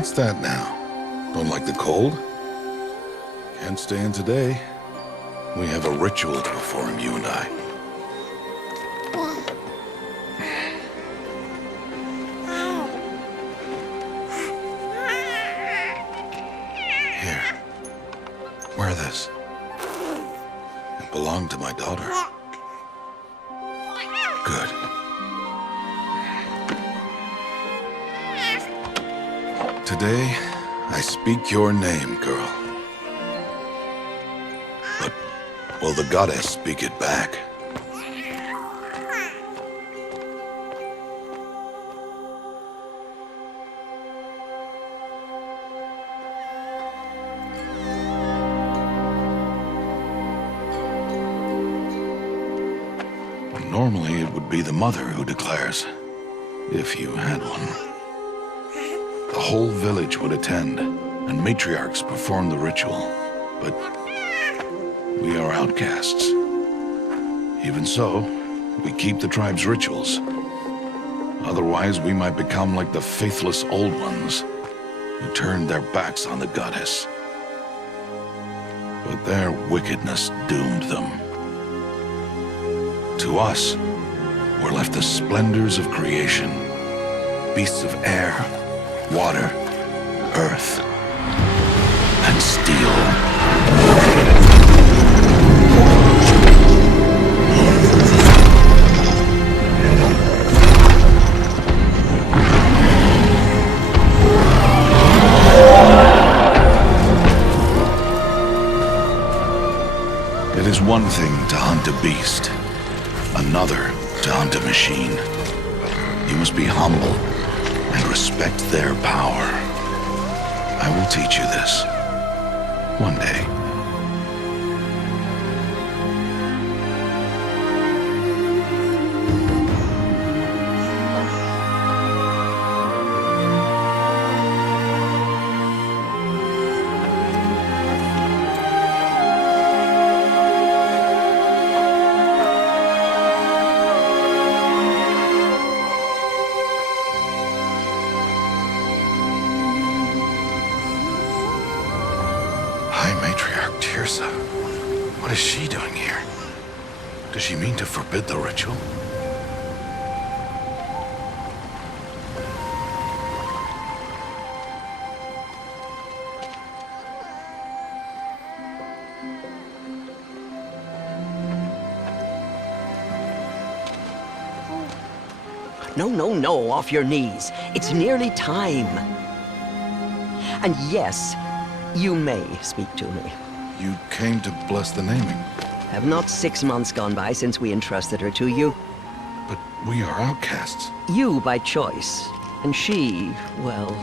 What's that now? Don't like the cold? Can't stay in today. We have a ritual to perform, you and I. Here. Wear this. It belonged to my daughter. Good. Today, I speak your name, girl. But will the goddess speak it back? Normally, it would be the mother who declares, if you had one. The whole village would attend, and matriarchs perform the ritual. But we are outcasts. Even so, we keep the tribe's rituals. Otherwise, we might become like the faithless old ones, who turned their backs on the goddess. But their wickedness doomed them. To us, were left the splendors of creation, beasts of air, water, earth, and steel. It is one thing to hunt a beast, another to hunt a machine. You must be humble and respect their power. I will teach you this one day. What is she doing here? Does she mean to forbid the ritual? No, off your knees. It's nearly time. And yes, you may speak to me. You came to bless the naming. Have not 6 months gone by since we entrusted her to you? But we are outcasts. You by choice, and she, well...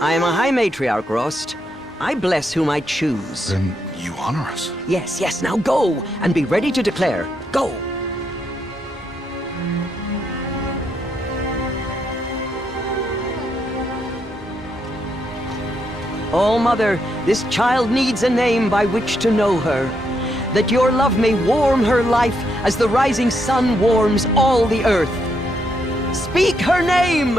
I am a High Matriarch, Rost. I bless whom I choose. Then you honor us. Yes, now go, and be ready to declare. Go! Oh, Mother, this child needs a name by which to know her, that your love may warm her life as the rising sun warms all the earth. Speak her name!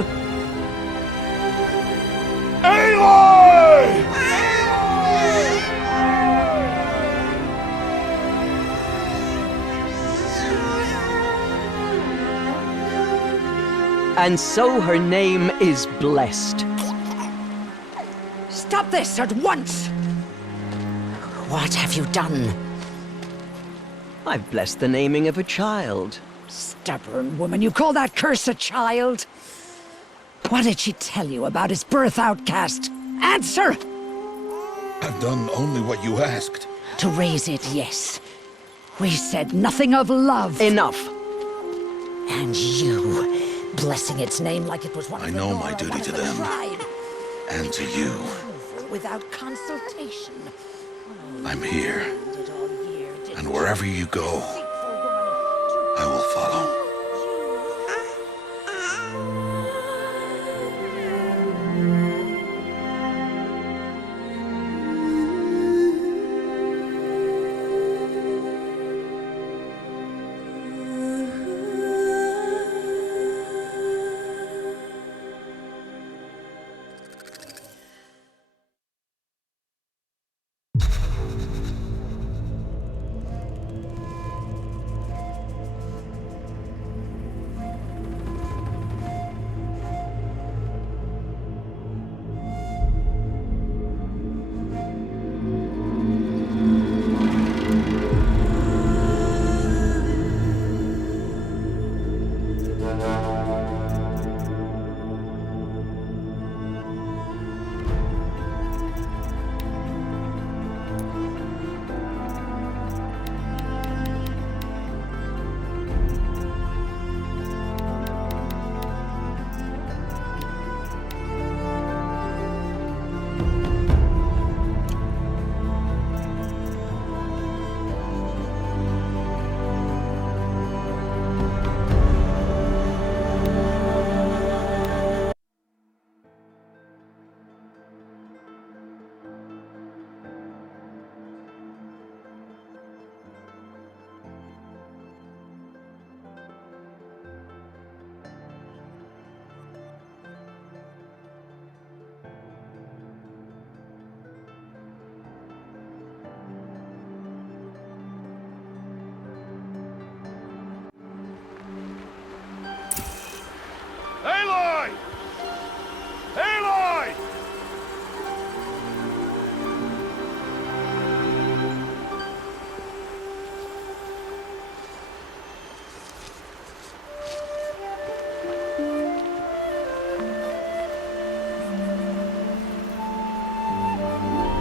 Aloy! And so her name is blessed. Stop this at once! What have you done? I've blessed the naming of a child. Stubborn woman, you call that curse a child? What did she tell you about his birth, outcast? Answer! I've done only what you asked. To raise it, yes. We said nothing of love. Enough. And you, blessing its name like it was one I of the know Nora, my duty one of to the them. tribe. And to you. Without consultation. I'm here. And wherever you go, I will follow.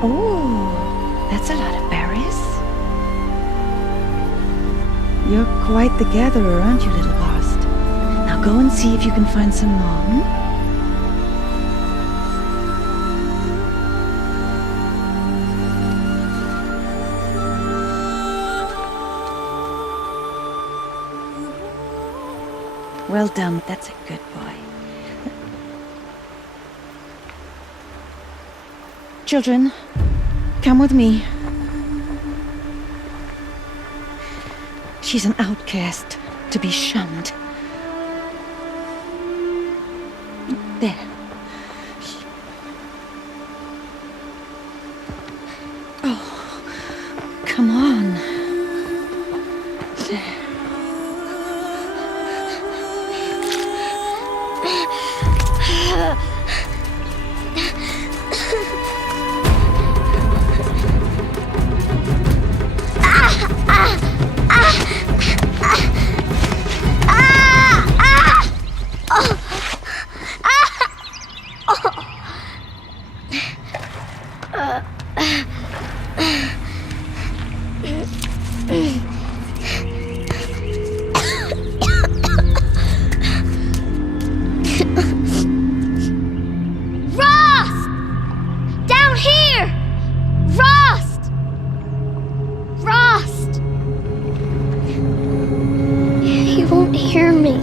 Oh, that's a lot of berries. You're quite the gatherer, aren't you, little Bast? Now go and see if you can find some more. Well done. That's a good boy. Children, come with me. She's an outcast, to be shunned. There. Oh, come on. There. Hear me.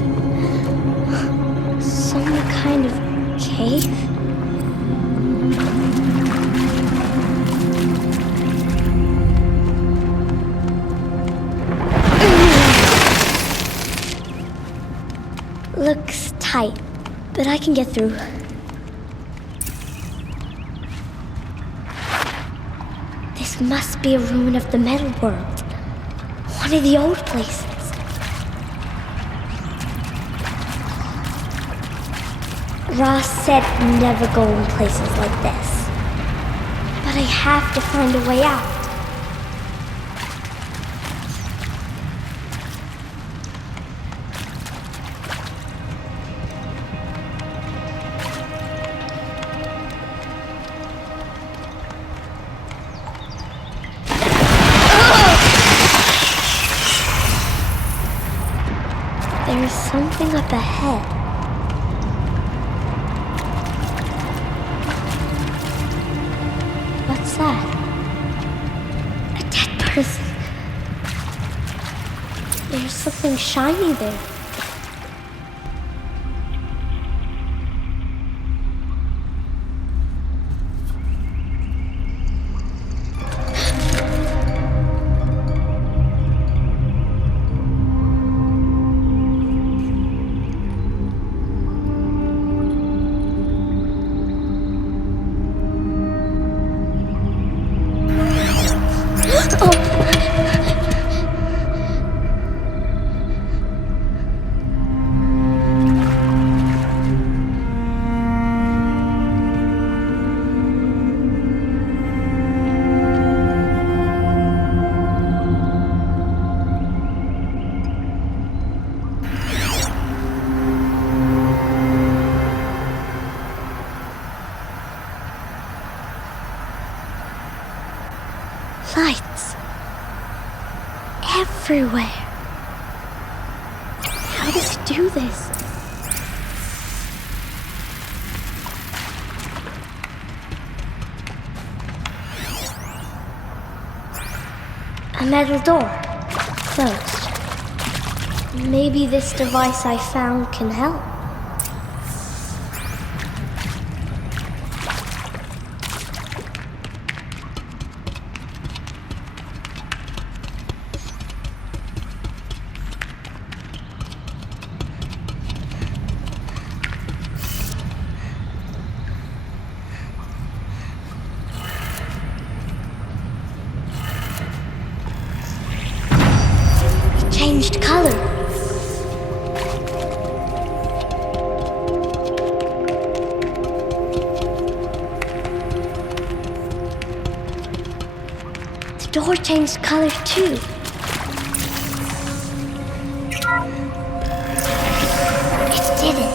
Some kind of cave? Looks tight, but I can get through. This must be a ruin of the metal world. One of the old places. Ross said never go in places like this. But I have to find a way out. There's something up ahead. What's that? A dead person. There's something shiny there. Lights. Everywhere. How does it do this? A metal door. Closed. Maybe this device I found can help. Changed color. The door changed color too. It did it.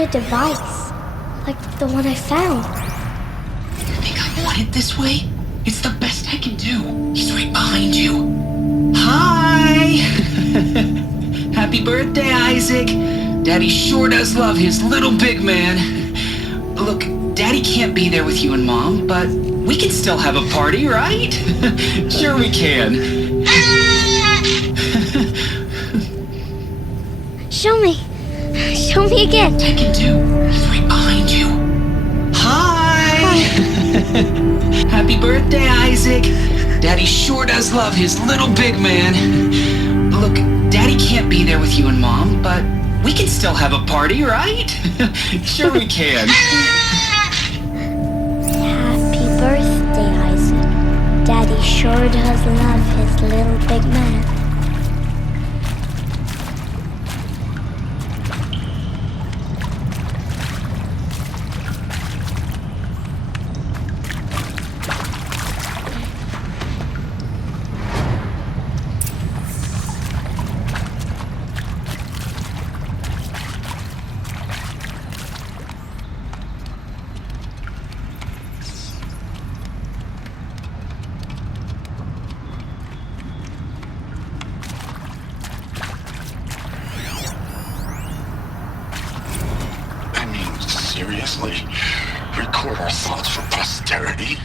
a device, like the one I found. You think I want it this way? It's the best I can do. He's right behind you. Hi! Happy birthday, Isaac. Daddy sure does love his little big man. Look, Daddy can't be there with you and Mom, but we can still have a party, right? Sure we can. Show me. Show me again. I can do. He's right behind you. Hi! Happy birthday, Isaac. Daddy sure does love his little big man. Look, Daddy can't be there with you and Mom, but we can still have a party, right? Sure we can. Happy birthday, Isaac. Daddy sure does love his little big man. Seriously? Record our thoughts for posterity?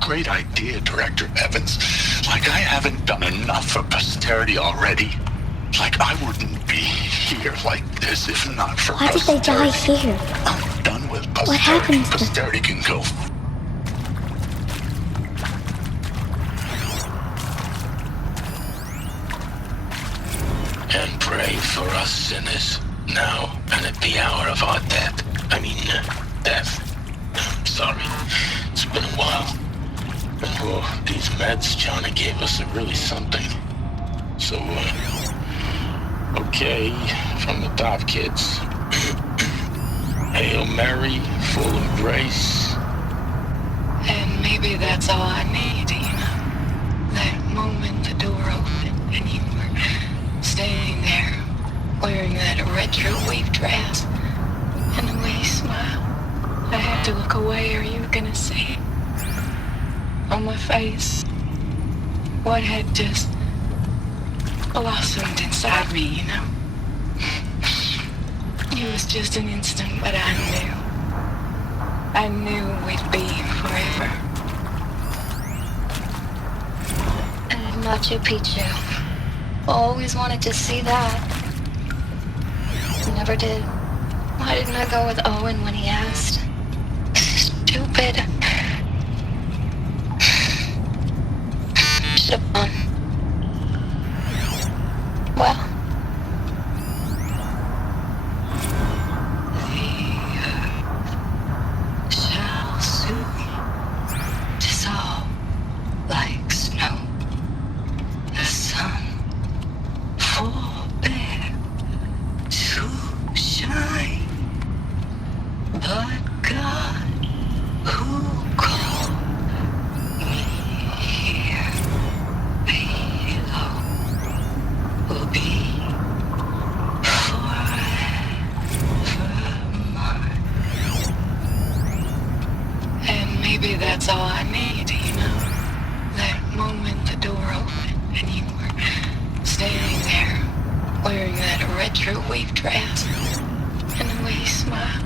Great idea, Director Evans. Like I haven't done enough for posterity already. Like I wouldn't be here like this if not for Why posterity. did they die here? I'm done with posterity. What happened to them? Posterity can go. And pray for us sinners, now and at the hour of our death. Death. Sorry, it's been a while. And these meds Johnny gave us are really something. So, okay, from the top, kids. Hail Mary, full of grace. And maybe that's all I need, you know? That moment the door opened and you were standing there, wearing that retro wave dress, and the way you smiled. I had to look away or you were gonna see on my face what had just blossomed inside me, you know? It was just an instant, but I knew we'd be forever. And Machu Picchu. Always wanted to see that. Never did. Why didn't I go with Owen when he asked? Stupid. Should have gone. Well. Shall soon dissolve like snow. The sun forbear to shine, but God who called me here below will be forever mine. And maybe that's all I need, you know? That moment the door opened and you were standing there, wearing that retro wave dress, and the way you smiled.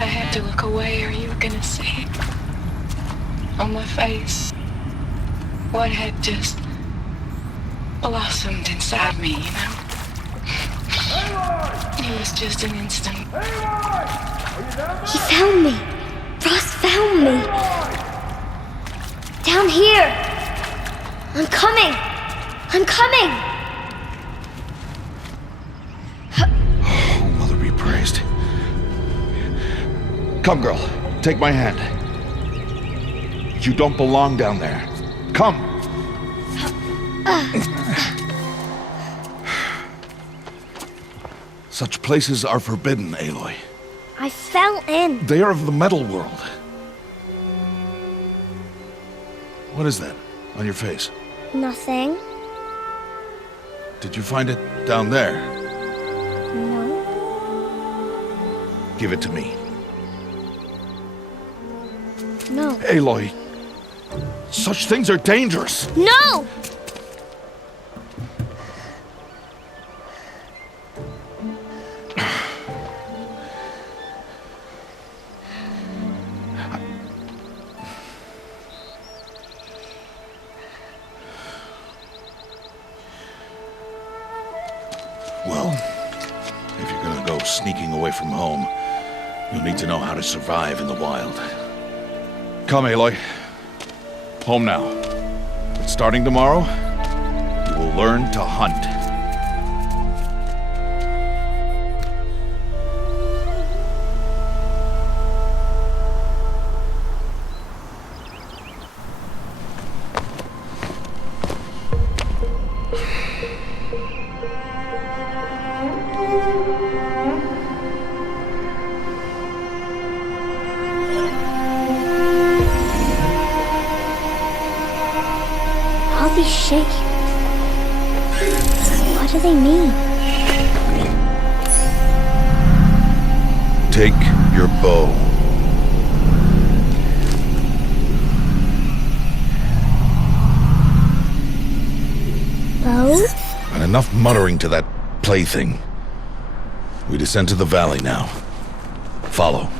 I had to look away or you were gonna see on my face what had just blossomed inside me, you know? It was just an instant. He found me. Ross found me. Down here. I'm coming. I'm coming. Oh, Mother be praised. Come, girl. Take my hand. You don't belong down there. Come. Such places are forbidden, Aloy. I fell in. They are of the metal world. What is that on your face? Nothing. Did you find it down there? No. Give it to me. No. Aloy, such things are dangerous. No! Well, if you're gonna go sneaking away from home, you'll need to know how to survive in the wild. Come, Aloy. Home now. But starting tomorrow, you will learn to hunt. All these shapes. What do they mean? Take your bow. Bow? And enough muttering to that plaything. We descend to the valley now. Follow.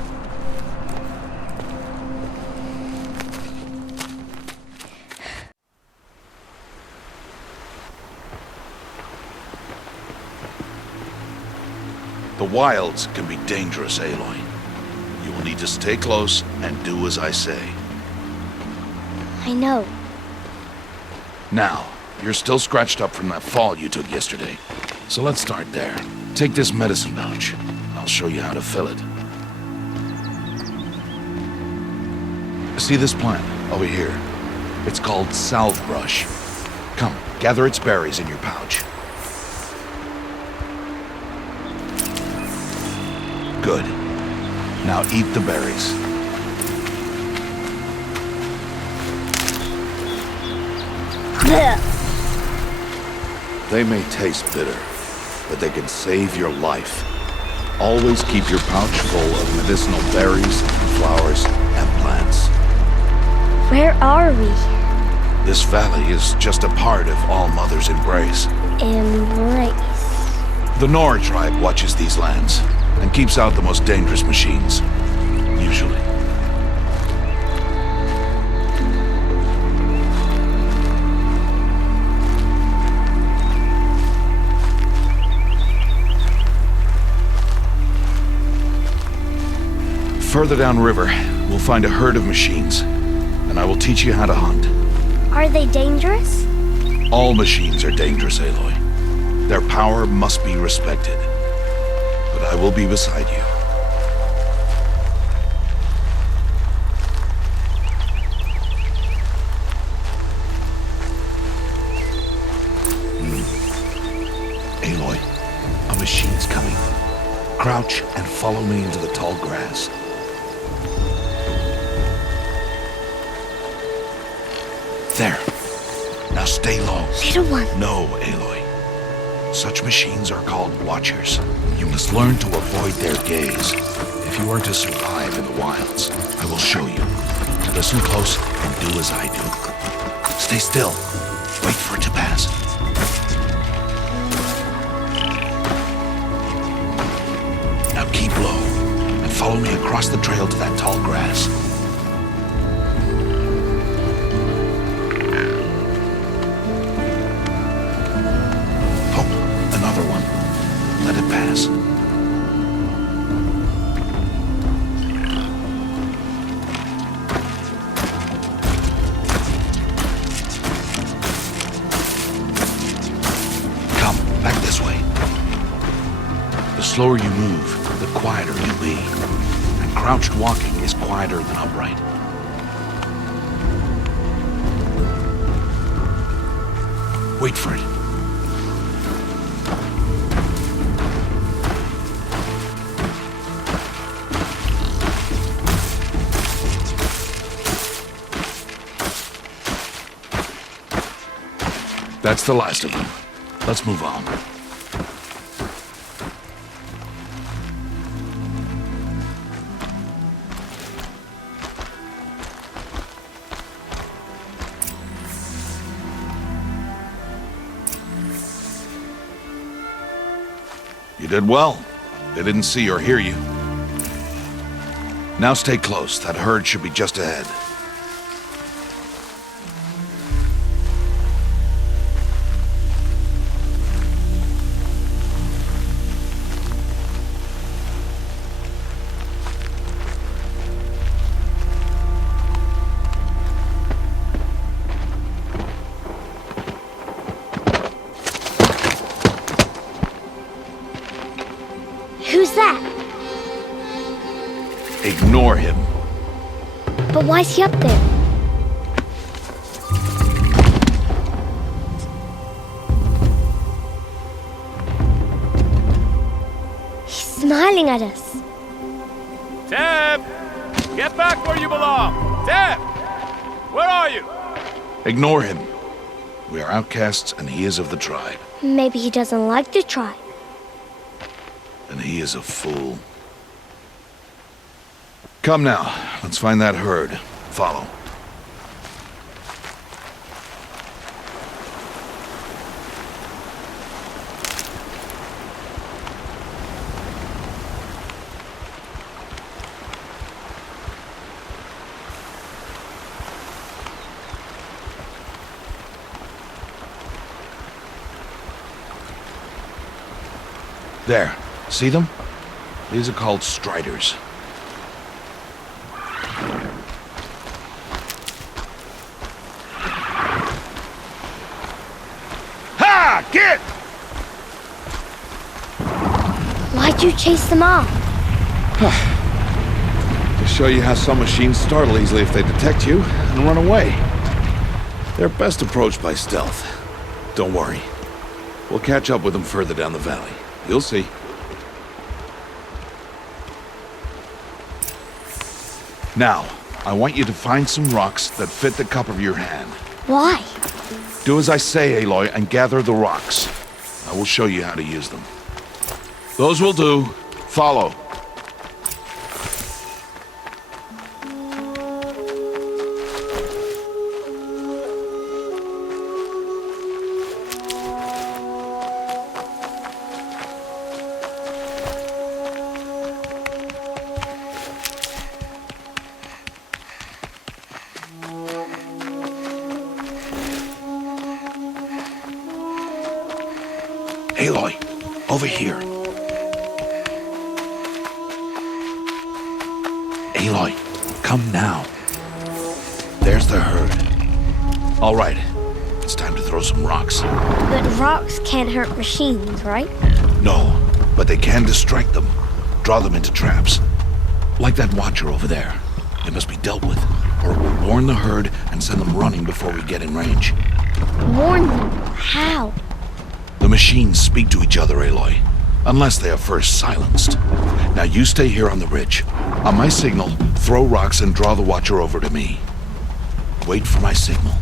The wilds can be dangerous, Aloy. You will need to stay close and do as I say. I know. Now, you're still scratched up from that fall you took yesterday. So let's start there. Take this medicine pouch. I'll show you how to fill it. See this plant over here? It's called salvebrush. Come, gather its berries in your pouch. Good. Now eat the berries. They may taste bitter, but they can save your life. Always keep your pouch full of medicinal berries, flowers, and plants. Where are we? This valley is just a part of All Mother's embrace. Embrace. The Nora tribe watches these lands and keeps out the most dangerous machines, usually. Further downriver, we'll find a herd of machines, and I will teach you how to hunt. Are they dangerous? All machines are dangerous, Aloy. Their power must be respected. But I will be beside you. Aloy, a machine's coming. Crouch and follow me into the tall grass. There. Now stay low. Little one. No, Aloy. Such machines are called watchers. You must learn to avoid their gaze. If you are to survive in the wilds, I will show you. Listen close and do as I do. Stay still. Wait for it to pass. Now keep low and follow me across the trail to that tall grass. Let it pass. Come, back this way. The slower you move, the quieter you'll be. And crouched walking is quieter than upright. Wait for it. That's the last of them. Let's move on. You did well. They didn't see or hear you. Now stay close. That herd should be just ahead. Who's that? Ignore him. But why's he up there? He's smiling at us. Teb! Get back where you belong! Teb! Where are you? Ignore him. We are outcasts, and he is of the tribe. Maybe he doesn't like the tribe. And he is a fool. Come now, let's find that herd. Follow. There. See them? These are called striders. Ha! Get! Why'd you chase them off? To show you how some machines startle easily if they detect you and run away. They're best approached by stealth. Don't worry. We'll catch up with them further down the valley. You'll see. Now, I want you to find some rocks that fit the cup of your hand. Why? Do as I say, Aloy, and gather the rocks. I will show you how to use them. Those will do. Follow. Aloy, over here. Aloy, come now. There's the herd. All right, it's time to throw some rocks. But rocks can't hurt machines, right? No, but they can distract them. Draw them into traps. Like that watcher over there. They must be dealt with, or it will warn the herd and send them running before we get in range. Warn them? How? The machines speak to each other, Aloy, unless they are first silenced. Now you stay here on the ridge. On my signal, throw rocks and draw the watcher over to me. Wait for my signal.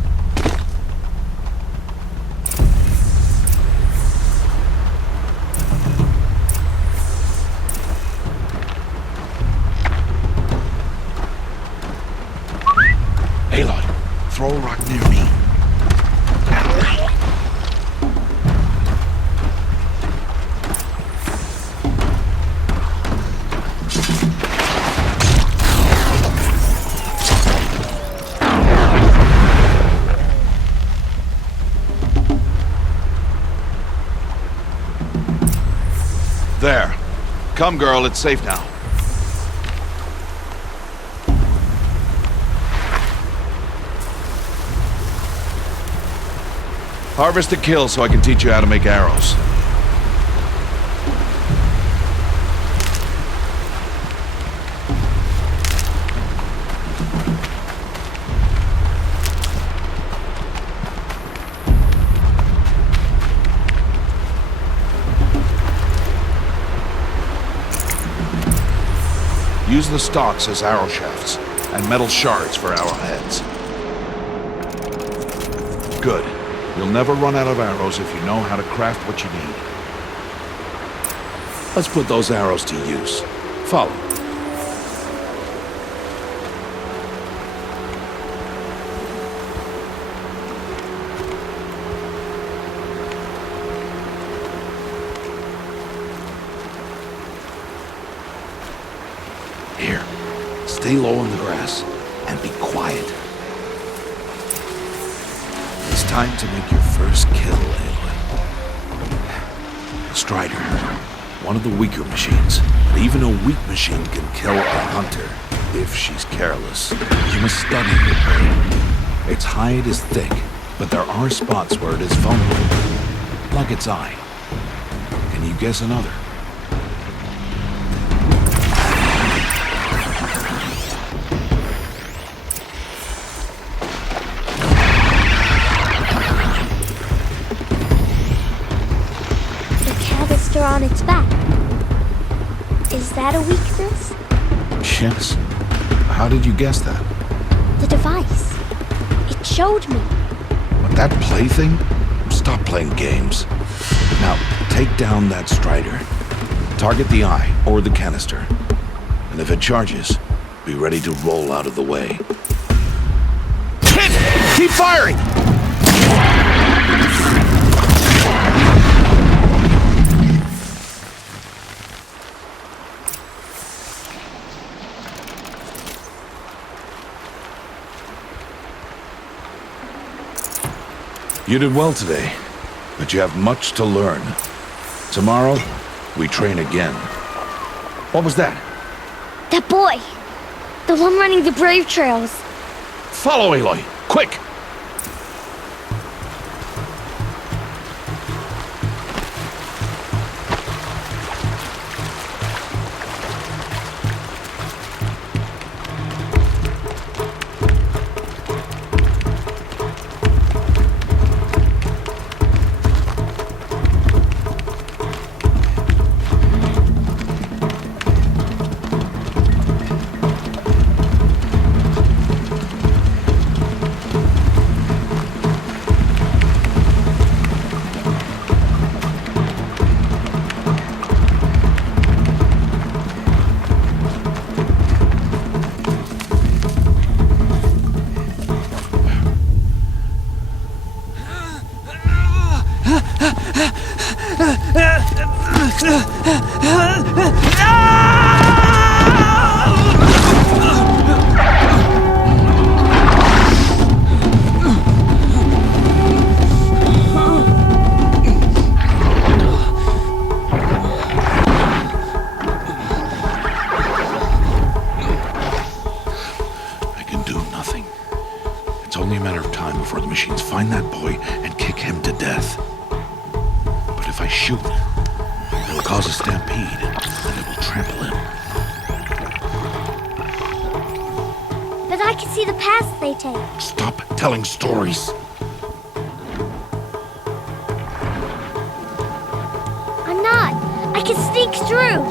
Aloy, throw a rock near me. There. Come, girl, it's safe now. Harvest a kill so I can teach you how to make arrows. Use the stalks as arrow shafts, and metal shards for arrowheads. Good. You'll never run out of arrows if you know how to craft what you need. Let's put those arrows to use. Follow. Here, stay low in the grass and be quiet. It's time to make your first kill, Aloy. Strider, one of the weaker machines, but even a weak machine can kill a hunter if she's careless. You must study your prey. Its hide is thick, but there are spots where it is vulnerable, like its eye. Can you guess another? On its back. Is that a weakness? Yes. How did you guess that? The device. It showed me. But that plaything? Stop playing games. Now, take down that Strider. Target the eye or the canister. And if it charges, be ready to roll out of the way. Hit! Keep firing! You did well today, but you have much to learn. Tomorrow, we train again. What was that? That boy! The one running the brave trails. Follow Aloy, quick! Find that boy and kick him to death. But if I shoot, it'll cause a stampede, and it will trample him. But I can see the paths they take. Stop telling stories. I'm not. I can sneak through.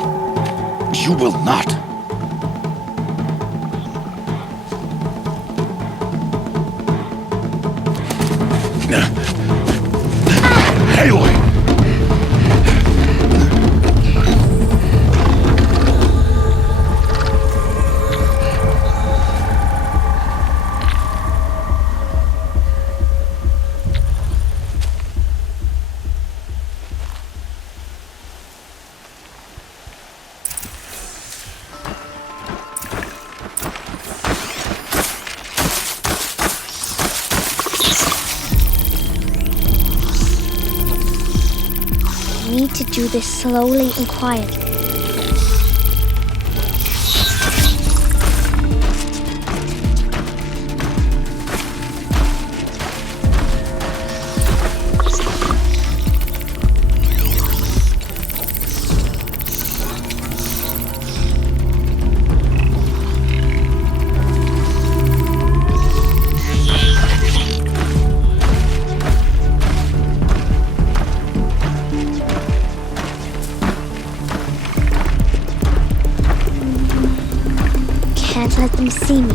You will not. Aloy! To do this slowly and quietly. Can't let them see me.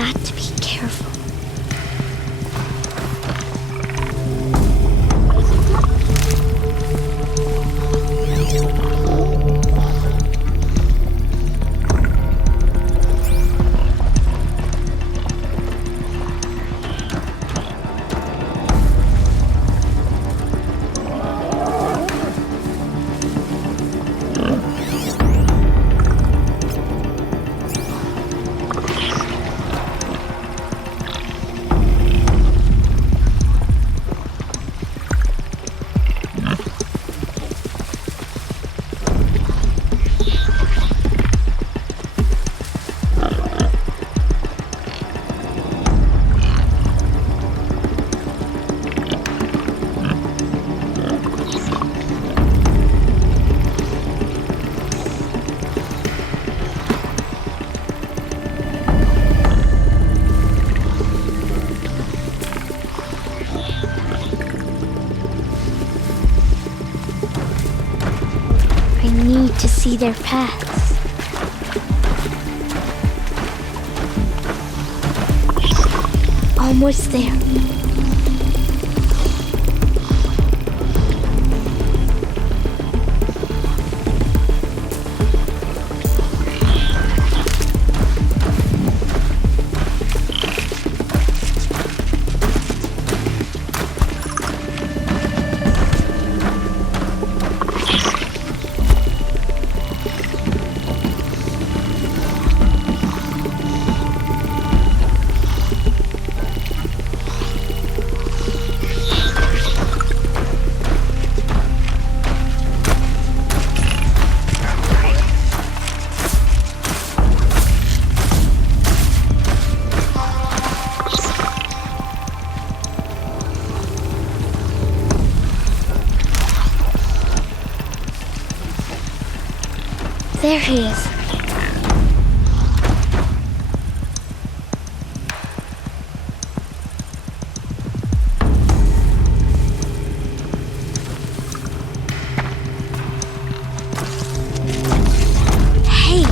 got to be careful. I need to see their paths. Almost there. There he is. Hey!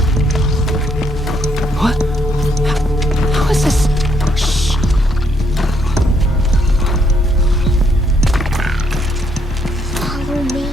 What? How is this? Shh. Follow me.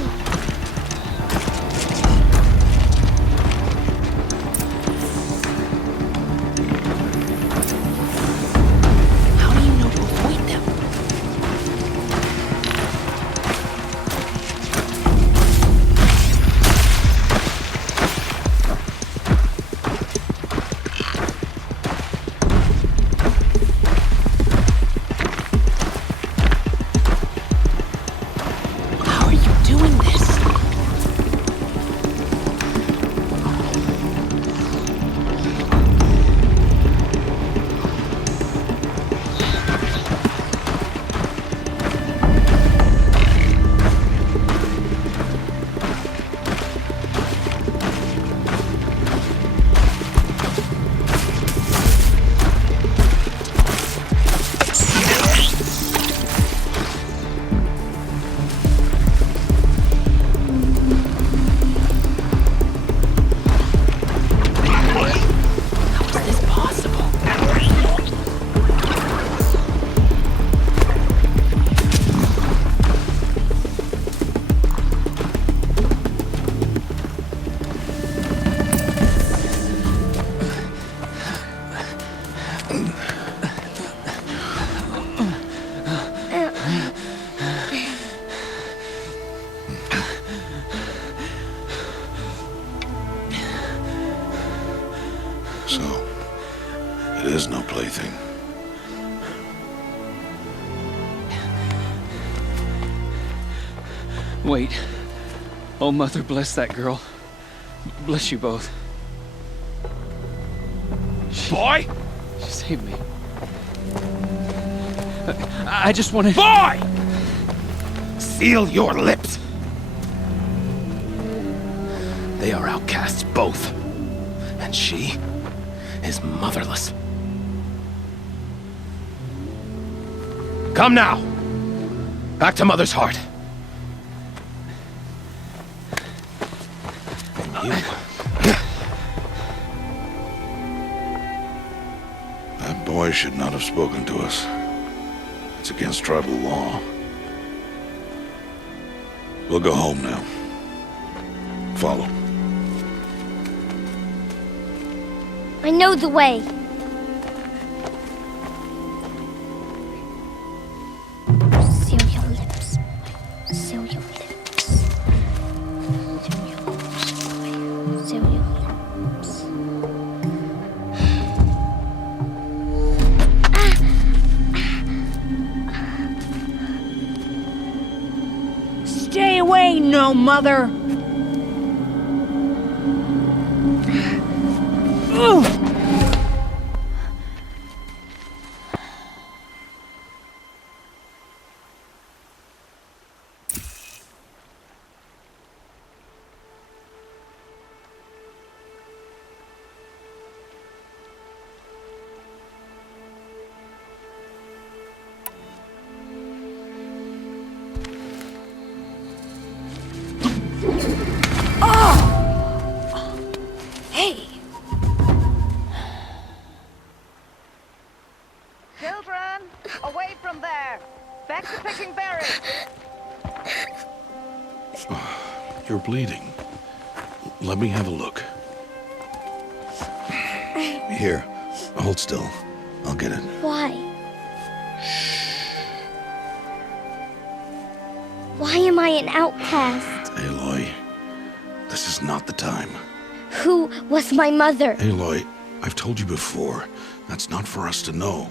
So, it is no plaything. Wait. Oh, Mother, bless that girl. Bless you both. Boy! She saved me. I just wanted... Boy! Seal your lips! They are outcasts, both. And she is motherless. Come now! Back to Mother's heart. And you... That boy should not have spoken to us. It's against tribal law. We'll go home now. Follow. I know the way. Seal your lips. Seal your lips. Seal your lips. Seal your lips. Stay away, no mother! Hey! Children, away from there! Back to picking berries! You're bleeding. Let me have a look. Here, hold still. I'll get it. Why? Why am I an outcast? Aloy, this is not the time. Who was my mother? Aloy, I've told you before, that's not for us to know.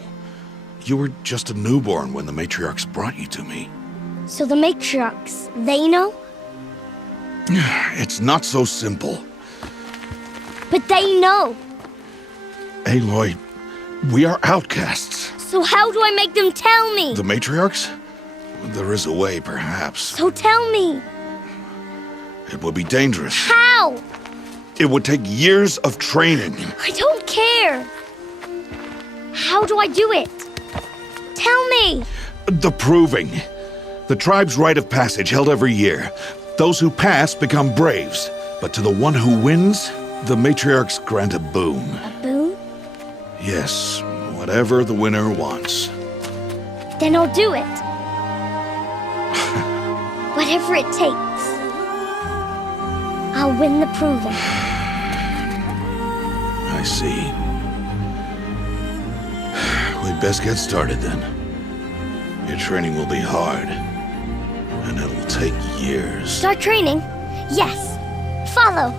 You were just a newborn when the matriarchs brought you to me. So the matriarchs, they know? It's not so simple. But they know. Aloy, we are outcasts. So how do I make them tell me? The matriarchs? There is a way, perhaps. So tell me. It would be dangerous. How? It would take years of training. I don't care. How do I do it? Tell me. The proving. The tribe's rite of passage held every year. Those who pass become braves. But to the one who wins, the matriarchs grant a boon. A boon? Yes, whatever the winner wants. Then I'll do it. Whatever it takes. I'll win the proving. I see. We'd best get started then. Your training will be hard, and it'll take years. Start training? Yes. Follow.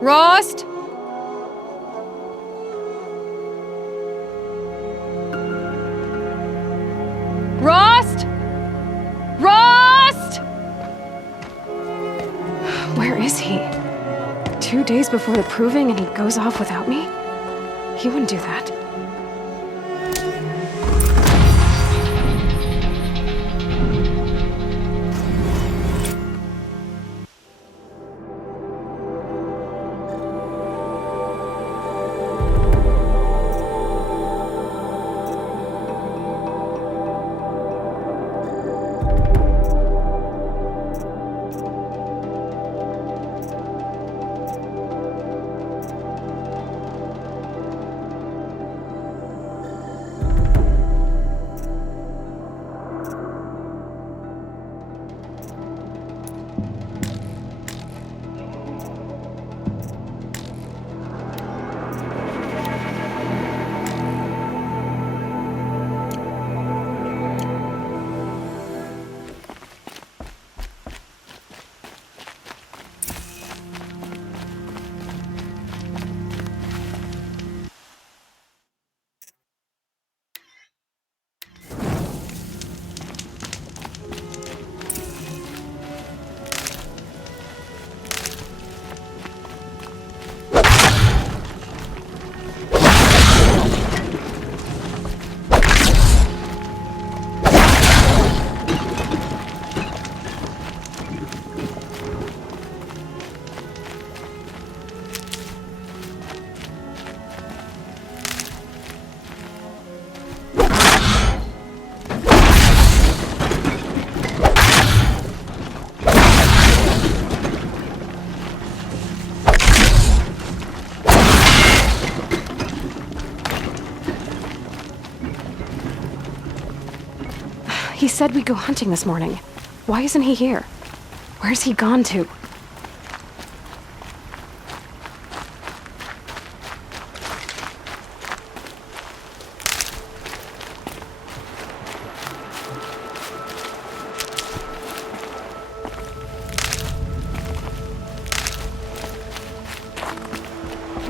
Rost? Rost? Rost? Where is he? 2 days before the proving and he goes off without me? He wouldn't do that. He said we'd go hunting this morning. Why isn't he here? Where's he gone to?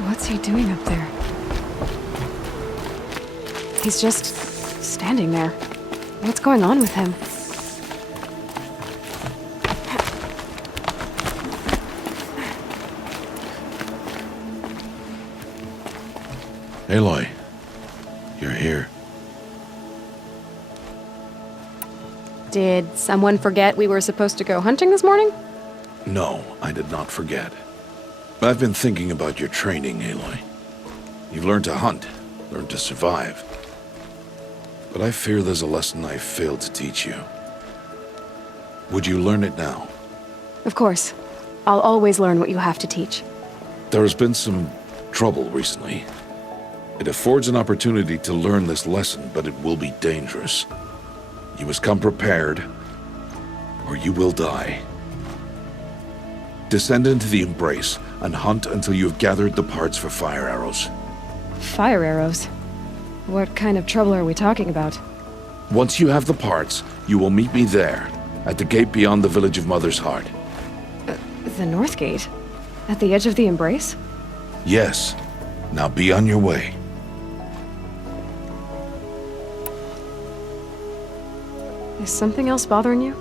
What's he doing up there? He's just standing there. What's going on with him? Aloy, you're here. Did someone forget we were supposed to go hunting this morning? No, I did not forget. I've been thinking about your training, Aloy. You've learned to hunt, learned to survive. But I fear there's a lesson I failed to teach you. Would you learn it now? Of course. I'll always learn what you have to teach. There has been some trouble recently. It affords an opportunity to learn this lesson, but it will be dangerous. You must come prepared, or you will die. Descend into the Embrace and hunt until you have gathered the parts for fire arrows. Fire arrows? What kind of trouble are we talking about? Once you have the parts, you will meet me there, at the gate beyond the village of Mother's Heart. The North Gate? At the edge of the Embrace? Yes. Now be on your way. Is something else bothering you?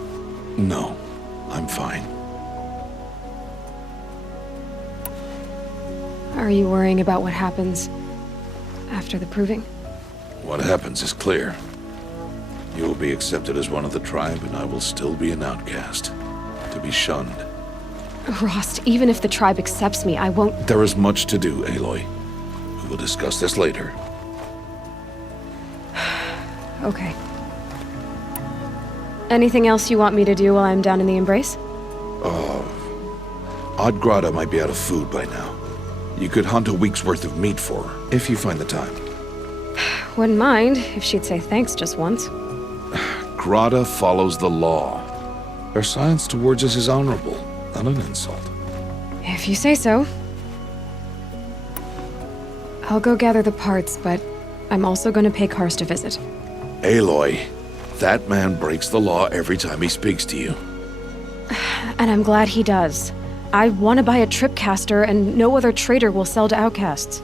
No, I'm fine. Are you worrying about what happens after the proving? What happens is clear. You will be accepted as one of the tribe, and I will still be an outcast, to be shunned. Rost, even if the tribe accepts me, I won't— There is much to do, Aloy. We will discuss this later. Okay. Anything else you want me to do while I'm down in the Embrace? Oddgrada might be out of food by now. You could hunt a week's worth of meat for her, if you find the time. Wouldn't mind if she'd say thanks just once. Grada follows the law. Her silence towards us is honorable, not an insult. If you say so. I'll go gather the parts, but I'm also going to pay Karst a visit. Aloy, that man breaks the law every time he speaks to you. And I'm glad he does. I want to buy a tripcaster, and no other trader will sell to outcasts.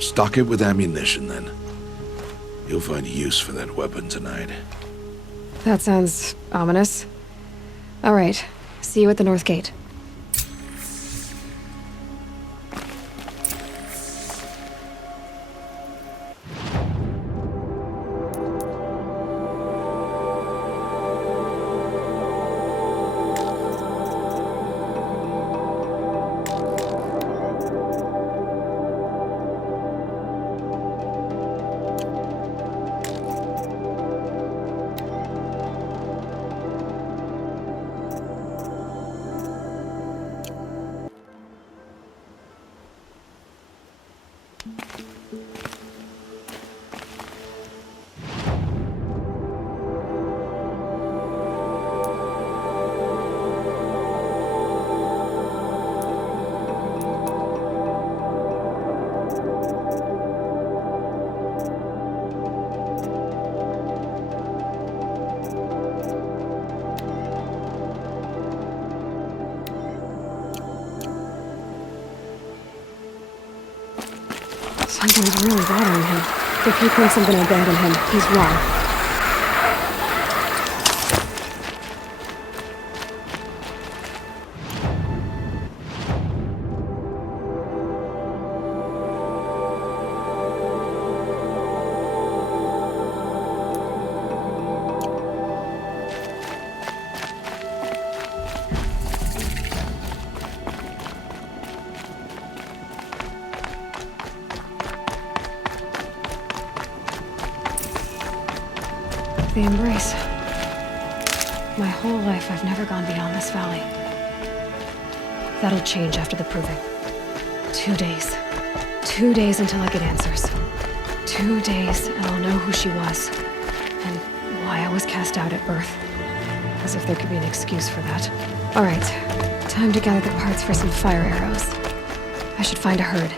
Stock it with ammunition, then. You'll find use for that weapon tonight. That sounds ominous. All right, see you at the North Gate. Something's really bothering him. If he thinks I'm gonna abandon him, he's wrong. The embrace. My whole life, I've never gone beyond this valley. That'll change after the proving. 2 days. 2 days until I get answers. 2 days, and I'll know who she was. And why I was cast out at birth. As if there could be an excuse for that. Alright, time to gather the parts for some fire arrows. I should find a herd.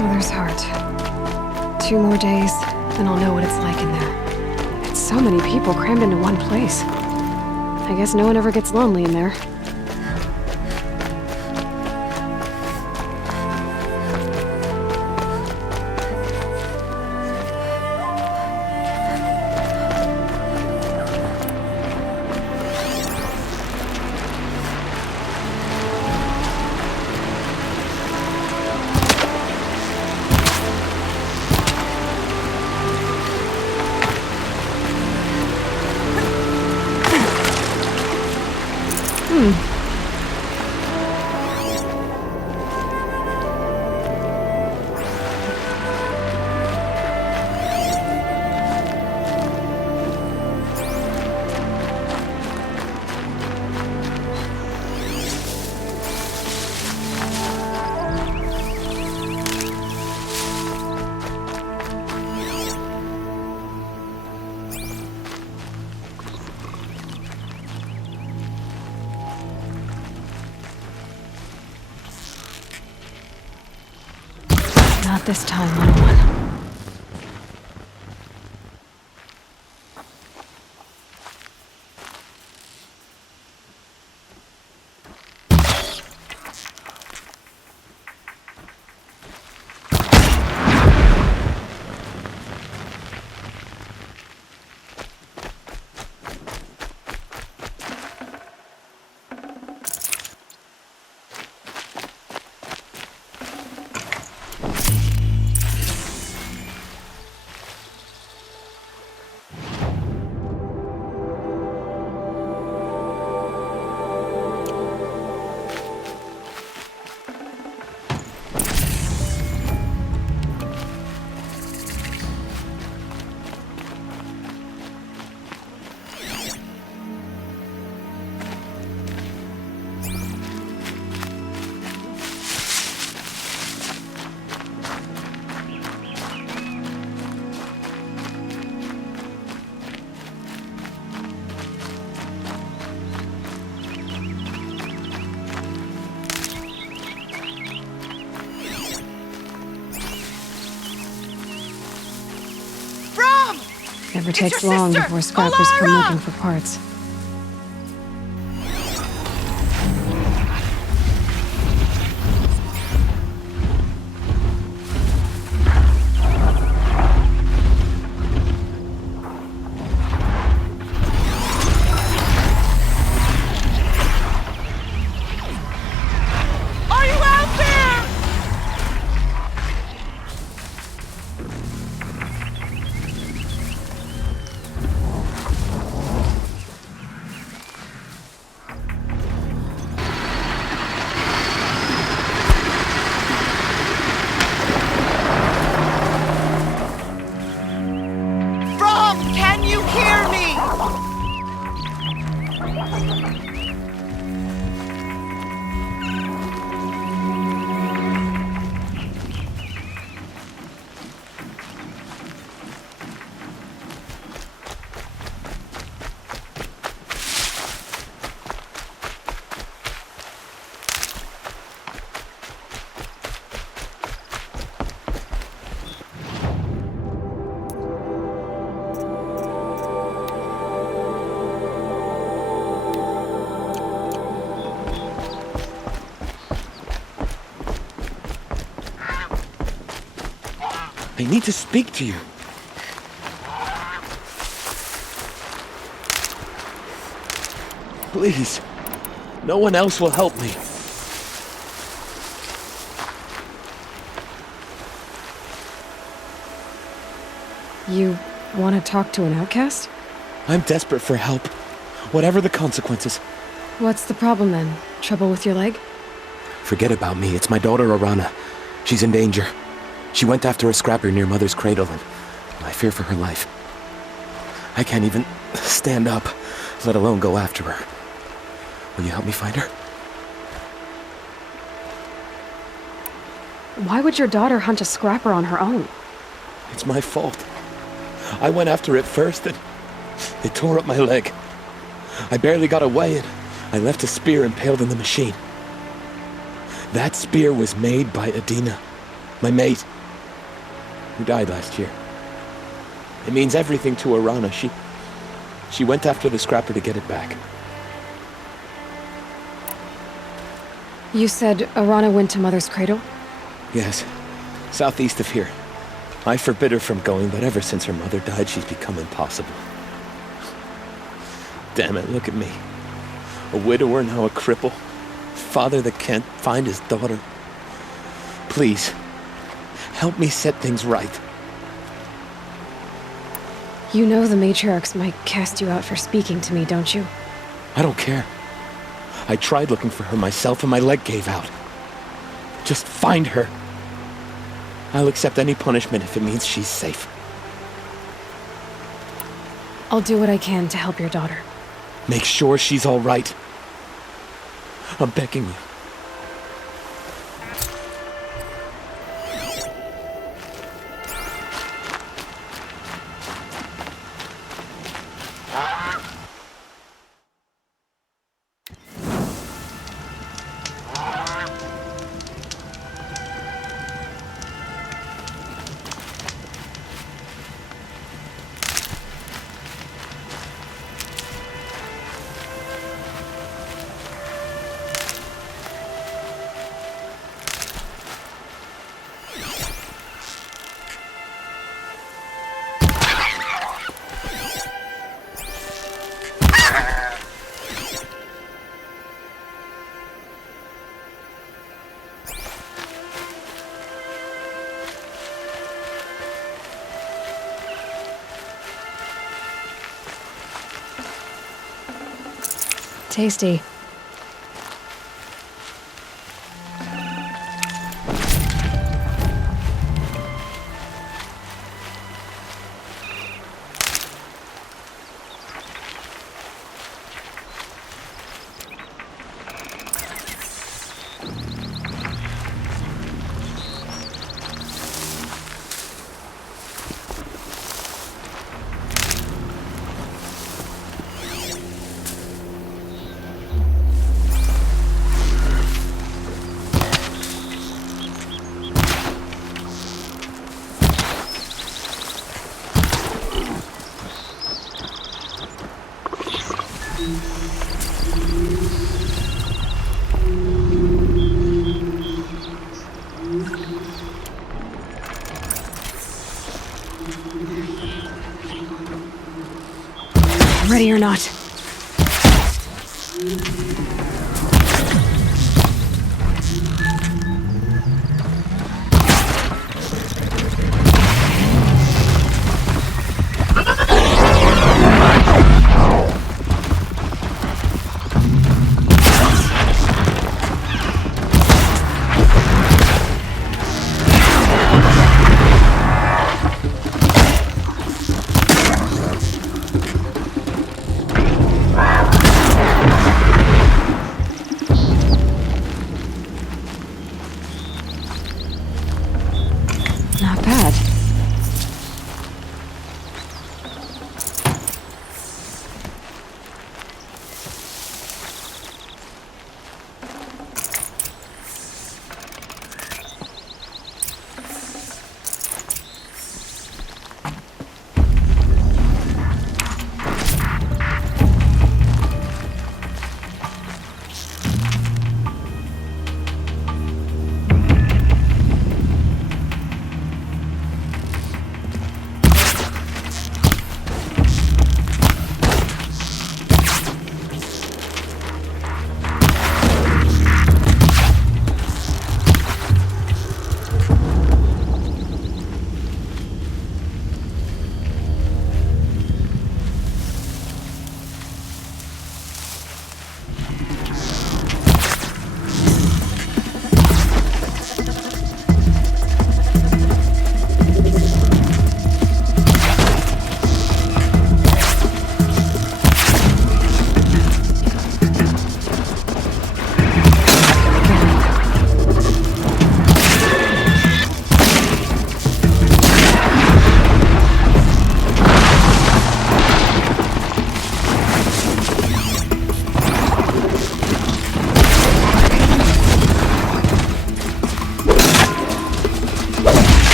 Mother's heart. 2 more days, and I'll know what it's like in there. It's so many people crammed into one place. I guess no one ever gets lonely in there. Not this time, 101. Never takes long before scrappers come looking for parts. I need to speak to you. Please. No one else will help me. You want to talk to an outcast? I'm desperate for help. Whatever the consequences. What's the problem then? Trouble with your leg? Forget about me. It's my daughter, Arana. She's in danger. She went after a scrapper near Mother's cradle, and I fear for her life. I can't even stand up, let alone go after her. Will you help me find her? Why would your daughter hunt a scrapper on her own? It's my fault. I went after it first, and it tore up my leg. I barely got away, and I left a spear impaled in the machine. That spear was made by Adina, my mate, who died last year. It means everything to Arana. She went after the scrapper to get it back. You said Arana went to Mother's cradle? Yes, southeast of here. I forbid her from going, but ever since her mother died, she's become impossible. Damn it, look at me. A widower, now a cripple. Father that can't find his daughter. Please, help me set things right. You know the matriarchs might cast you out for speaking to me, don't you? I don't care. I tried looking for her myself and my leg gave out. Just find her. I'll accept any punishment if it means she's safe. I'll do what I can to help your daughter. Make sure she's all right. I'm begging you. Tasty. ready or not. Not bad.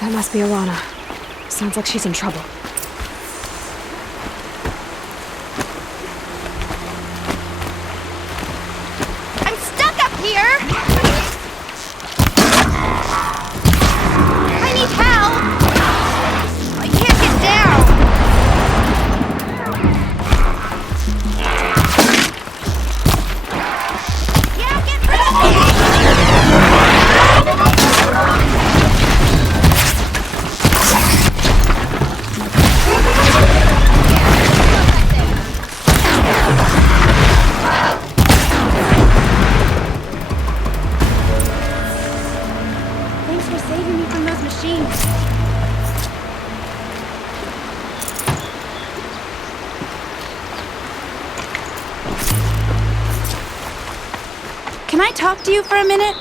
That must be Alana. Sounds like she's in trouble. I'm stuck up here! I need help! I can't get down! Yeah, get rid of me! can I talk to you for a minute?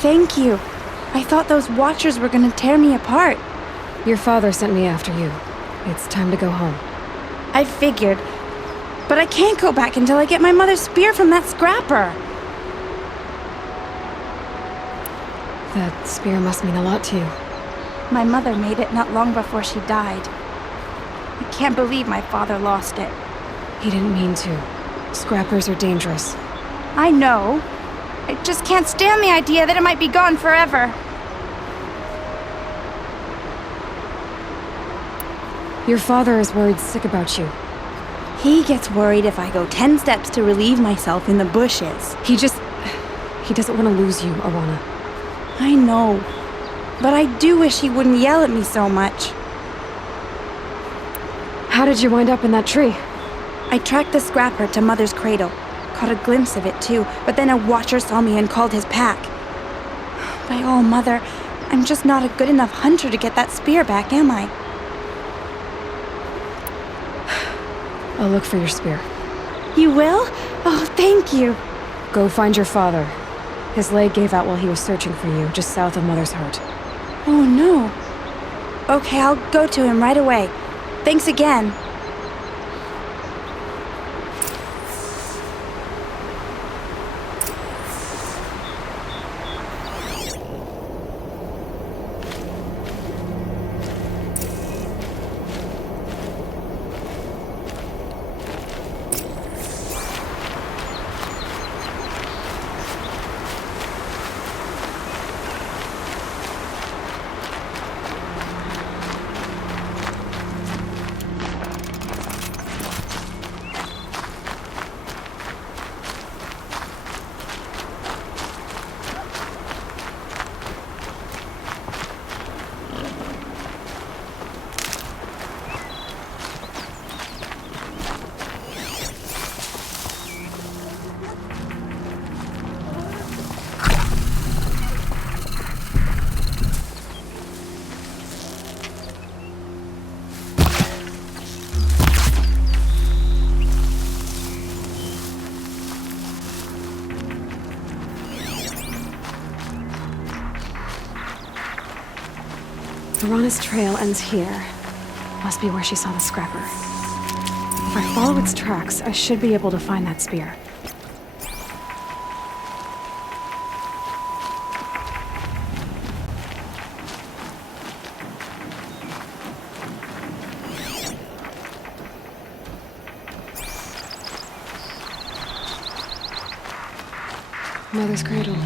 Thank you. I thought those Watchers were gonna tear me apart. Your father sent me after you. It's time to go home. I figured. But I can't go back until I get my mother's spear from that scrapper. That spear must mean a lot to you. My mother made it not long before she died. I can't believe my father lost it. He didn't mean to. Scrappers are dangerous. I know. I just can't stand the idea that it might be gone forever. Your father is worried sick about you. He gets worried if I go 10 steps to relieve myself in the bushes. He doesn't want to lose you, Awana. I know. But I do wish he wouldn't yell at me so much. How did you wind up in that tree? I tracked the scrapper to Mother's cradle. Caught a glimpse of it too, but then a Watcher saw me and called his pack. By all, Mother, I'm just not a good enough hunter to get that spear back, am I? I'll look for your spear. You will? Oh, thank you. Go find your father. His leg gave out while he was searching for you, just south of Mother's Heart. Oh, no. Okay, I'll go to him right away. Thanks again. Arana's trail ends here. Must be where she saw the scrapper. If I follow its tracks, I should be able to find that spear. Mother's cradle.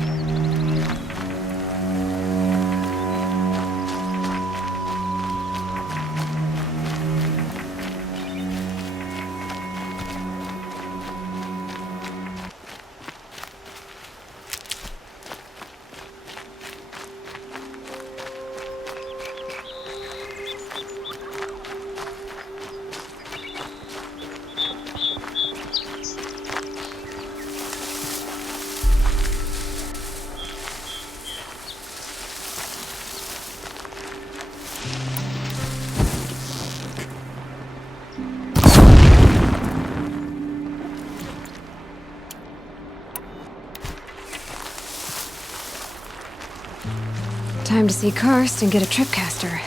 Time to see Karst and get a tripcaster.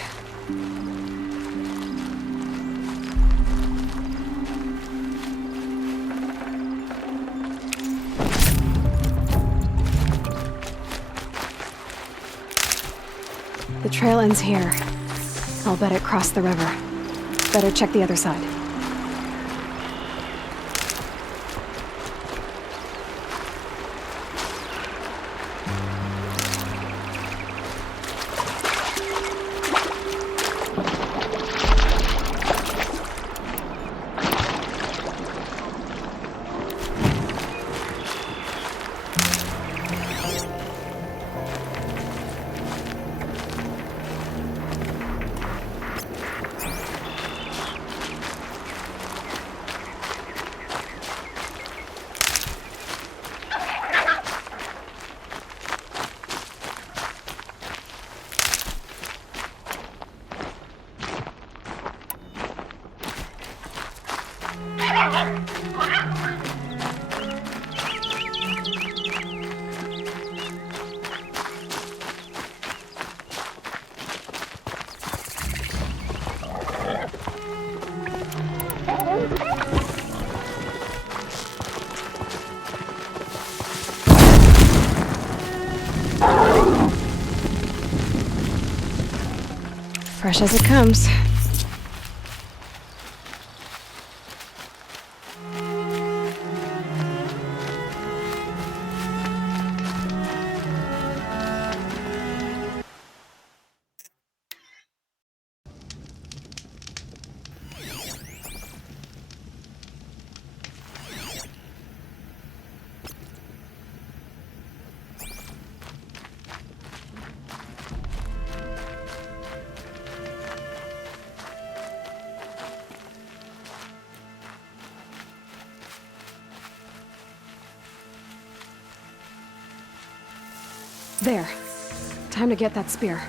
The trail ends here. I'll bet it crossed the river. Better check the other side. Fresh as it comes. There. Time to get that spear.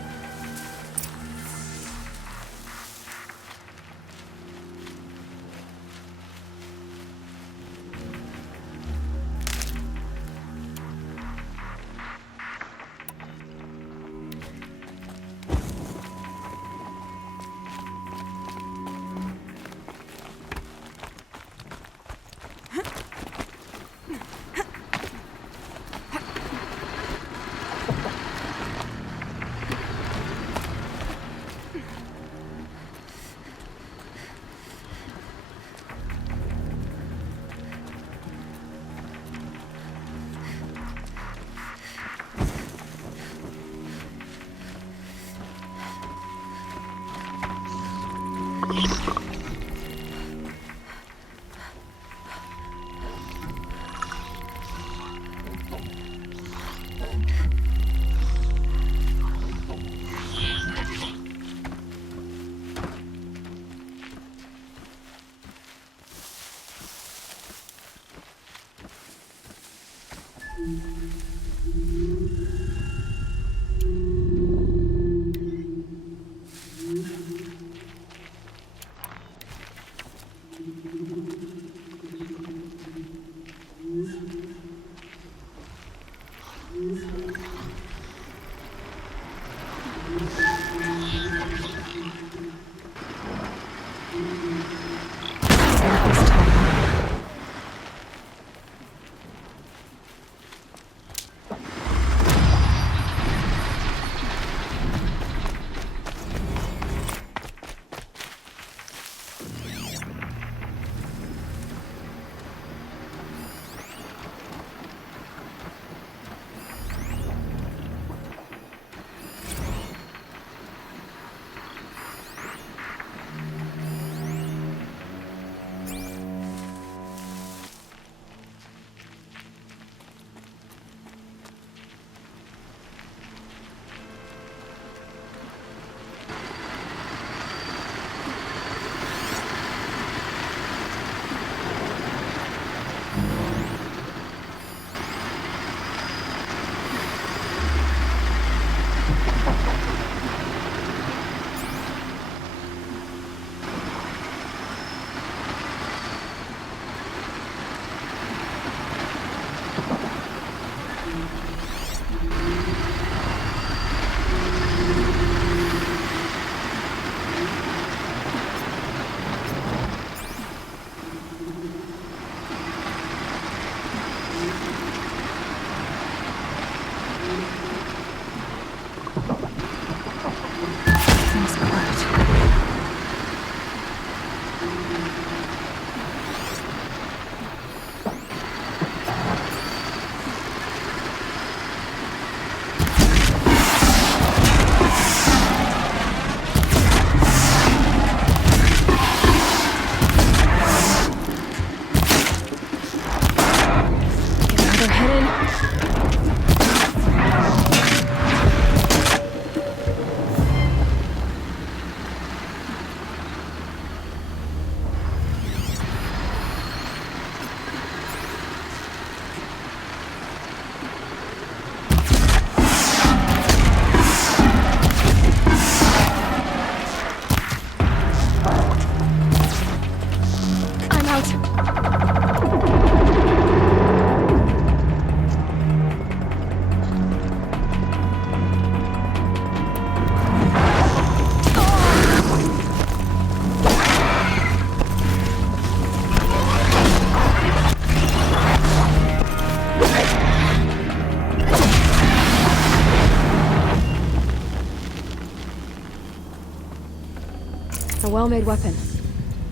well-made weapon.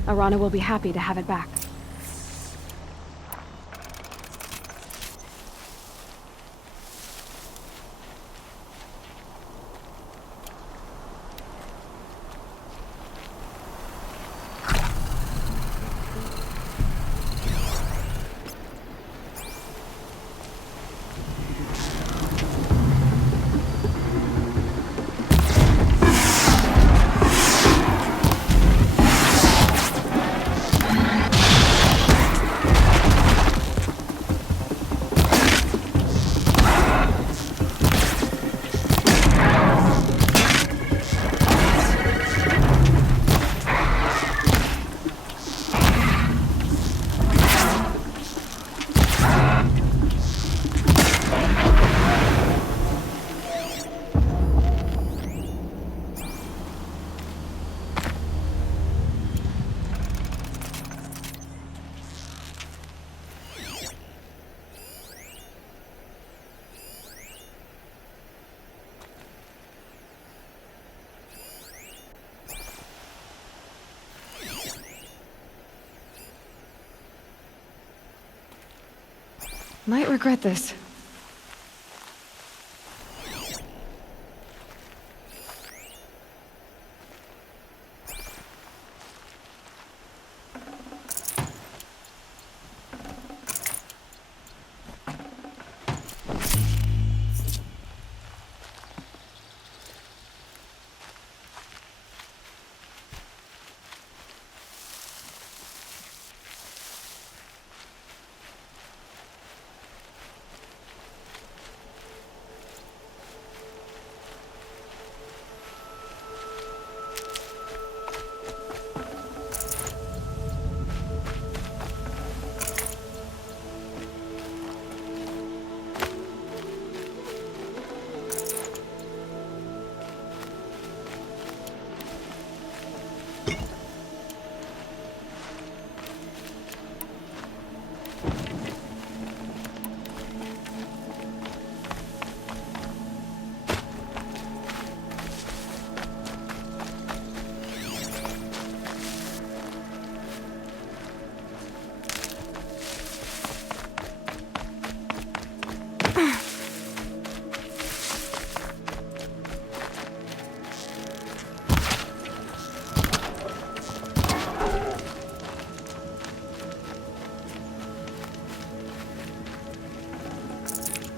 Arana will be happy to have it back. Might regret this.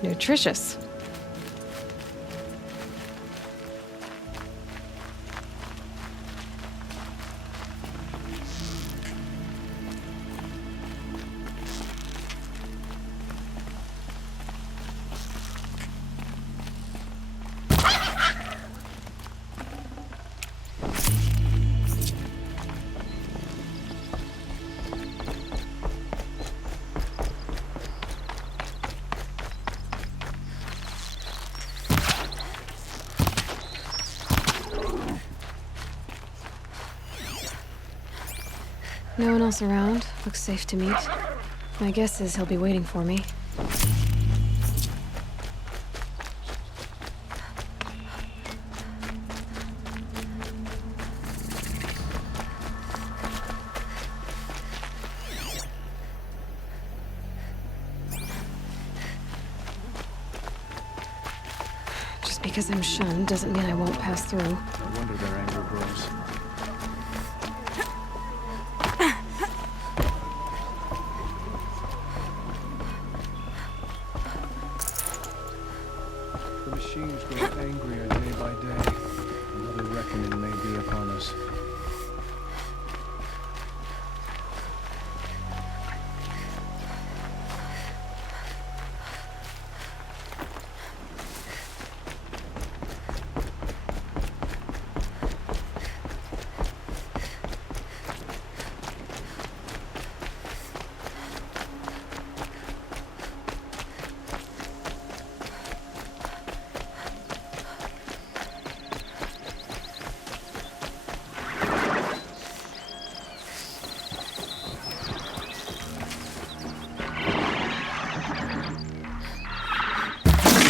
Nutritious. No one else around. Looks safe to meet. My guess is he'll be waiting for me. Just because I'm shunned doesn't mean I won't pass through. No wonder their anger grows. The machines grow angrier day by day. Another reckoning may be upon us.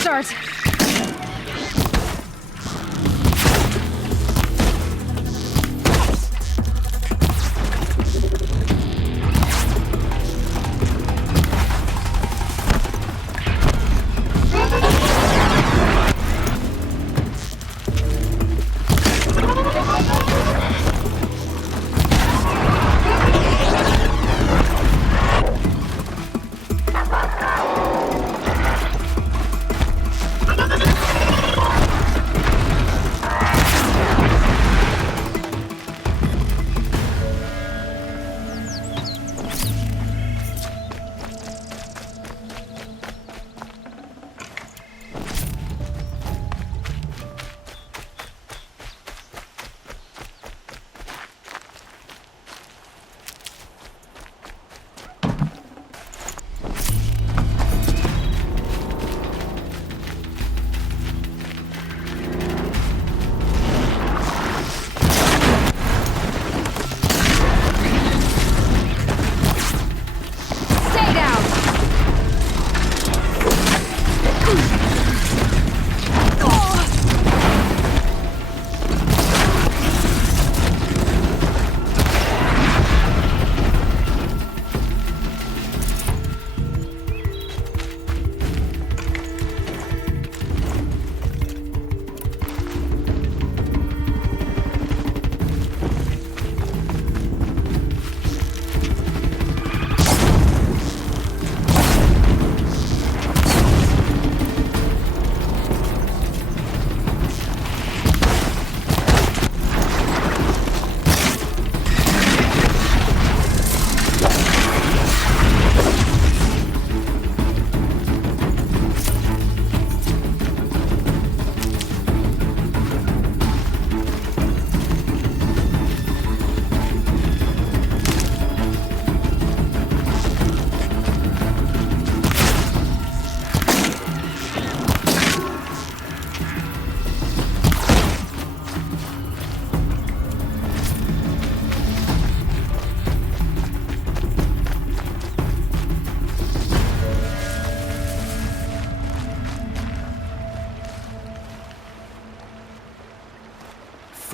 Start!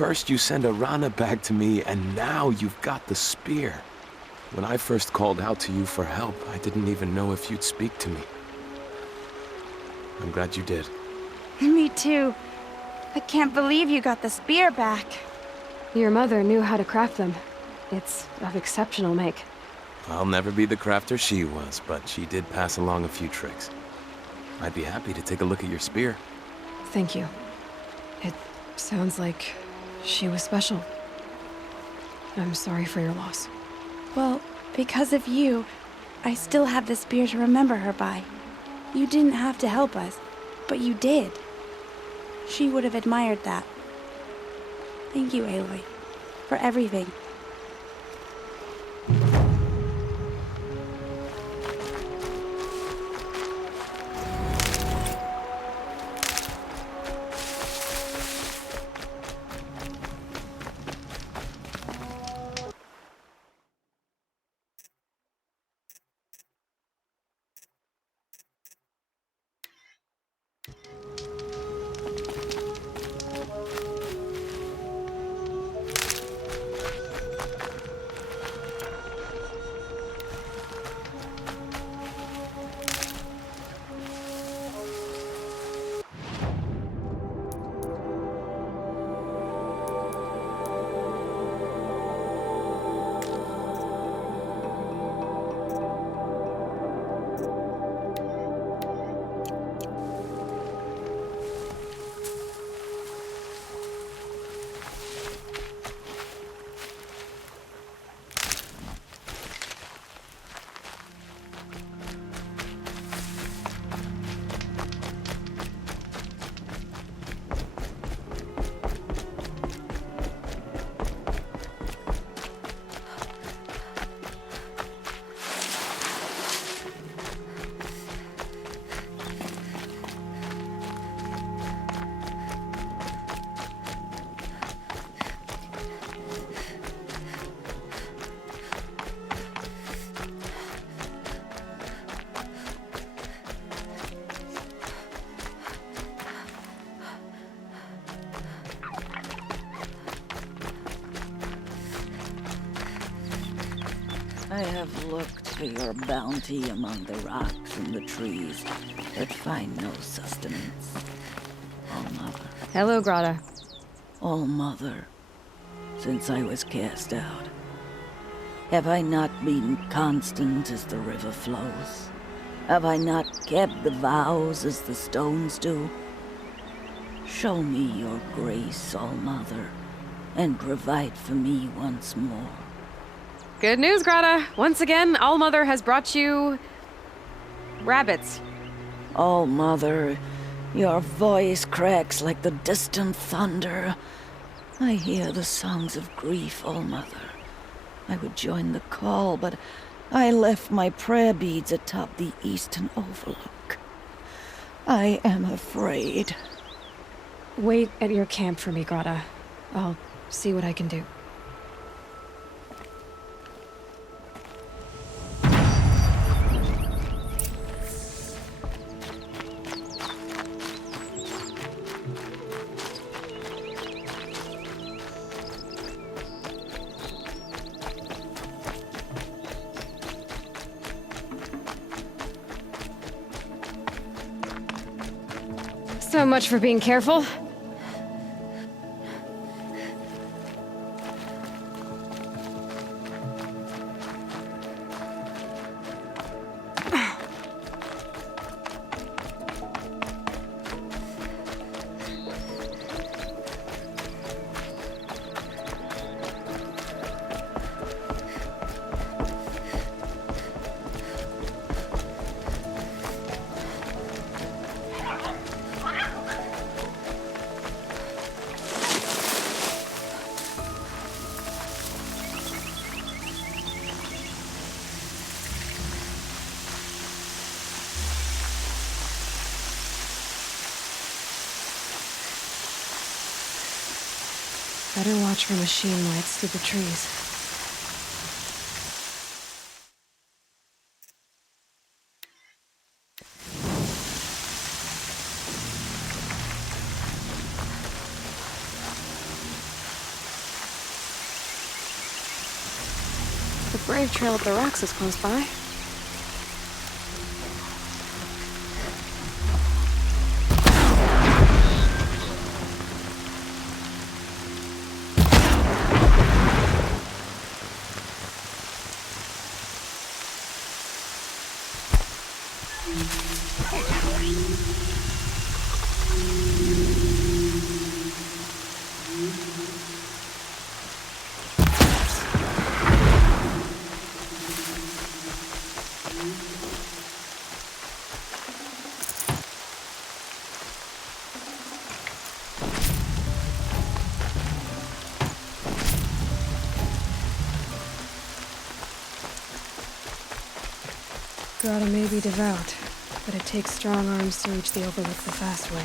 First you send a Rana back to me, and now you've got the spear. When I first called out to you for help, I didn't even know if you'd speak to me. I'm glad you did. Me too. I can't believe you got the spear back. Your mother knew how to craft them. It's of exceptional make. I'll never be the crafter she was, but she did pass along a few tricks. I'd be happy to take a look at your spear. Thank you. It sounds like she was special. I'm sorry for your loss. Well, because of you, I still have the spear to remember her by. You didn't have to help us, but you did. She would have admired that. Thank you, Aloy, for everything. I have looked for your bounty among the rocks and the trees, but find no sustenance. All-Mother. Hello, Grata. All-Mother, since I was cast out, have I not been constant as the river flows? Have I not kept the vows as the stones do? Show me your grace, All-Mother, and provide for me once more. Good news, Grata. Once again, All-Mother has brought you... rabbits. All-Mother, your voice cracks like the distant thunder. I hear the songs of grief, All-Mother. I would join the call, but I left my prayer beads atop the eastern overlook. I am afraid. Wait at your camp for me, Grata. I'll see what I can do. So much for being careful. Better watch for machine lights through the trees. The brave trail up the rocks is close by. Grotto may be devout, but it takes strong arms to reach the Overlook the fast way.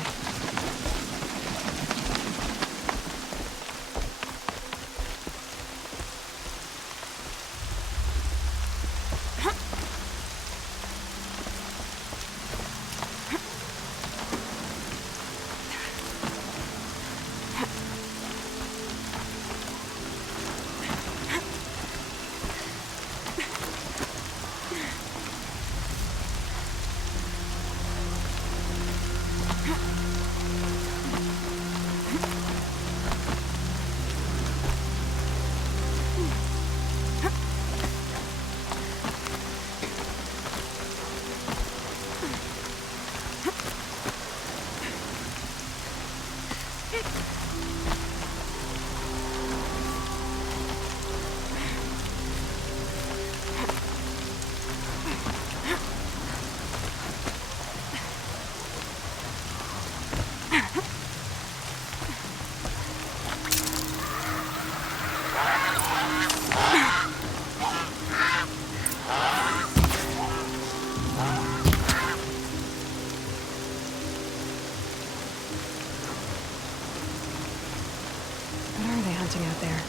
Out there,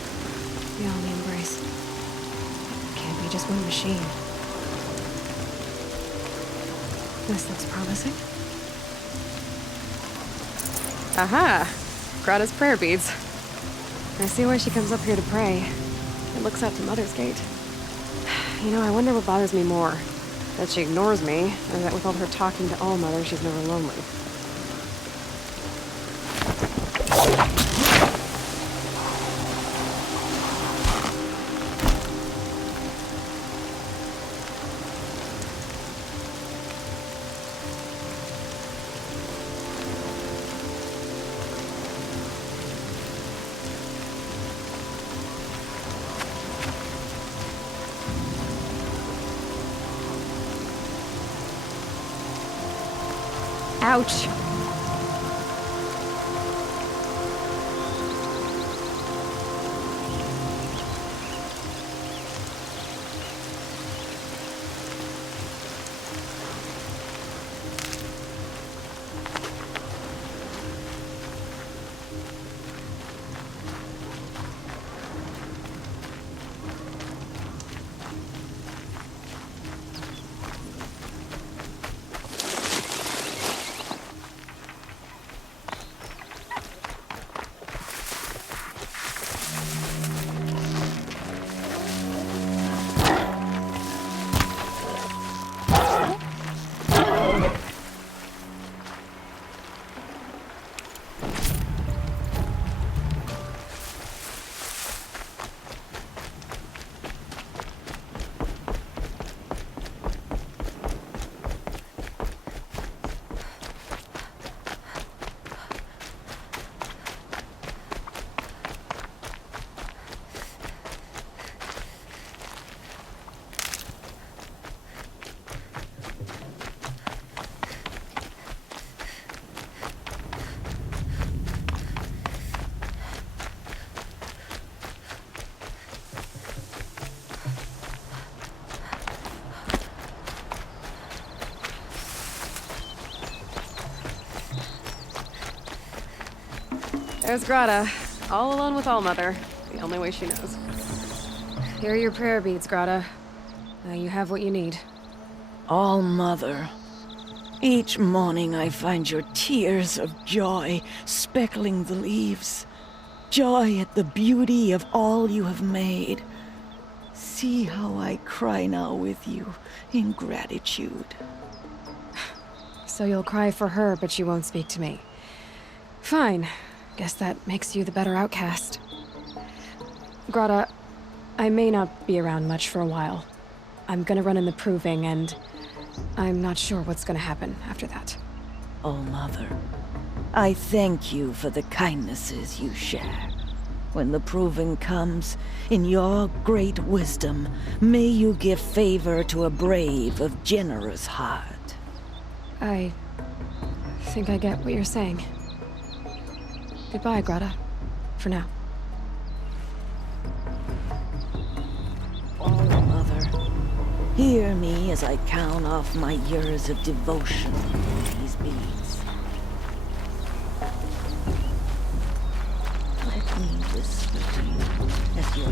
beyond the embrace. Can't be just one machine. This looks promising. Aha! Grata's prayer beads. I see why she comes up here to pray. It looks out to Mother's Gate. You know, I wonder what bothers me more. That she ignores me, or that with all her talking to All Mother, she's never lonely. Ouch! There's Grata, all alone with All Mother, the only way she knows. Here are your prayer beads, Grata. Now you have what you need. All Mother, each morning I find your tears of joy speckling the leaves. Joy at the beauty of all you have made. See how I cry now with you in gratitude. So you'll cry for her, but you won't speak to me. Fine. Guess that makes you the better outcast. Grata, I may not be around much for a while. I'm gonna run in the proving, and I'm not sure what's gonna happen after that. Oh, Mother, I thank you for the kindnesses you share. When the proving comes, in your great wisdom, may you give favor to a brave of generous heart. I think I get what you're saying. Goodbye, Grata. For now. Oh, Mother, hear me as I count off my years of devotion to these beads. Let me whisper to you as your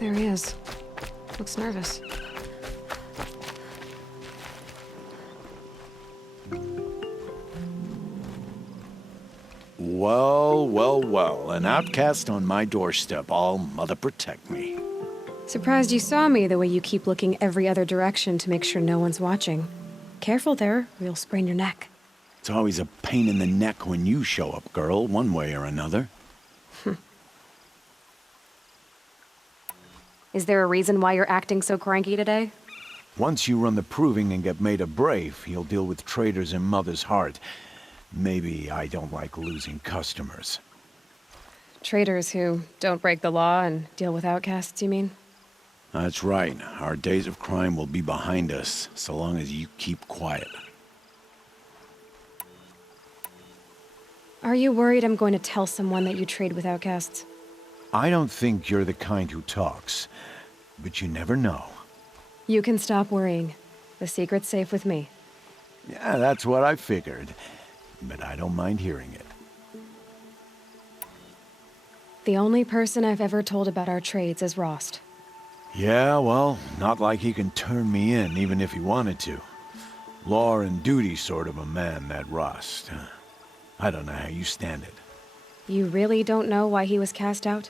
There he is. Looks nervous. Well, well, well. An outcast on my doorstep. All mother protect me. Surprised you saw me the way you keep looking every other direction to make sure no one's watching. Careful there, or you'll sprain your neck. It's always a pain in the neck when you show up, girl, one way or another. Is there a reason why you're acting so cranky today? Once you run the proving and get made a brave, you'll deal with traitors in Mother's Heart. Maybe I don't like losing customers. Traitors who don't break the law and deal with outcasts, you mean? That's right. Our days of crime will be behind us, so long as you keep quiet. Are you worried I'm going to tell someone that you trade with outcasts? I don't think you're the kind who talks, but you never know. You can stop worrying. The secret's safe with me. Yeah, that's what I figured, but I don't mind hearing it. The only person I've ever told about our trades is Rost. Yeah, well, not like he can turn me in, even if he wanted to. Law and duty sort of a man, that Rost. I don't know how you stand it. You really don't know why he was cast out?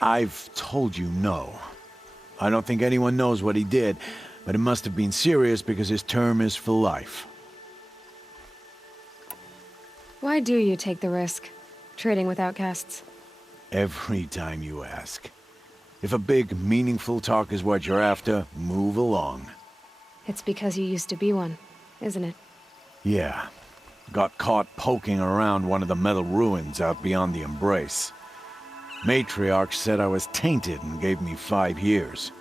I've told you no. I don't think anyone knows what he did, but it must have been serious because his term is for life. Why do you take the risk, trading with outcasts? Every time you ask. If a big, meaningful talk is what you're after, move along. It's because you used to be one, isn't it? Yeah. Got caught poking around one of the metal ruins out beyond the Embrace. Matriarch said I was tainted and gave me 5 years.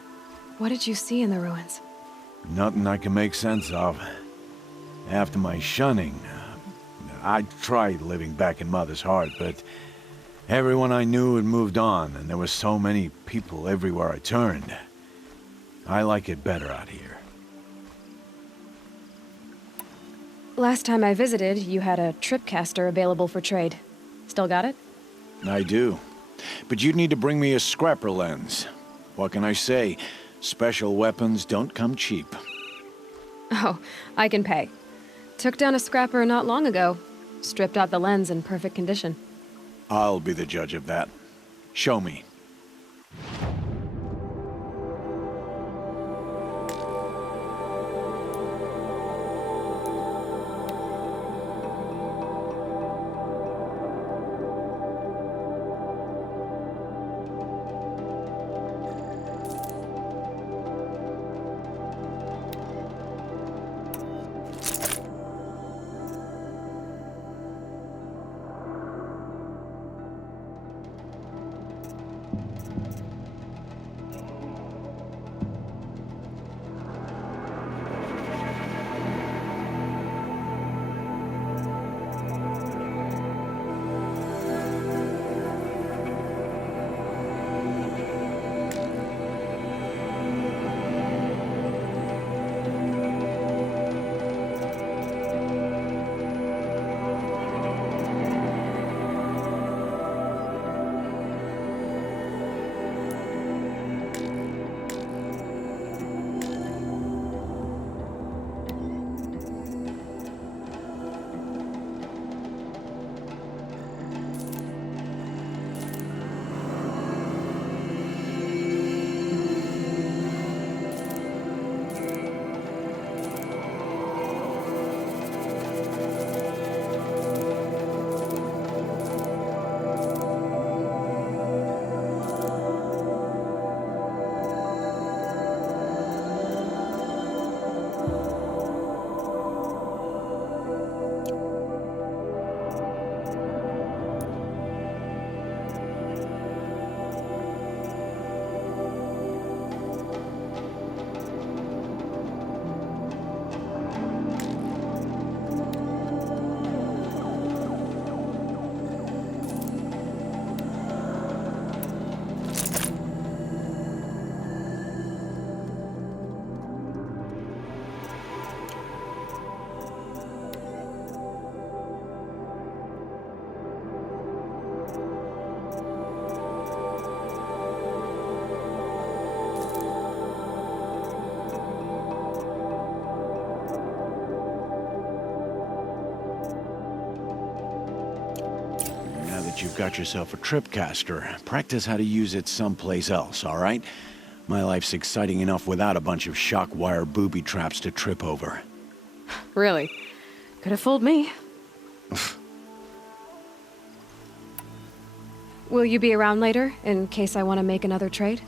What did you see in the ruins? Nothing I can make sense of. After my shunning, I tried living back in Mother's Heart, but everyone I knew had moved on, and there were so many people everywhere I turned. I like it better out here. Last time I visited, you had a tripcaster available for trade. Still got it? I do. But you'd need to bring me a scrapper lens. What can I say? Special weapons don't come cheap. Oh, I can pay. Took down a scrapper not long ago. Stripped out the lens in perfect condition. I'll be the judge of that. Show me. You've got yourself a tripcaster. Practice how to use it someplace else, all right? My life's exciting enough without a bunch of shock wire booby traps to trip over. Really? Could have fooled me. Will you be around later, in case I want to make another trade?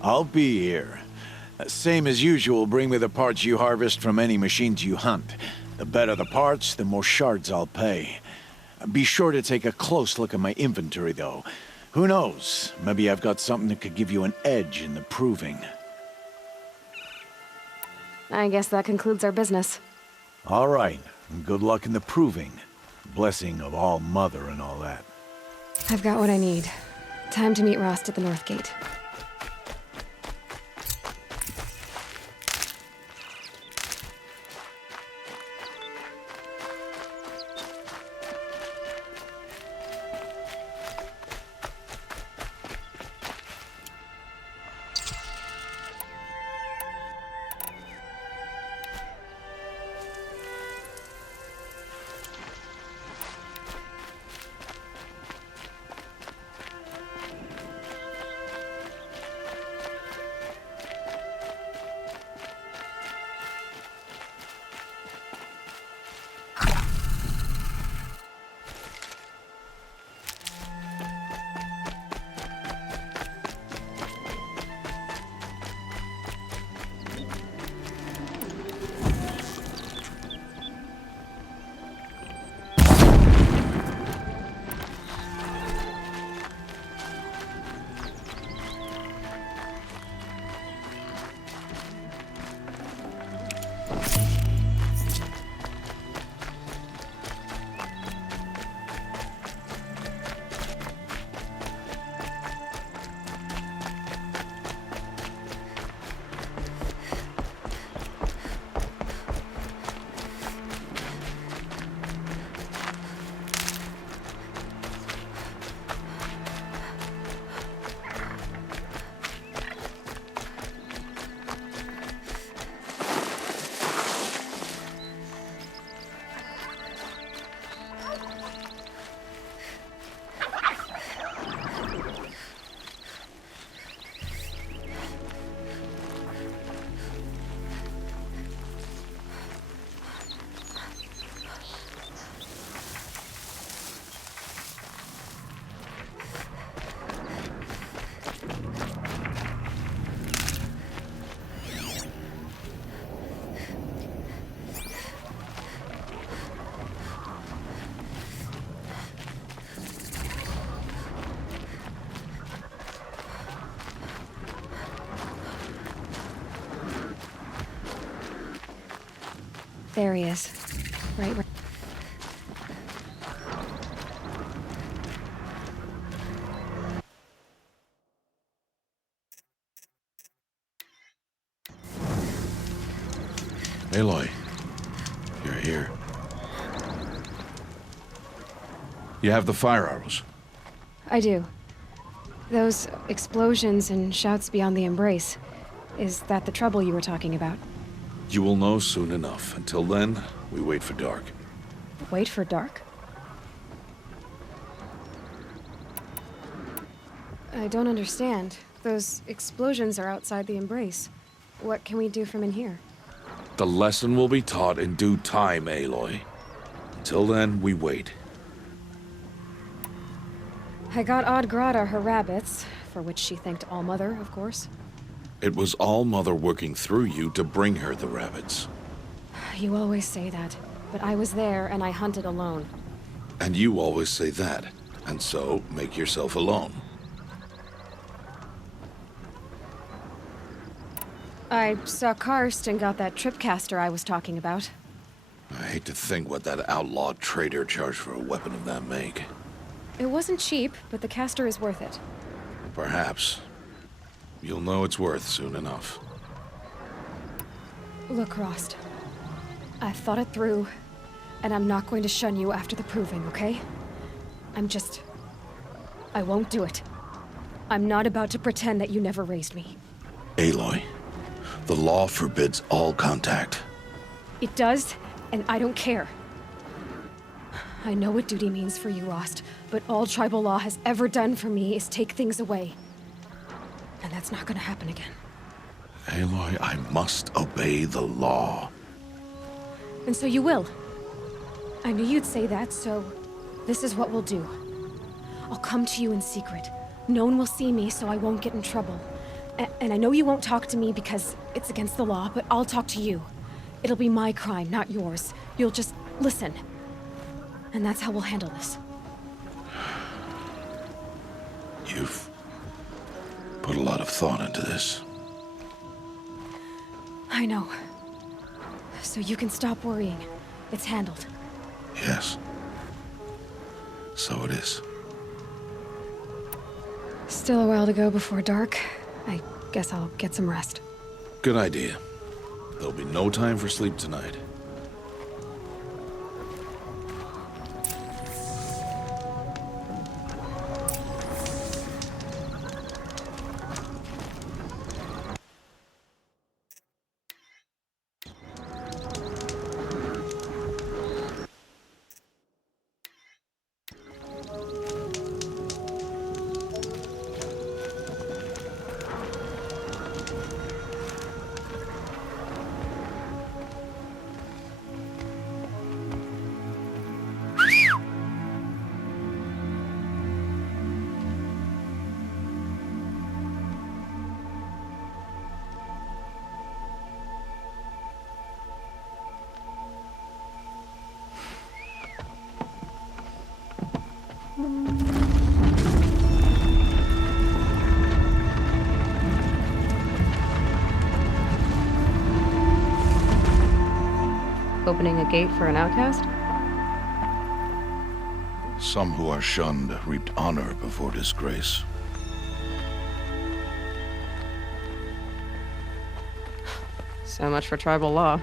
I'll be here. Same as usual, bring me the parts you harvest from any machines you hunt. The better the parts, the more shards I'll pay. Be sure to take a close look at my inventory, though. Who knows? Maybe I've got something that could give you an edge in the proving. I guess that concludes our business. All right, and good luck in the proving. Blessing of All Mother and all that. I've got what I need. Time to meet Rost at the North Gate. There he is. Right. Aloy, you're here. You have the fire arrows. I do. Those explosions and shouts beyond the embrace. Is that the trouble you were talking about? You will know soon enough. Until then, we wait for dark. Wait for dark? I don't understand. Those explosions are outside the embrace. What can we do from in here? The lesson will be taught in due time, Aloy. Until then, we wait. I got Odd Grata her rabbits, for which she thanked All-Mother, of course. It was All-Mother working through you to bring her the rabbits. You always say that, but I was there and I hunted alone. And you always say that, and so make yourself alone. I saw Karst and got that tripcaster I was talking about. I hate to think what that outlawed trader charged for a weapon of that make. It wasn't cheap, but the caster is worth it. Perhaps. You'll know it's worth soon enough. Look, Rost. I've thought it through, and I'm not going to shun you after the proving, okay? I won't do it. I'm not about to pretend that you never raised me. Aloy, the law forbids all contact. It does, and I don't care. I know what duty means for you, Rost, but all tribal law has ever done for me is take things away. And that's not gonna happen again. Aloy, I must obey the law. And so you will. I knew you'd say that, so this is what we'll do. I'll come to you in secret. No one will see me, so I won't get in trouble. And I know you won't talk to me because it's against the law, but I'll talk to you. It'll be my crime, not yours. You'll just listen. And that's how we'll handle this. You've put a lot of thought into this. I know. So you can stop worrying. It's handled. Yes. So it is. Still a while to go before dark. I guess I'll get some rest. Good idea. There'll be no time for sleep tonight. Opening a gate for an outcast? Some who are shunned reaped honor before disgrace. So much for tribal law.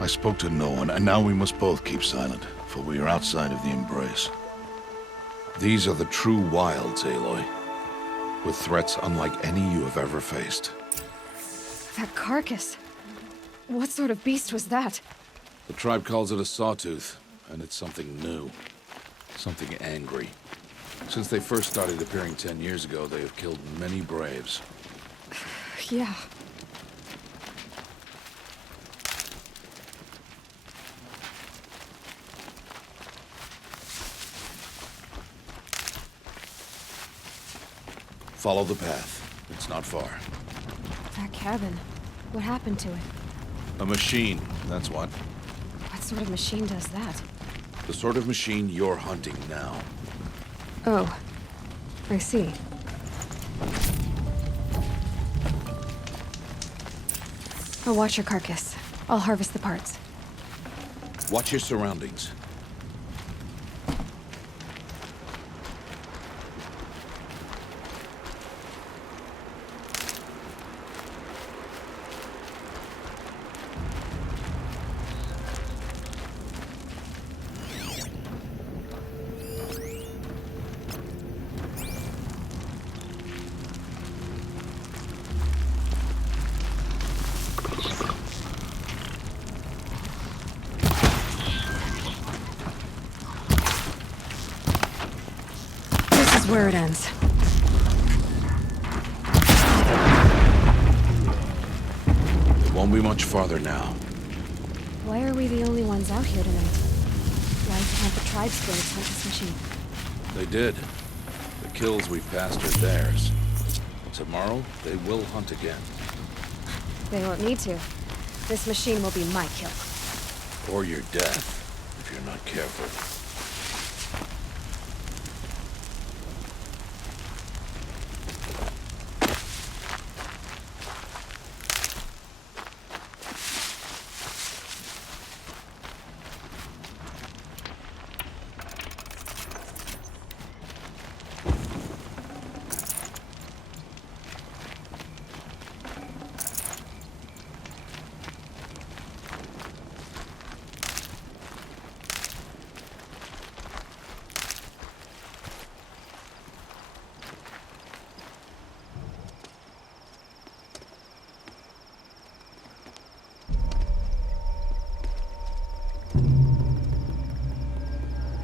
I spoke to no one, and now we must both keep silent, for we are outside of the embrace. These are the true wilds, Aloy, with threats unlike any you have ever faced. That carcass. What sort of beast was that? The tribe calls it a sawtooth, and it's something new. Something angry. Since they first started appearing 10 years ago, they have killed many braves. Yeah. Follow the path. It's not far. That cabin. What happened to it? A machine, that's what. What sort of machine does that? The sort of machine you're hunting now. Oh. I see. I'll watch your carcass. I'll harvest the parts. Watch your surroundings. Where it ends. It won't be much farther now. Why are we the only ones out here tonight? Why can't the tribe spirits hunt this machine? They did. The kills we passed are theirs. Tomorrow, they will hunt again. They won't need to. This machine will be my kill. Or your death, if you're not careful.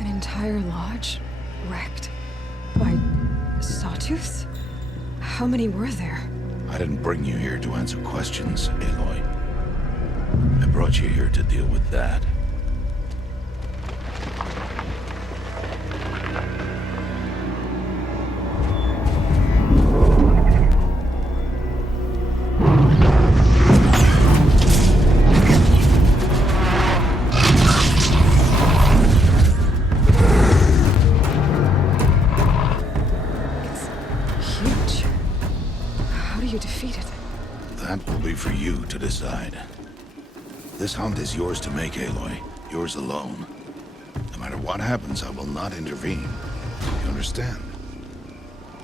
Entire lodge wrecked by sawtooths? How many were there? I didn't bring you here to answer questions, Aloy. I brought you here to deal with that. for you to decide. This hunt is yours to make, Aloy. Yours alone. No matter what happens, I will not intervene. You understand?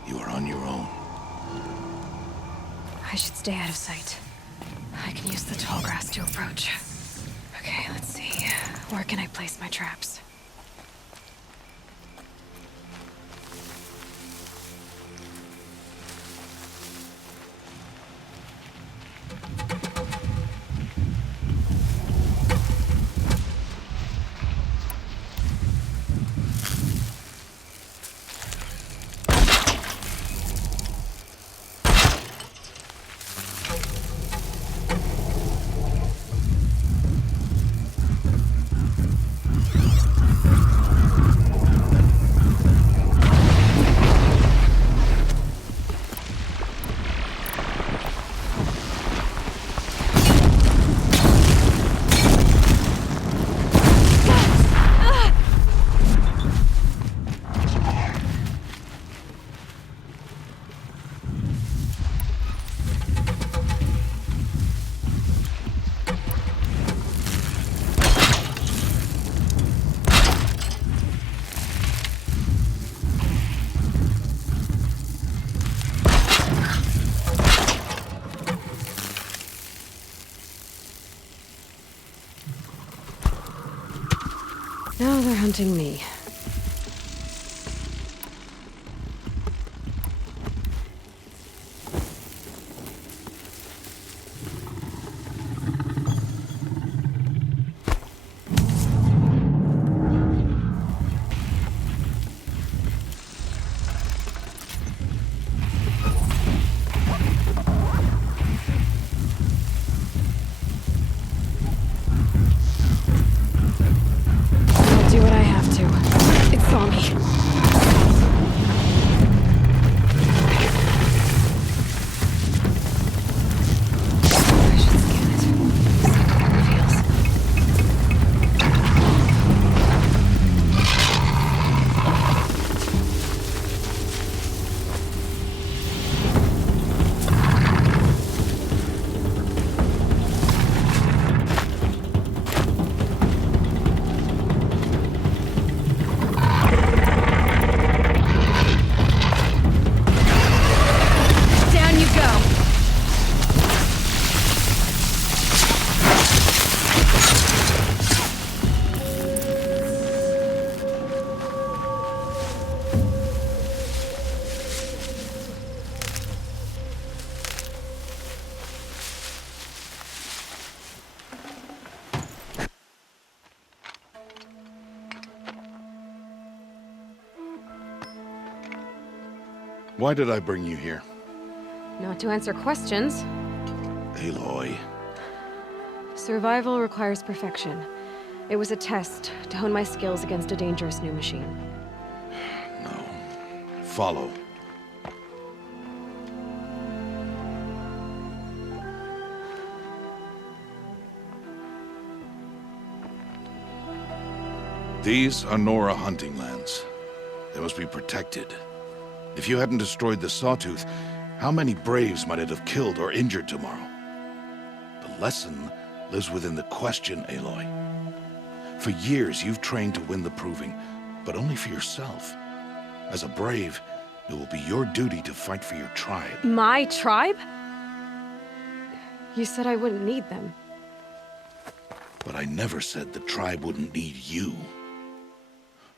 You are on your own. I should stay out of sight. I can use the tall grass to approach. Okay, let's see. Where can I place my traps? Now they're hunting me. Why did I bring you here? Not to answer questions. Aloy. Survival requires perfection. It was a test to hone my skills against a dangerous new machine. No. Follow. These are Nora hunting lands. They must be protected. If you hadn't destroyed the Sawtooth, how many Braves might it have killed or injured tomorrow? The lesson lives within the question, Aloy. For years, you've trained to win the Proving, but only for yourself. As a Brave, it will be your duty to fight for your tribe. My tribe? You said I wouldn't need them. But I never said the tribe wouldn't need you.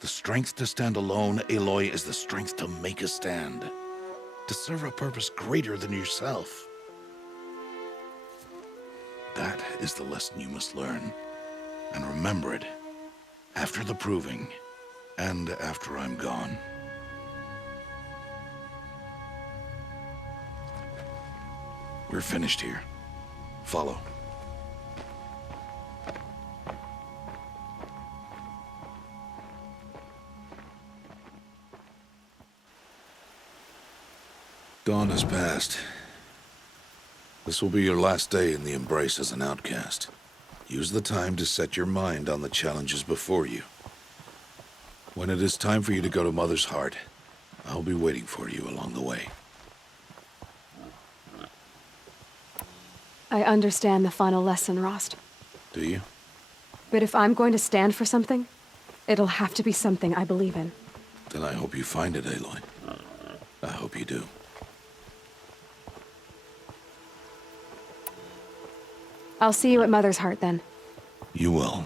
The strength to stand alone, Aloy, is the strength to make a stand. To serve a purpose greater than yourself. That is the lesson you must learn. And remember it. After the Proving. And after I'm gone. We're finished here. Follow. Dawn has passed. This will be your last day in the Embrace as an outcast. Use the time to set your mind on the challenges before you. When it is time for you to go to Mother's Heart, I'll be waiting for you along the way. I understand the final lesson, Rost. Do you? But if I'm going to stand for something, it'll have to be something I believe in. Then I hope you find it, Aloy. I hope you do. I'll see you at Mother's Heart, then. You will.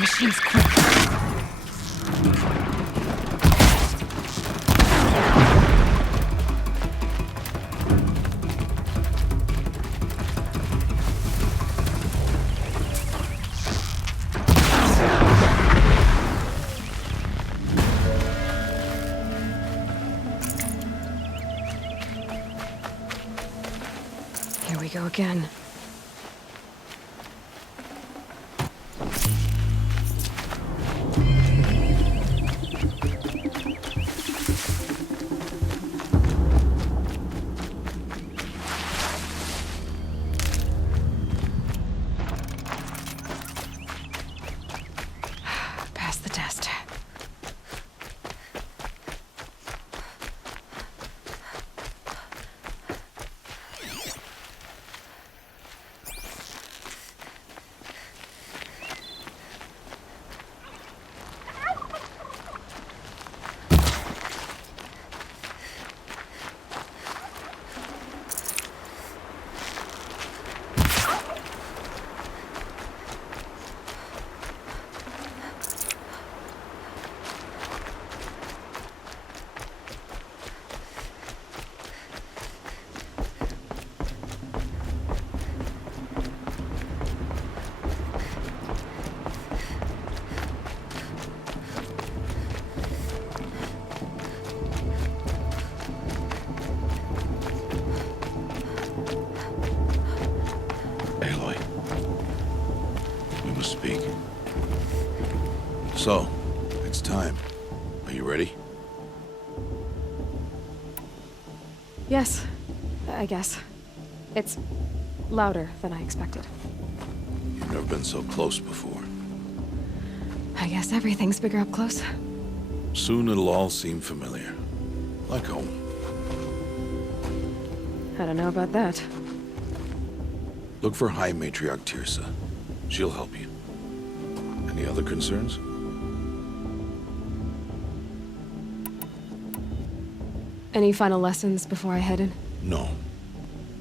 Machine's quick. Here we go again. So, it's time. Are you ready? Yes, I guess. It's louder than I expected. You've never been so close before. I guess everything's bigger up close. Soon it'll all seem familiar. Like home. I don't know about that. Look for High Matriarch Tirsa. She'll help you. Any other concerns? Any final lessons before I head in? No.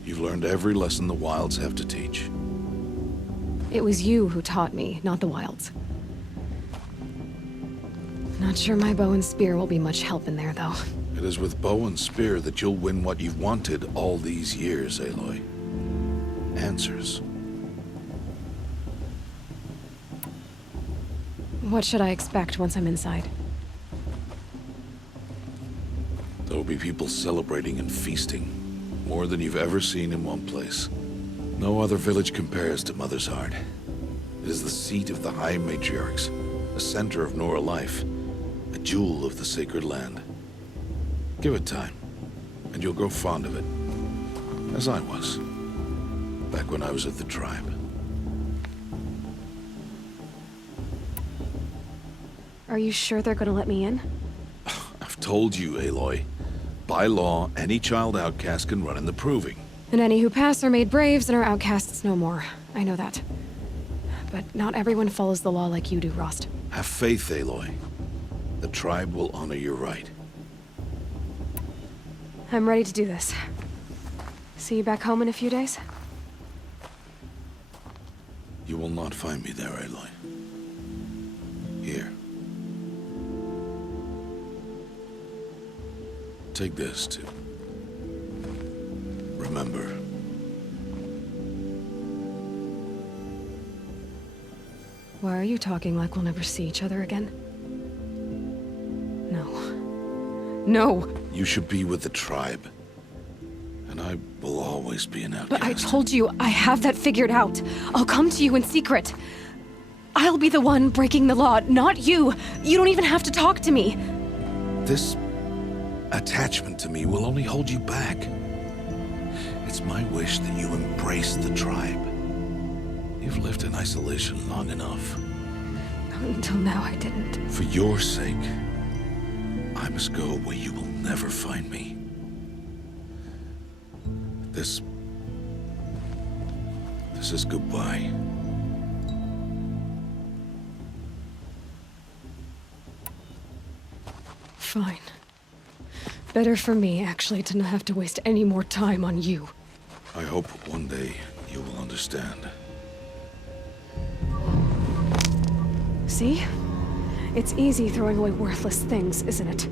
You've learned every lesson the Wilds have to teach. It was you who taught me, not the Wilds. Not sure my bow and spear will be much help in there, though. It is with bow and spear that you'll win what you've wanted all these years, Aloy. Answers. What should I expect once I'm inside? There will be people celebrating and feasting. More than you've ever seen in one place. No other village compares to Mother's Heart. It is the seat of the High Matriarchs, a center of Nora life, a jewel of the sacred land. Give it time, and you'll grow fond of it. As I was, back when I was at the tribe. Are you sure they're gonna let me in? I've told you, Aloy. By law, any child outcast can run in the Proving. And any who pass are made braves and are outcasts no more. I know that. But not everyone follows the law like you do, Rost. Have faith, Aloy. The tribe will honor your right. I'm ready to do this. See you back home in a few days? You will not find me there, Aloy. Here. Take this, too. Remember. Why are you talking like we'll never see each other again? No. No! You should be with the tribe. And I will always be an outcast. But I told you, I have that figured out. I'll come to you in secret. I'll be the one breaking the law, not you. You don't even have to talk to me. This attachment to me will only hold you back. It's my wish that you embrace the tribe. You've lived in isolation long enough. Until now, I didn't. For your sake, I must go where you will never find me. This is goodbye. Fine. Better for me, actually, to not have to waste any more time on you. I hope one day you will understand. See? It's easy throwing away worthless things, isn't it?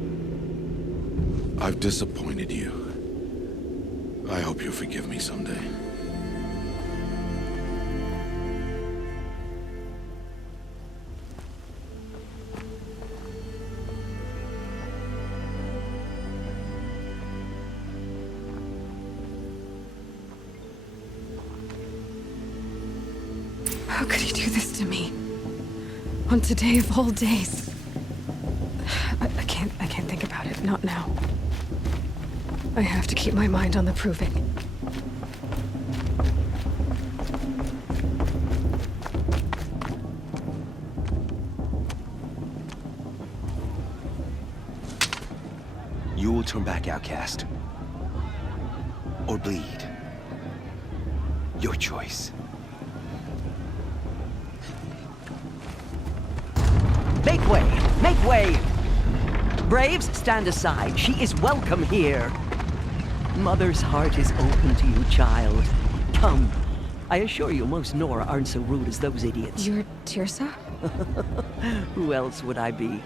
I've disappointed you. I hope you'll forgive me someday. How could he do this to me? On today of all days. I can't think about it. Not now. I have to keep my mind on the Proving. You will turn back, outcast. Or bleed. Your choice. Make way! Make way! Braves, stand aside. She is welcome here. Mother's heart is open to you, child. Come. I assure you, most Nora aren't so rude as those idiots. You're Teersa? Who else would I be?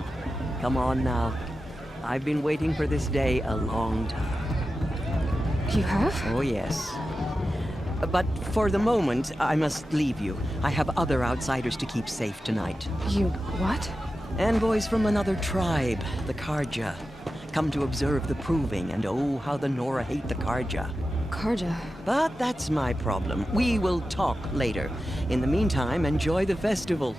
Come on now. I've been waiting for this day a long time. You have? Oh, yes. But for the moment, I must leave you. I have other outsiders to keep safe tonight. You what? Envoys from another tribe, the Karja. Come to observe the Proving, and oh, how the Nora hate the Karja. Karja? But that's my problem. We will talk later. In the meantime, enjoy the festival.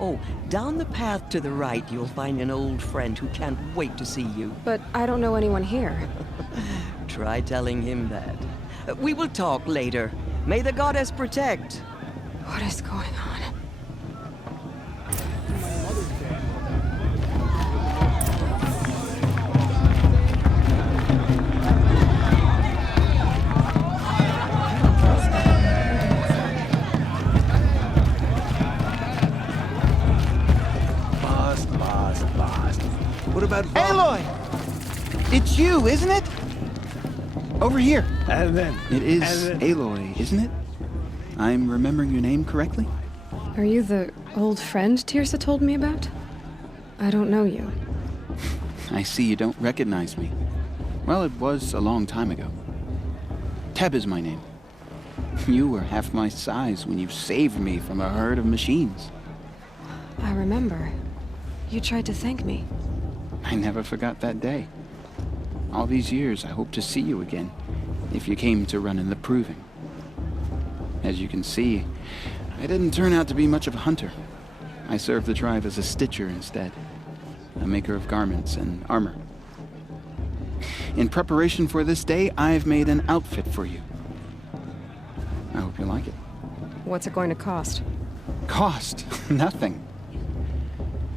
Oh, down the path to the right, you'll find an old friend who can't wait to see you. But I don't know anyone here. Try telling him that. We will talk later. May the goddess protect. What is going on? What about Aloy! It's you, isn't it? Over here. And then... It is Aloy, isn't it? I'm remembering your name correctly? Are you the old friend Teersa told me about? I don't know you. I see you don't recognize me. Well, it was a long time ago. Teb is my name. You were half my size when you saved me from a herd of machines. I remember. You tried to thank me. I never forgot that day. All these years, I hope to see you again, if you came to run in the Proving. As you can see, I didn't turn out to be much of a hunter. I served the tribe as a stitcher instead, a maker of garments and armor. In preparation for this day, I've made an outfit for you. I hope you like it. What's it going to cost? Cost? Nothing.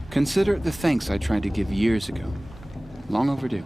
Consider it the thanks I tried to give years ago. Long overdue.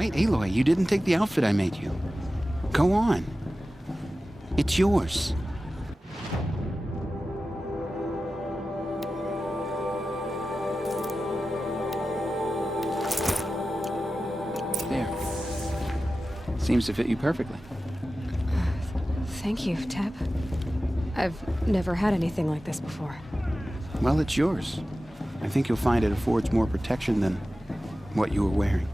Wait, Aloy, you didn't take the outfit I made you. Go on. It's yours. There. Seems to fit you perfectly. Thank you, Teb. I've never had anything like this before. Well, it's yours. I think you'll find it affords more protection than what you were wearing.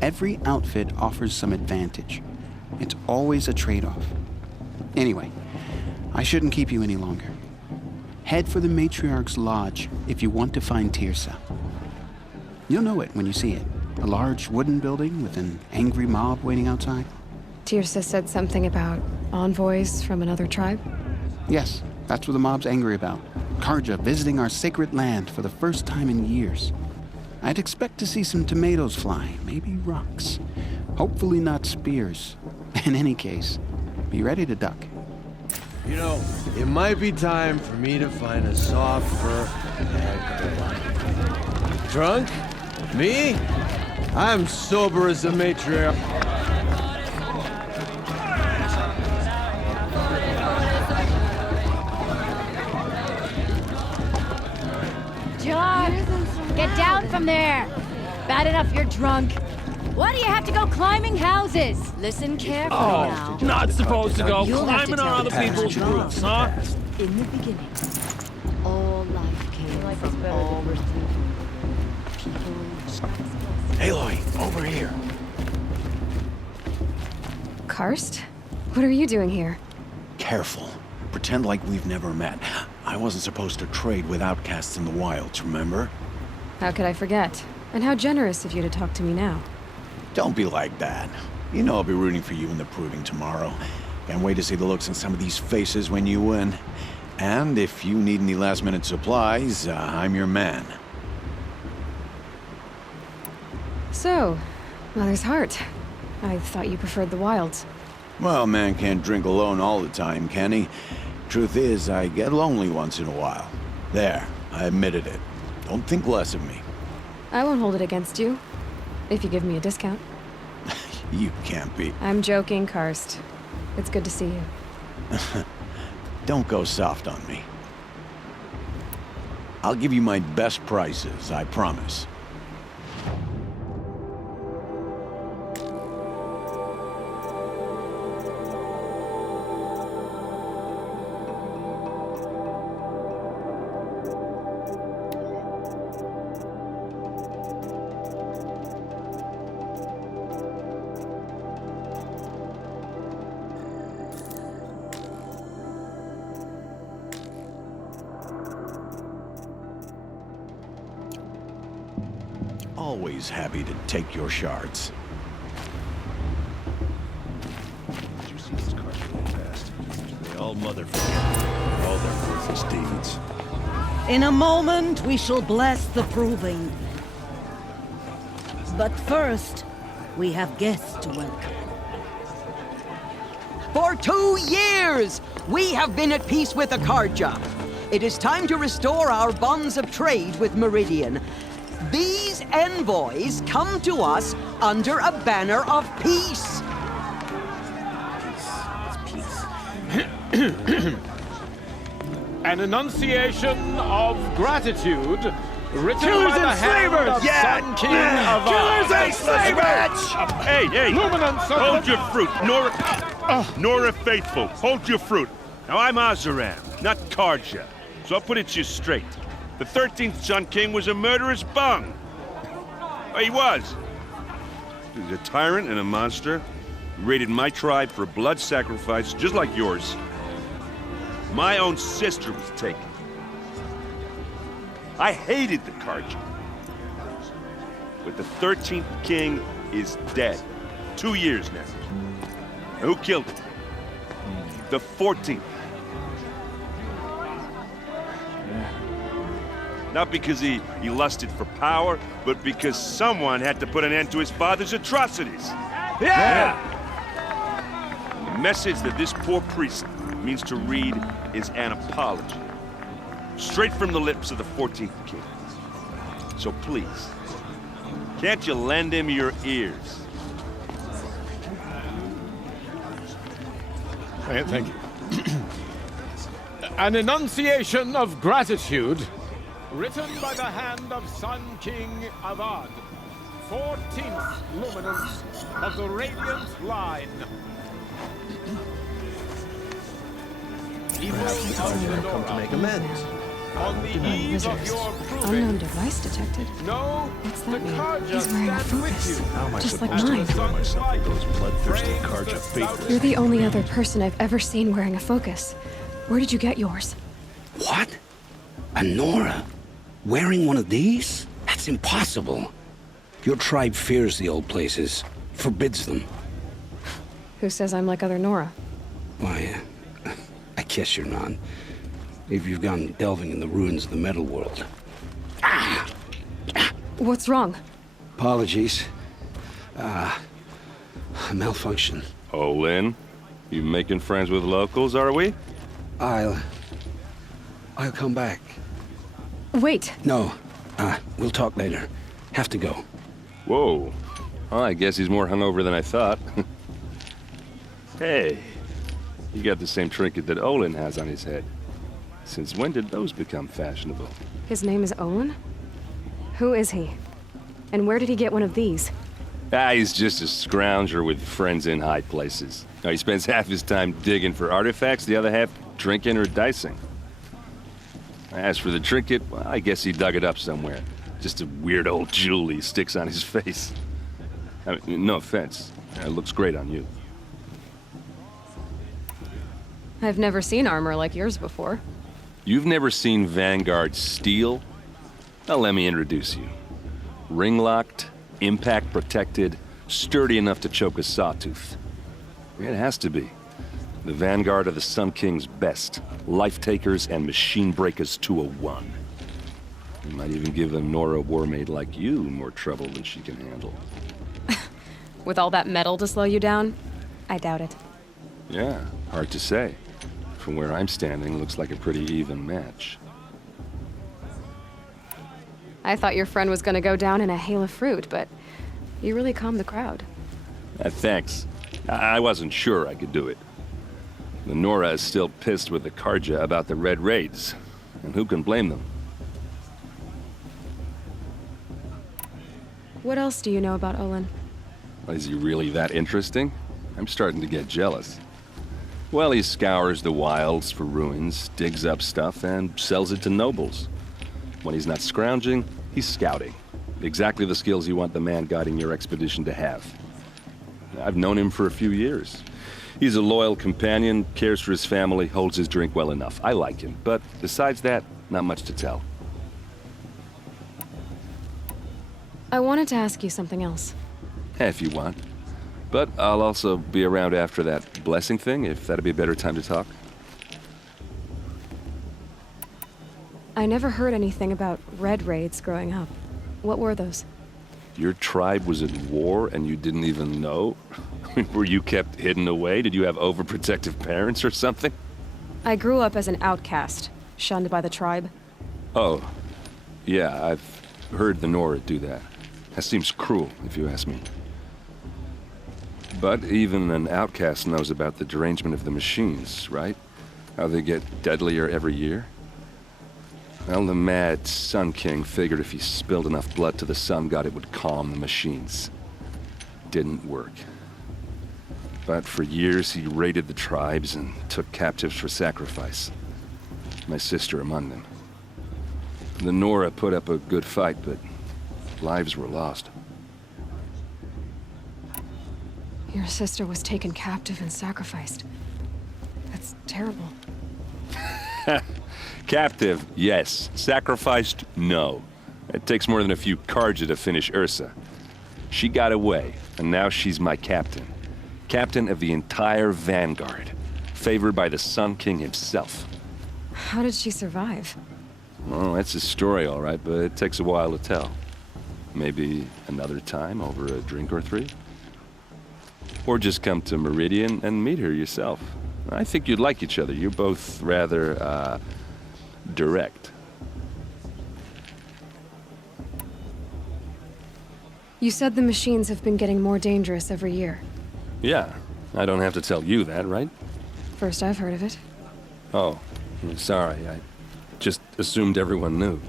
Every outfit offers some advantage. It's always a trade-off. Anyway, I shouldn't keep you any longer. Head for the Matriarch's Lodge if you want to find Tirsa. You'll know it when you see it. A large wooden building with an angry mob waiting outside. Tirsa said something about envoys from another tribe? Yes, that's what the mob's angry about. Karja visiting our sacred land for the first time in years. I'd expect to see some tomatoes fly, maybe rocks. Hopefully not spears. In any case, be ready to duck. You know, it might be time for me to find a soft fur and drunk? Me? I'm sober as a matriarch. John, get down from there. Bad enough you're drunk. Why do you have to go climbing houses? Listen carefully now. Not supposed to go You'll have to climbing on tell other people's roofs, huh? In the beginning, all life came from all people. Aloy, over here. Karst? What are you doing here? Careful. Pretend like we've never met. I wasn't supposed to trade with outcasts in the wilds, remember? How could I forget? And how generous of you to talk to me now. Don't be like that. You know I'll be rooting for you in the proving tomorrow. Can't wait to see the looks on some of these faces when you win. And if you need any last-minute supplies, I'm your man. So, Mother's Heart. I thought you preferred the wilds. Well, man can't drink alone all the time, can he? Truth is, I get lonely once in a while. There, I admitted it. Don't think less of me. I won't hold it against you, if you give me a discount. You can't be. I'm joking, Karst. It's good to see you. Don't go soft on me. I'll give you my best prices, I promise. Always happy to take your shards. You see this card really fast. They all motherfucker all their worthless deeds. In a moment, we shall bless the proving. But first, we have guests to welcome. For 2 years, we have been at peace with Akarja. It is time to restore our bonds of trade with Meridian. These envoys come to us under a banner of peace. An enunciation of gratitude written Killers by the and hand slavers! of Yeah! Sun King of Killers and slavers! Hey, hey! Luminance of Hold the- your fruit, Nora Faithful. Hold your fruit. Now, I'm Azaram, not Karja, so I'll put it to you straight. The 13th Sun King was a murderous bung. Well, he was. He was a tyrant and a monster. He raided my tribe for a blood sacrifice, just like yours. My own sister was taken. I hated the Karja. But the 13th king is dead. 2 years now. And who killed him? The 14th. Not because he lusted for power, but because someone had to put an end to his father's atrocities. Yeah! The message that this poor priest means to read is an apology. Straight from the lips of the 14th king. So please, Can't you lend him your ears? Thank you. An enunciation of gratitude, written by the hand of Sun King Avad, 14th luminance of the Radiant Line. Perhaps the Carja have come to make amends. On the eve of your proving, Unknown device detected. no, What's the that mean? Carja He's wearing a stand with focus. you. How am I Just like supposed to mine. defend myself with those bloodthirsty Carja faithless? You're the only other person I've ever seen wearing a focus. Where did you get yours? What? A Nora? Wearing one of these? That's impossible. Your tribe fears the old places, forbids them. Who says I'm like other Nora? Why, I guess you're not. If you've gone delving in the ruins of the metal world. What's wrong? Apologies. A malfunction. Oh, Lynn? You making friends with locals, are we? I'll come back. Wait. No. We'll talk later. Have to go. Whoa. Well, I guess he's more hungover than I thought. Hey, you got the same trinket that Olin has on his head. Since when did those become fashionable? His name is Owen? Who is he? And where did he get one of these? He's just a scrounger with friends in high places. Now, he spends half his time digging for artifacts, the other half drinking or dicing. As for the trinket, well, I guess he dug it up somewhere. Just a weird old jewel he sticks on his face. I mean, no offense. It looks great on you. I've never seen armor like yours before. You've never seen Vanguard steel? Well, let me introduce you. Ring-locked, impact-protected, sturdy enough to choke a sawtooth. It has to be. The Vanguard of the Sun King's best. Life-takers and machine breakers to a one. You might even give a Nora warmaid like you more trouble than she can handle. With all that metal to slow you down? I doubt it. Yeah, hard to say. From where I'm standing, looks like a pretty even match. I thought your friend was gonna go down in a hail of fruit, but you really calmed the crowd. Thanks. I wasn't sure I could do it. The Nora is still pissed with the Carja about the Red Raids, and who can blame them? What else do you know about Olin? Is he really that interesting? I'm starting to get jealous. Well, he scours the wilds for ruins, digs up stuff, and sells it to nobles. When he's not scrounging, he's scouting. Exactly the skills you want the man guiding your expedition to have. I've known him for a few years. He's a loyal companion, cares for his family, holds his drink well enough. I like him, but besides that, not much to tell. I wanted to ask you something else. If you want. But I'll also be around after that blessing thing, if that'd be a better time to talk. I never heard anything about Red Raids growing up. What were those? Your tribe was at war and you didn't even know? Were you kept hidden away? Did you have overprotective parents or something? I grew up as an outcast, shunned by the tribe. Oh, yeah, I've heard the Nora do that. That seems cruel, if you ask me. But even an outcast knows about the derangement of the machines, right? How they get deadlier every year? Well, the mad Sun King figured if he spilled enough blood to the Sun God, it would calm the machines. Didn't work. But for years, he raided the tribes and took captives for sacrifice. My sister among them. The Nora put up a good fight, but lives were lost. Your sister was taken captive and sacrificed. That's terrible. Captive, yes. Sacrificed, no. It takes more than a few Carja to finish Ursa. She got away, and now she's my captain. Captain of the entire Vanguard. Favored by the Sun King himself. How did she survive? Well, that's a story, all right, but it takes a while to tell. Maybe another time over a drink or three? Or just come to Meridian and meet her yourself. I think you'd like each other. You're both rather, direct. You said the machines have been getting more dangerous every year. Yeah, I don't have to tell you that, right? First I've heard of it. Oh, I'm sorry. I just assumed everyone knew.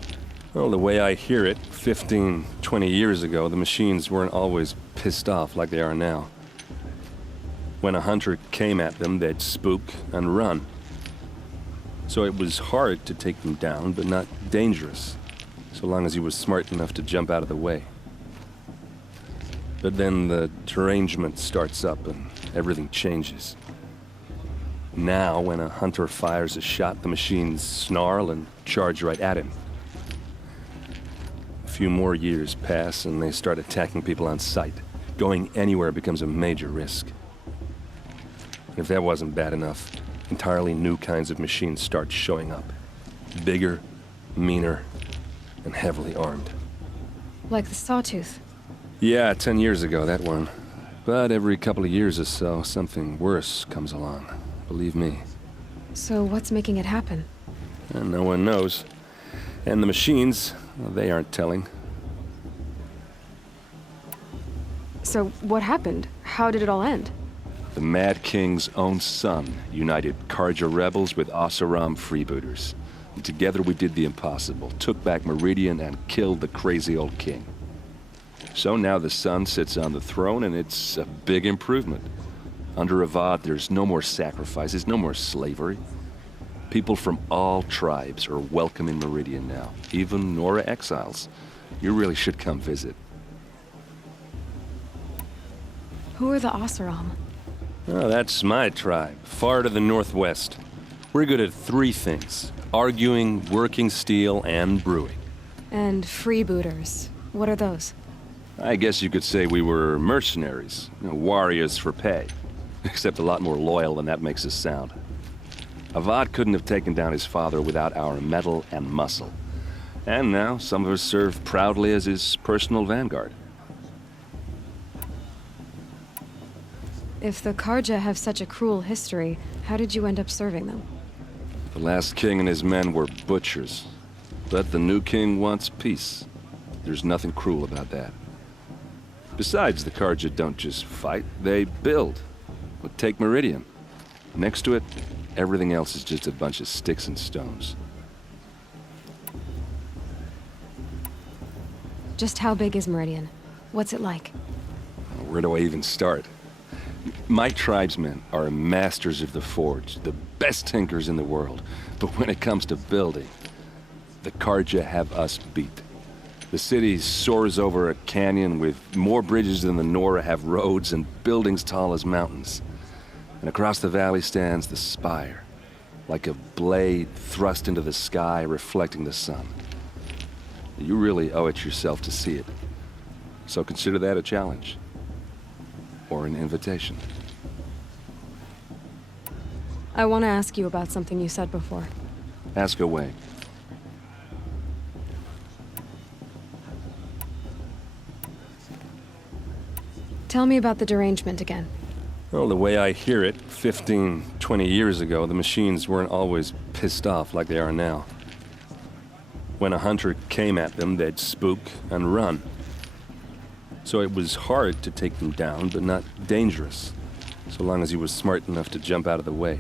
Well, the way I hear it, 15, 20 years ago, the machines weren't always pissed off like they are now. When a hunter came at them, they'd spook and run. So it was hard to take them down, but not dangerous, so long as he was smart enough to jump out of the way. But then the derangement starts up and everything changes. Now, when a hunter fires a shot, the machines snarl and charge right at him. A few more years pass and they start attacking people on sight. Going anywhere becomes a major risk. If that wasn't bad enough, entirely new kinds of machines start showing up. Bigger, meaner, and heavily armed. Like the Sawtooth. Yeah, 10 years ago, that one. But every couple of years or so, something worse comes along. Believe me. So what's making it happen? And no one knows. And the machines, well, they aren't telling. So what happened? How did it all end? The Mad King's own son united Karja rebels with Oseram freebooters. And together we did the impossible, took back Meridian and killed the crazy old king. So now the son sits on the throne and it's a big improvement. Under Avad, there's no more sacrifices, no more slavery. People from all tribes are welcome in Meridian now, even Nora exiles. You really should come visit. Who are the Oseram? Oh, that's my tribe, far to the northwest. We're good at 3 things: arguing, working steel, and brewing. And freebooters. What are those? I guess you could say we were mercenaries, warriors for pay. Except a lot more loyal than that makes us sound. Avad couldn't have taken down his father without our metal and muscle. And now some of us serve proudly as his personal vanguard. If the Karja have such a cruel history, how did you end up serving them? The last king and his men were butchers. But the new king wants peace. There's nothing cruel about that. Besides, the Karja don't just fight, they build. But take Meridian. Next to it, everything else is just a bunch of sticks and stones. Just how big is Meridian? What's it like? Where do I even start? My tribesmen are masters of the forge, the best tinkers in the world. But when it comes to building, the Karja have us beat. The city soars over a canyon with more bridges than the Nora have roads and buildings tall as mountains. And across the valley stands the spire, like a blade thrust into the sky, reflecting the sun. You really owe it yourself to see it. So consider that a challenge. Or an invitation. I want to ask you about something you said before. Ask away. Tell me about the derangement again. Well, the way I hear it, 15, 20 years ago, the machines weren't always pissed off like they are now. When a hunter came at them, they'd spook and run. So it was hard to take them down, but not dangerous, so long as he was smart enough to jump out of the way.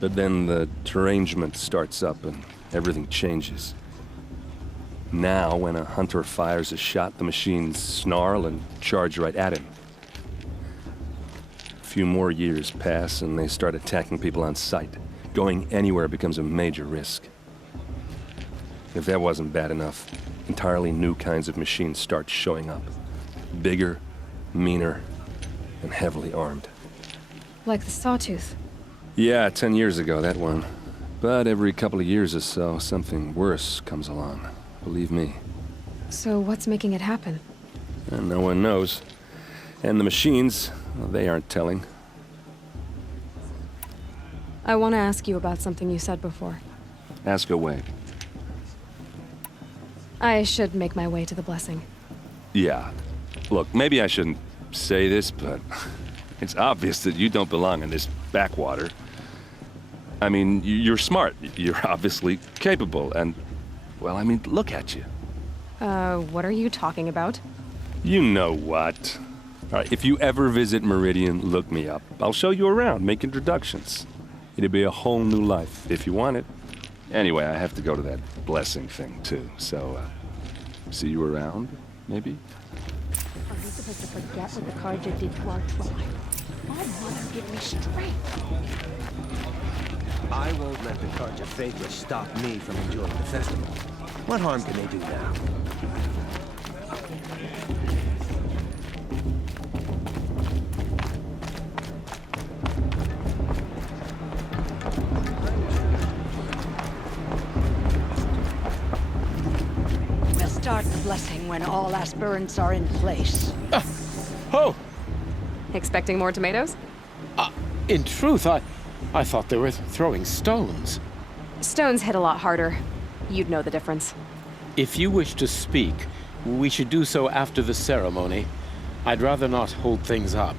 But then the derangement starts up and everything changes. Now, when a hunter fires a shot, the machines snarl and charge right at him. A few more years pass and they start attacking people on sight. Going anywhere becomes a major risk. If that wasn't bad enough, entirely new kinds of machines start showing up. Bigger, meaner, and heavily armed. Like the Sawtooth. Yeah, 10 years ago, that one. But every couple of years or so, something worse comes along. Believe me. So what's making it happen? And no one knows. And the machines, well, they aren't telling. I want to ask you about something you said before. Ask away. I should make my way to the blessing. Yeah. Look, maybe I shouldn't say this, but it's obvious that you don't belong in this backwater. I mean, you're smart. You're obviously capable, and, well, I mean, look at you. What are you talking about? You know what. All right, if you ever visit Meridian, look me up. I'll show you around, make introductions. It'll be a whole new life, if you want it. Anyway, I have to go to that blessing thing, too. So, see you around, maybe? Are we supposed to forget what the Karja did to our tribe? Oh, Mother, give me strength. I won't let the Karja faithless stop me from enjoying the festival. What harm can they do now? We'll start the blessing when all aspirants are in place. Oh! Expecting more tomatoes? In truth, I thought they were throwing stones. Stones hit a lot harder. You'd know the difference. If you wish to speak, we should do so after the ceremony. I'd rather not hold things up,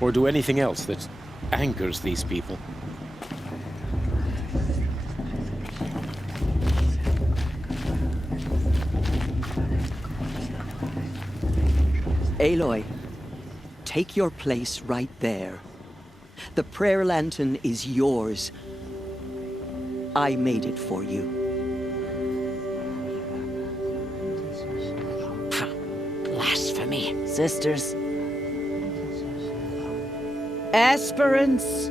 or do anything else that angers these people. Aloy, take your place right there. The prayer lantern is yours. I made it for you. Blasphemy. Sisters. Aspirants,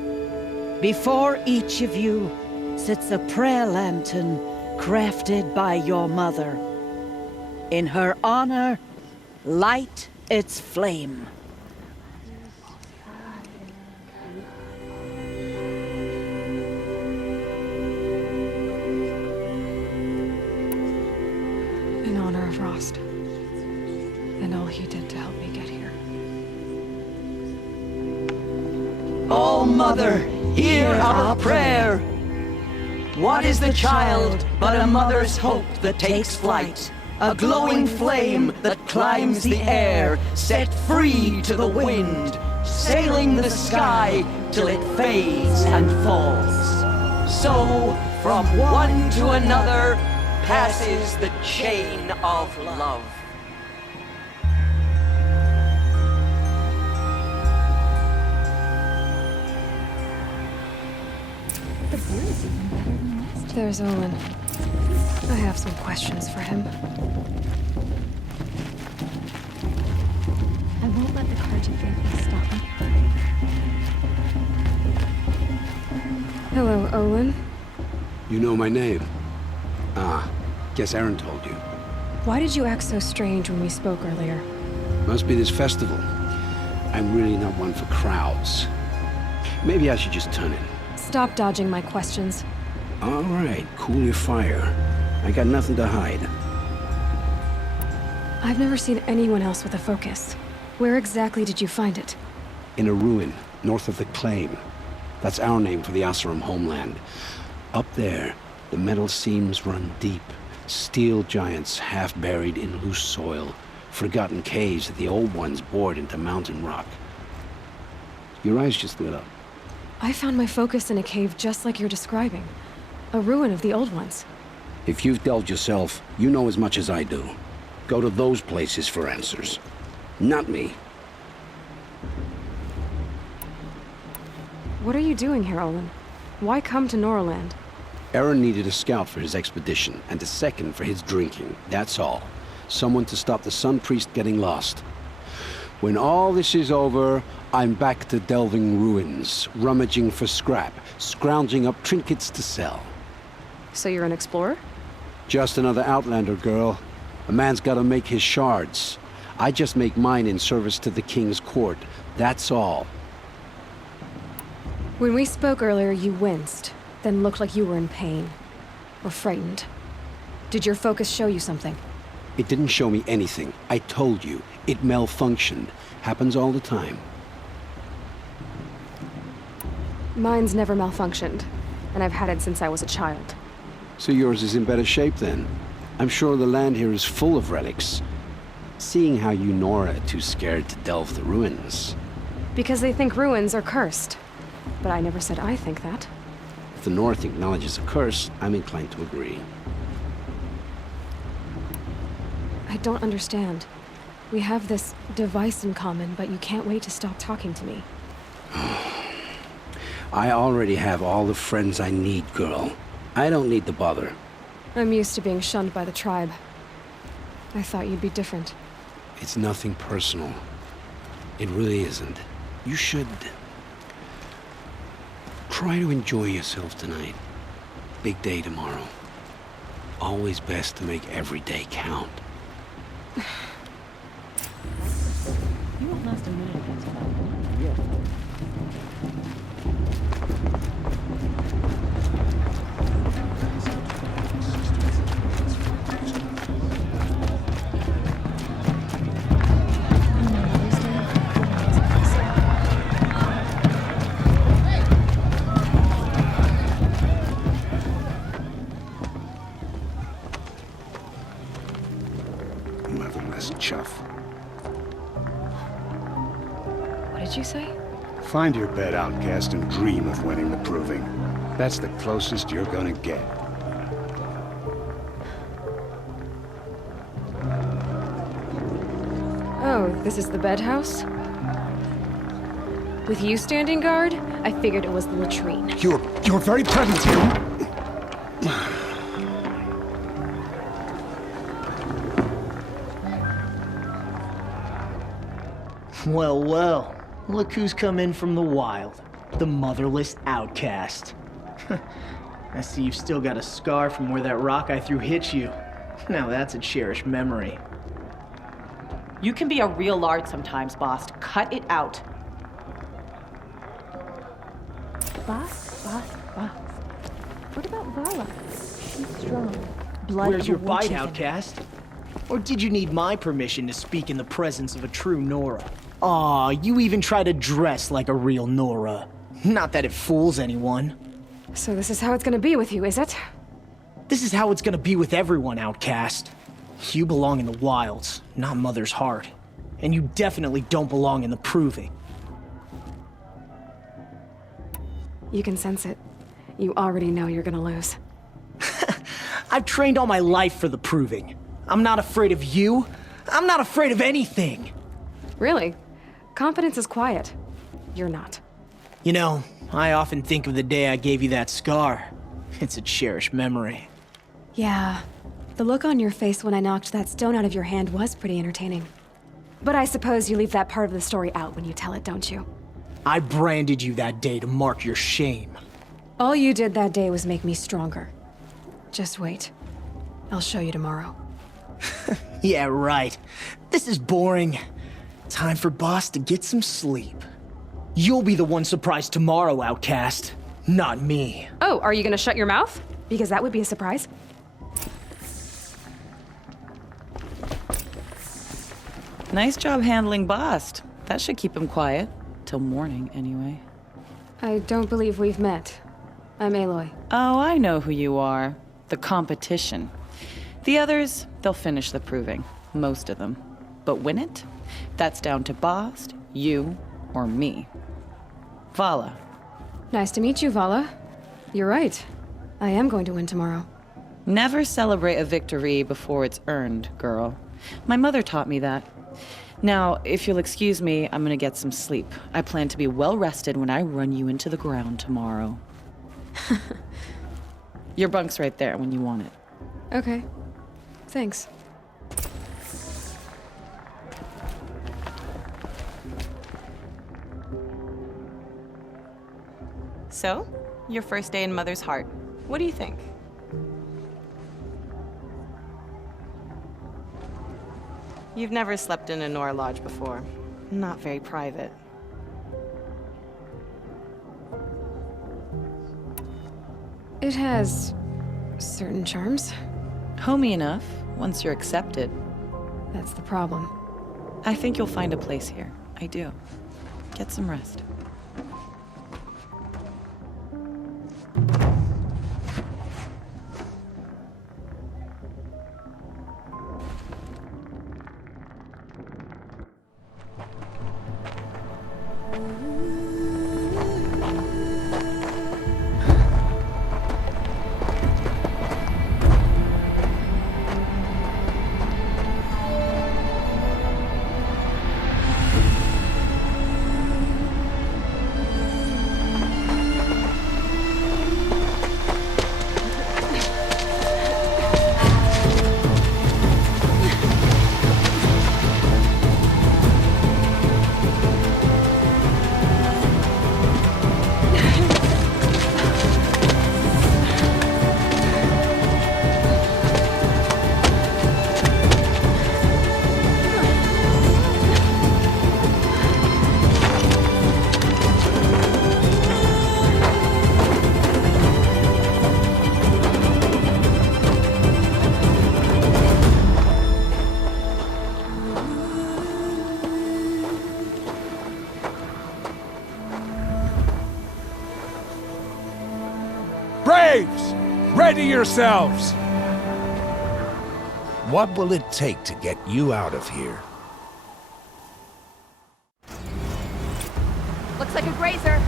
before each of you sits a prayer lantern crafted by your mother. In her honor, light its flame. In honor of Rost. And all he did to help me get here. Oh, Mother, hear our prayer. What is the child but a mother's hope that takes flight? A glowing flame that climbs the air, set free to the wind, sailing the sky till it fades and falls. So, from one to another, passes the chain of love. There's Olin. I have some questions for him. I won't let the Karja faithless stop me. Hello, Olin. You know my name? Ah, guess Aaron told you. Why did you act so strange when we spoke earlier? Must be this festival. I'm really not one for crowds. Maybe I should just turn in. Stop dodging my questions. All right, cool your fire. I got nothing to hide. I've never seen anyone else with a focus. Where exactly did you find it? In a ruin, north of the Claim. That's our name for the Asuram homeland. Up there, the metal seams run deep. Steel giants half buried in loose soil. Forgotten caves that the old ones bored into mountain rock. Your eyes just lit up. I found my focus in a cave just like you're describing. A ruin of the old ones. If you've delved yourself, you know as much as I do. Go to those places for answers. Not me. What are you doing here, Olin? Why come to Norland? Aaron needed a scout for his expedition, and a second for his drinking. That's all. Someone to stop the Sun Priest getting lost. When all this is over, I'm back to delving ruins, rummaging for scrap, scrounging up trinkets to sell. So you're an explorer? Just another Outlander, girl. A man's gotta make his shards. I just make mine in service to the King's court. That's all. When we spoke earlier, you winced, then looked like you were in pain. Or frightened. Did your focus show you something? It didn't show me anything. I told you. It malfunctioned. Happens all the time. Mine's never malfunctioned, and I've had it since I was a child. So yours is in better shape then. I'm sure the land here is full of relics. Seeing how you Nora are too scared to delve the ruins. Because they think ruins are cursed. But I never said I think that. If the North acknowledges a curse, I'm inclined to agree. I don't understand. We have this device in common, but you can't wait to stop talking to me. I already have all the friends I need, girl. I don't need the bother. I'm used to being shunned by the tribe. I thought you'd be different. It's nothing personal. It really isn't. You should try to enjoy yourself tonight. Big day tomorrow. Always best to make every day count. You won't last a minute against that. Motherless chuff. What did you say? Find your bed, outcast, and dream of winning the proving. That's the closest you're gonna get. Oh, this is the bedhouse? With you standing guard, I figured it was the latrine. Your very presence here. Well, well. Look who's come in from the wild. The motherless outcast. I see you've still got a scar from where that rock I threw hit you. Now that's a cherished memory. You can be a real lard sometimes, boss. Cut it out. Boss. What about Vala? She's strong. Blood Where's of your a war bite, chicken. outcast? Or did you need my permission to speak in the presence of a true Nora? Aw, you even try to dress like a real Nora. Not that it fools anyone. So this is how it's gonna be with you, is it? This is how it's gonna be with everyone, outcast. You belong in the wilds, not Mother's heart. And you definitely don't belong in the proving. You can sense it. You already know you're gonna lose. I've trained all my life for the proving. I'm not afraid of you. I'm not afraid of anything. Really? Confidence is quiet. You're not. You know, I often think of the day I gave you that scar. It's a cherished memory. Yeah. The look on your face when I knocked that stone out of your hand was pretty entertaining. But I suppose you leave that part of the story out when you tell it, don't you? I branded you that day to mark your shame. All you did that day was make me stronger. Just wait. I'll show you tomorrow. Yeah, right. This is boring. Time for Boss to get some sleep. You'll be the one surprised tomorrow, outcast. Not me. Oh, are you gonna shut your mouth? Because that would be a surprise. Nice job handling Bast. That should keep him quiet. Till morning, anyway. I don't believe we've met. I'm Aloy. Oh, I know who you are. The competition. The others, they'll finish the proving. Most of them. But win it? That's down to Bast, you, or me. Vala. Nice to meet you, Vala. You're right. I am going to win tomorrow. Never celebrate a victory before it's earned, girl. My mother taught me that. Now, if you'll excuse me, I'm gonna get some sleep. I plan to be well rested when I run you into the ground tomorrow. Your bunk's right there when you want it. Okay. Thanks. So, your first day in Mother's heart. What do you think? You've never slept in a Nora lodge before. Not very private. It has certain charms. Homey enough, once you're accepted. That's the problem. I think you'll find a place here. I do. Get some rest. Steady yourselves! What will it take to get you out of here? Looks like a grazer.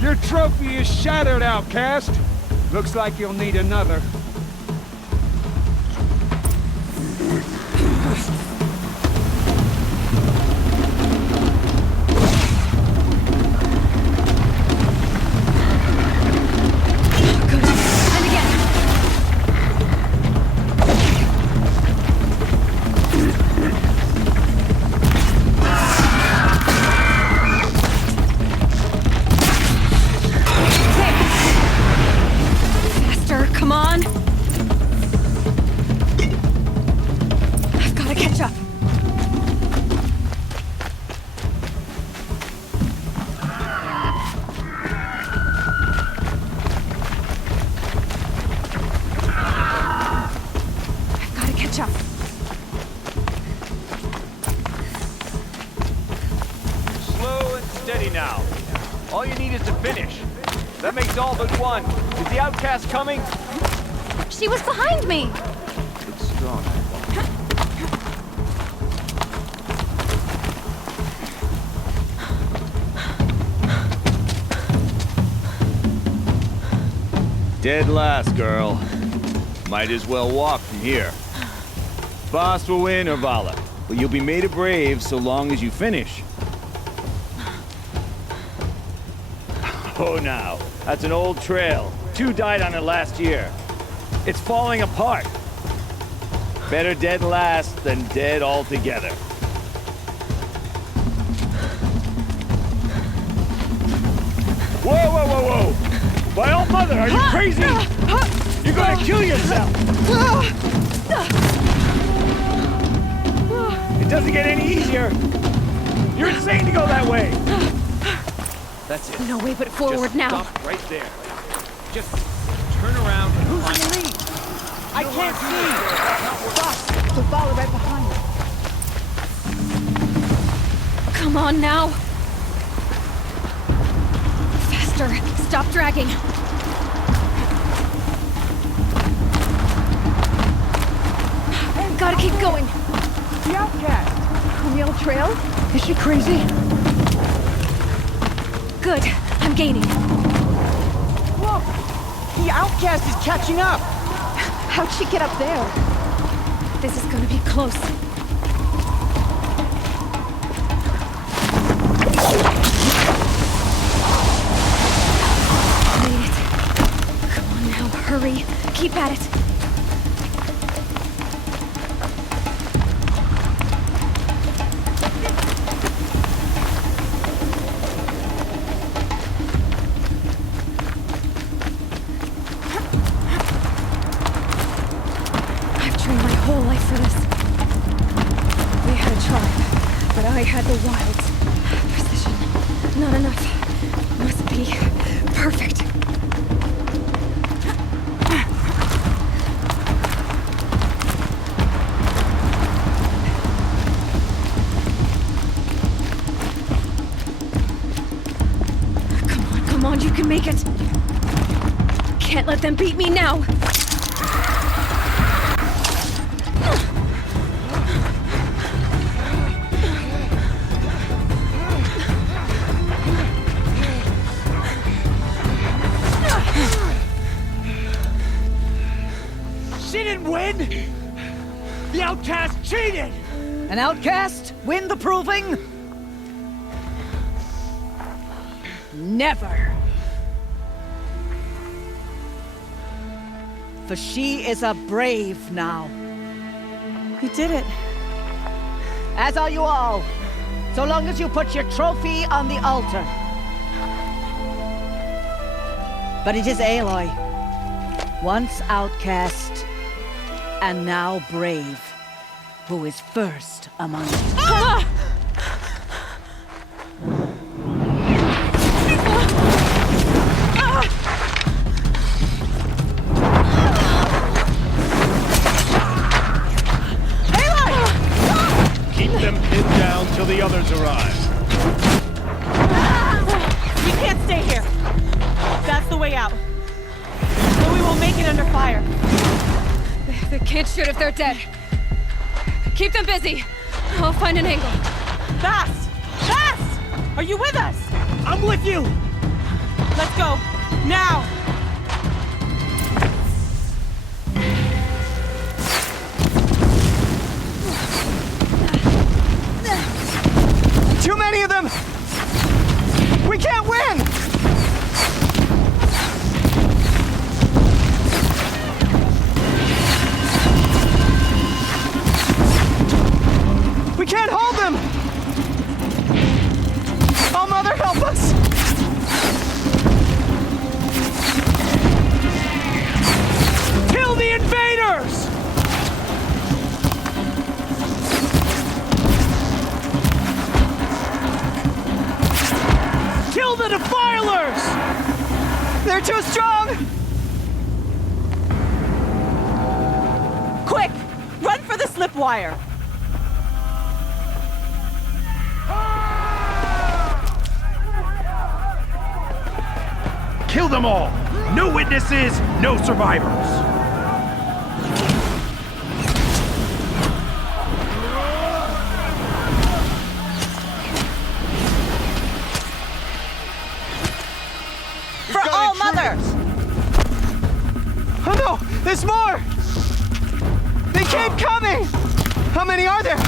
Your trophy is shattered, outcast. Looks like you'll need another. Come on! I've gotta catch up. I've gotta catch up. Slow and steady now. All you need is to finish. That makes all but one. Is the outcast coming? She was behind me! It's strong. Dead last, girl. Might as well walk from here. Boss will win or Vala, but you'll be made a brave so long as you finish. Oh, now. That's an old trail. 2 died on it last year. It's falling apart. Better dead last than dead altogether. Whoa, whoa, whoa, whoa! My old mother, are you crazy? You're gonna kill yourself! It doesn't get any easier! You're insane to go that way! That's it. No way but forward Just now. Stop right there. Just turn around. Who's in the lead? I can't see! Stop! We'll follow right behind you. Come on now! Faster! Stop dragging! Gotta keep going! The outcast! On the old trail? Is she crazy? Good. I'm gaining. Look! The outcast is catching up! How'd she get up there? This is gonna be close. Made it. Come on now, hurry. Keep at it. I had the wilds. Precision. Not enough. Must be perfect. Come on, you can make it. Can't let them beat me now. She didn't win! The outcast cheated! An outcast win the proving? Never. For she is a brave now. We did it. As are you all, so long as you put your trophy on the altar. But it is Aloy, once outcast, and now brave, who is first among us. Ah! Keep them pinned down till the others arrive. We can't stay here. That's the way out. But we will make it under fire. They can't shoot if they're dead. Keep them busy. I'll find an angle. Fast! Fast! Are you with us? I'm with you! Let's go. Now! Too many of them! We can't win! We can't hold them! Oh, Mother, help us! Kill the invaders! Kill the defilers! They're too strong! Quick! Run for the slip wire! Kill them all! No witnesses, no survivors! For All Mother! Oh no! There's more! They keep coming! How many are there?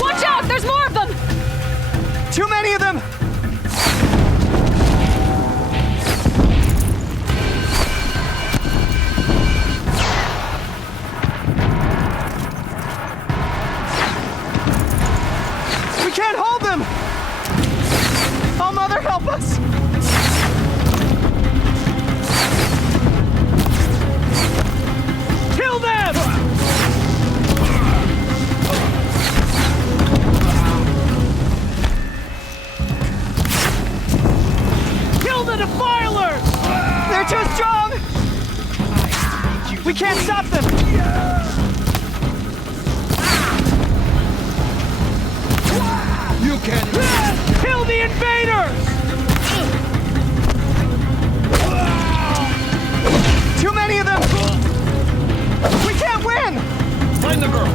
Watch out! There's more of them! Too many of them! We can't hold them! Oh, Mother, help us! Kill them! Kill the defilers! They're too strong! We can't stop them! You can... Kill the invaders! Too many of them! We can't win! Find the girl!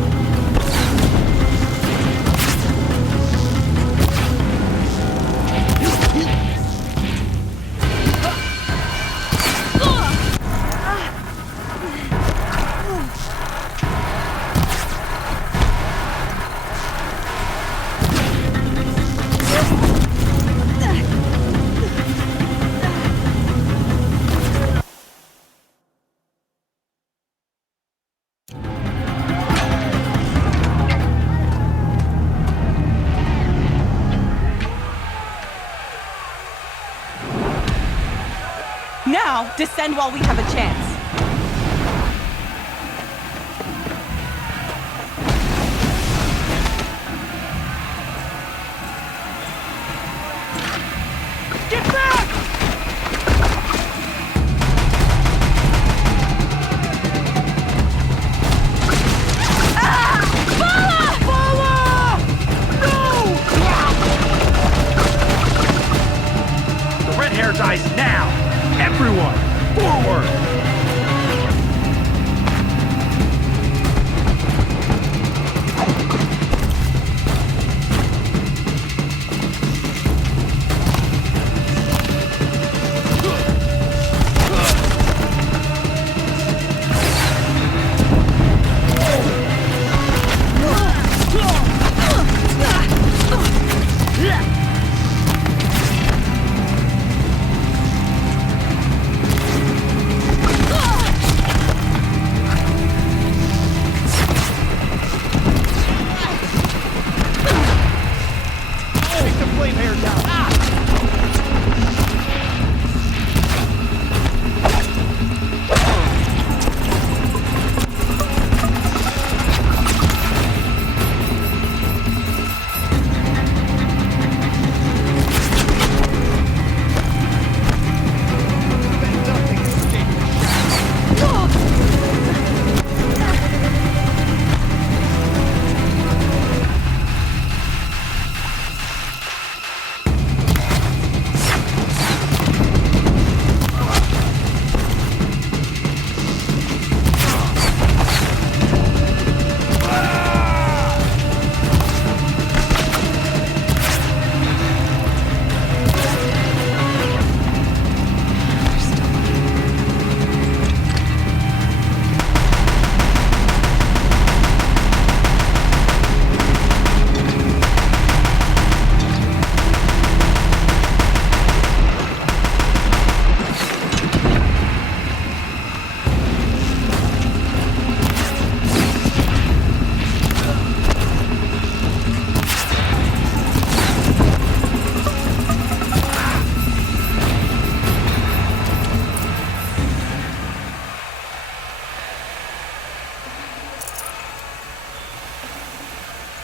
Now, descend while we have a chance. Get back! The red hair dies now! Everyone!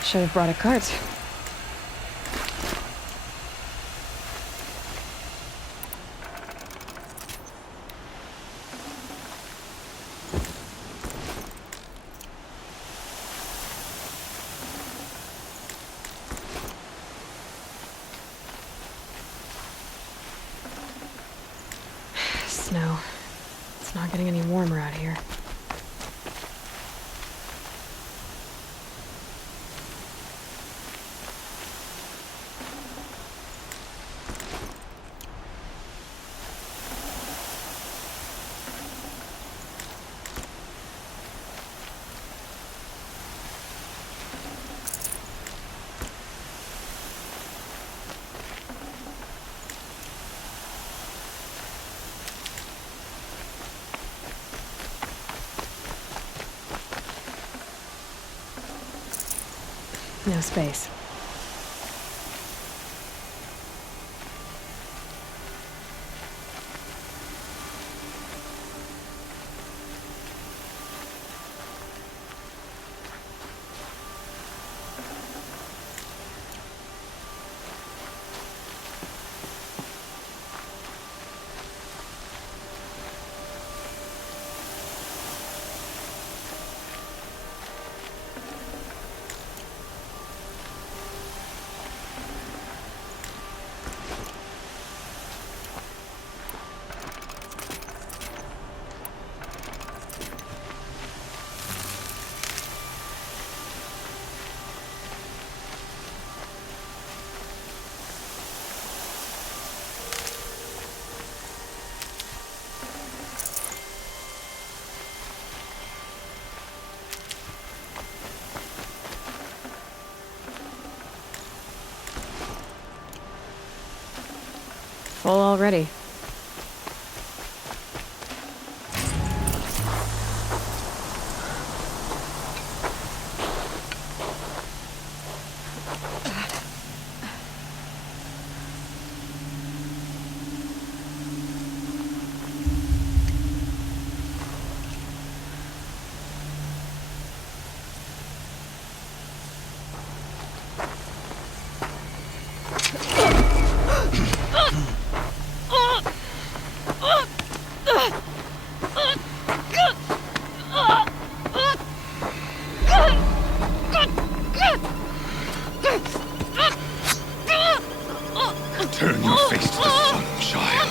Should have brought a cart. Snow. It's not getting any warmer out here. No space. Full already. Turn your face to the sun, child.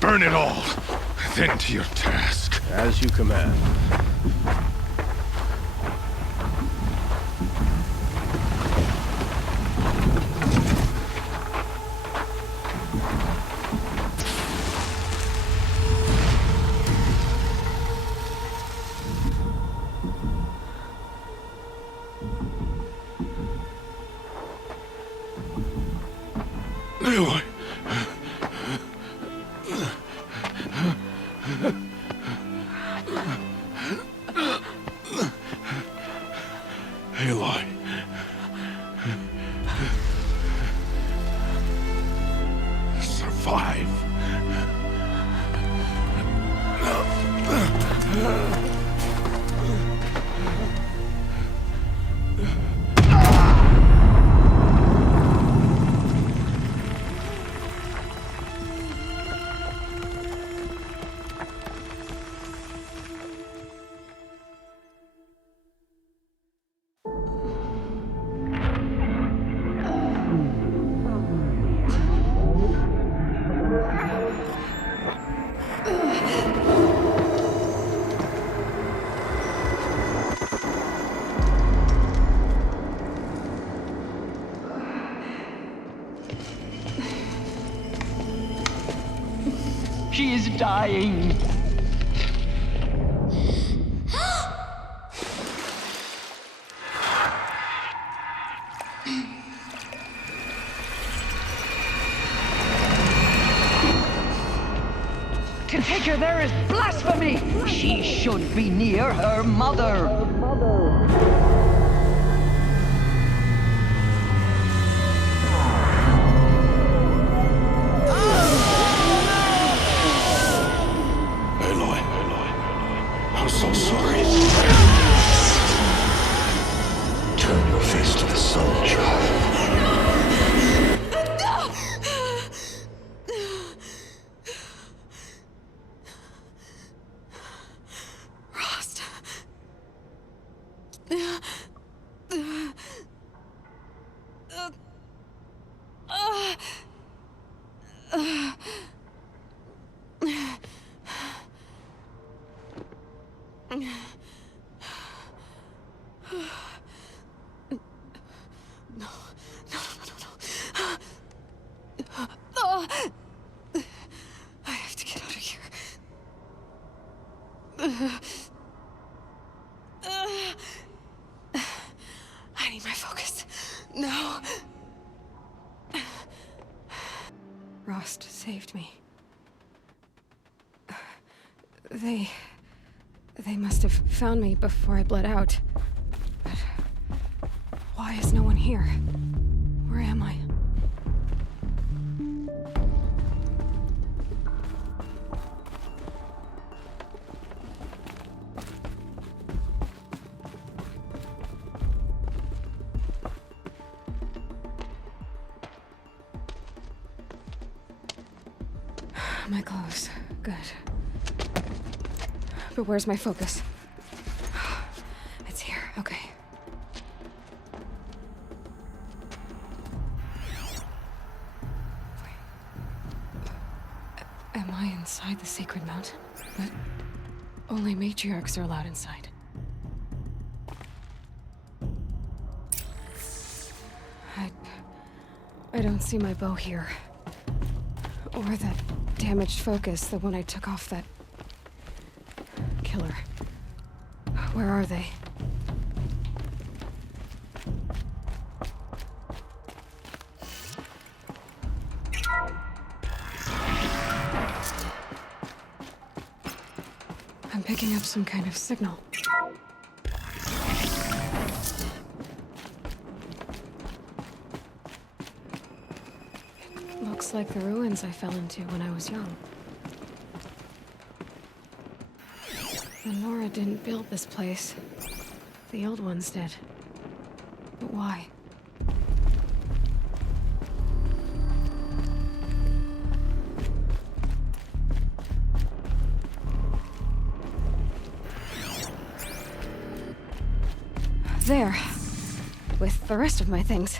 Burn it all, then to your task. As you command. Aloy. Aloy. Survive. She is dying. To take her there is blasphemy! She should be near her mother! Aloy, I'm so sorry. Turn your face to the sun, child. I have to get out of here. I need my focus. No. Rost saved me. They must have found me before I bled out. But why is no one here? Where am I? My clothes. Good. But where's my focus? It's here. Okay. Am I inside the sacred mountain? But only matriarchs are allowed inside. I don't see my bow here. Or that damaged focus, the one I took off that killer. Where are they? I'm picking up some kind of signal. It looks like the ruins I fell into when I was young. The Nora didn't build this place. The old ones did. But why? There. With the rest of my things.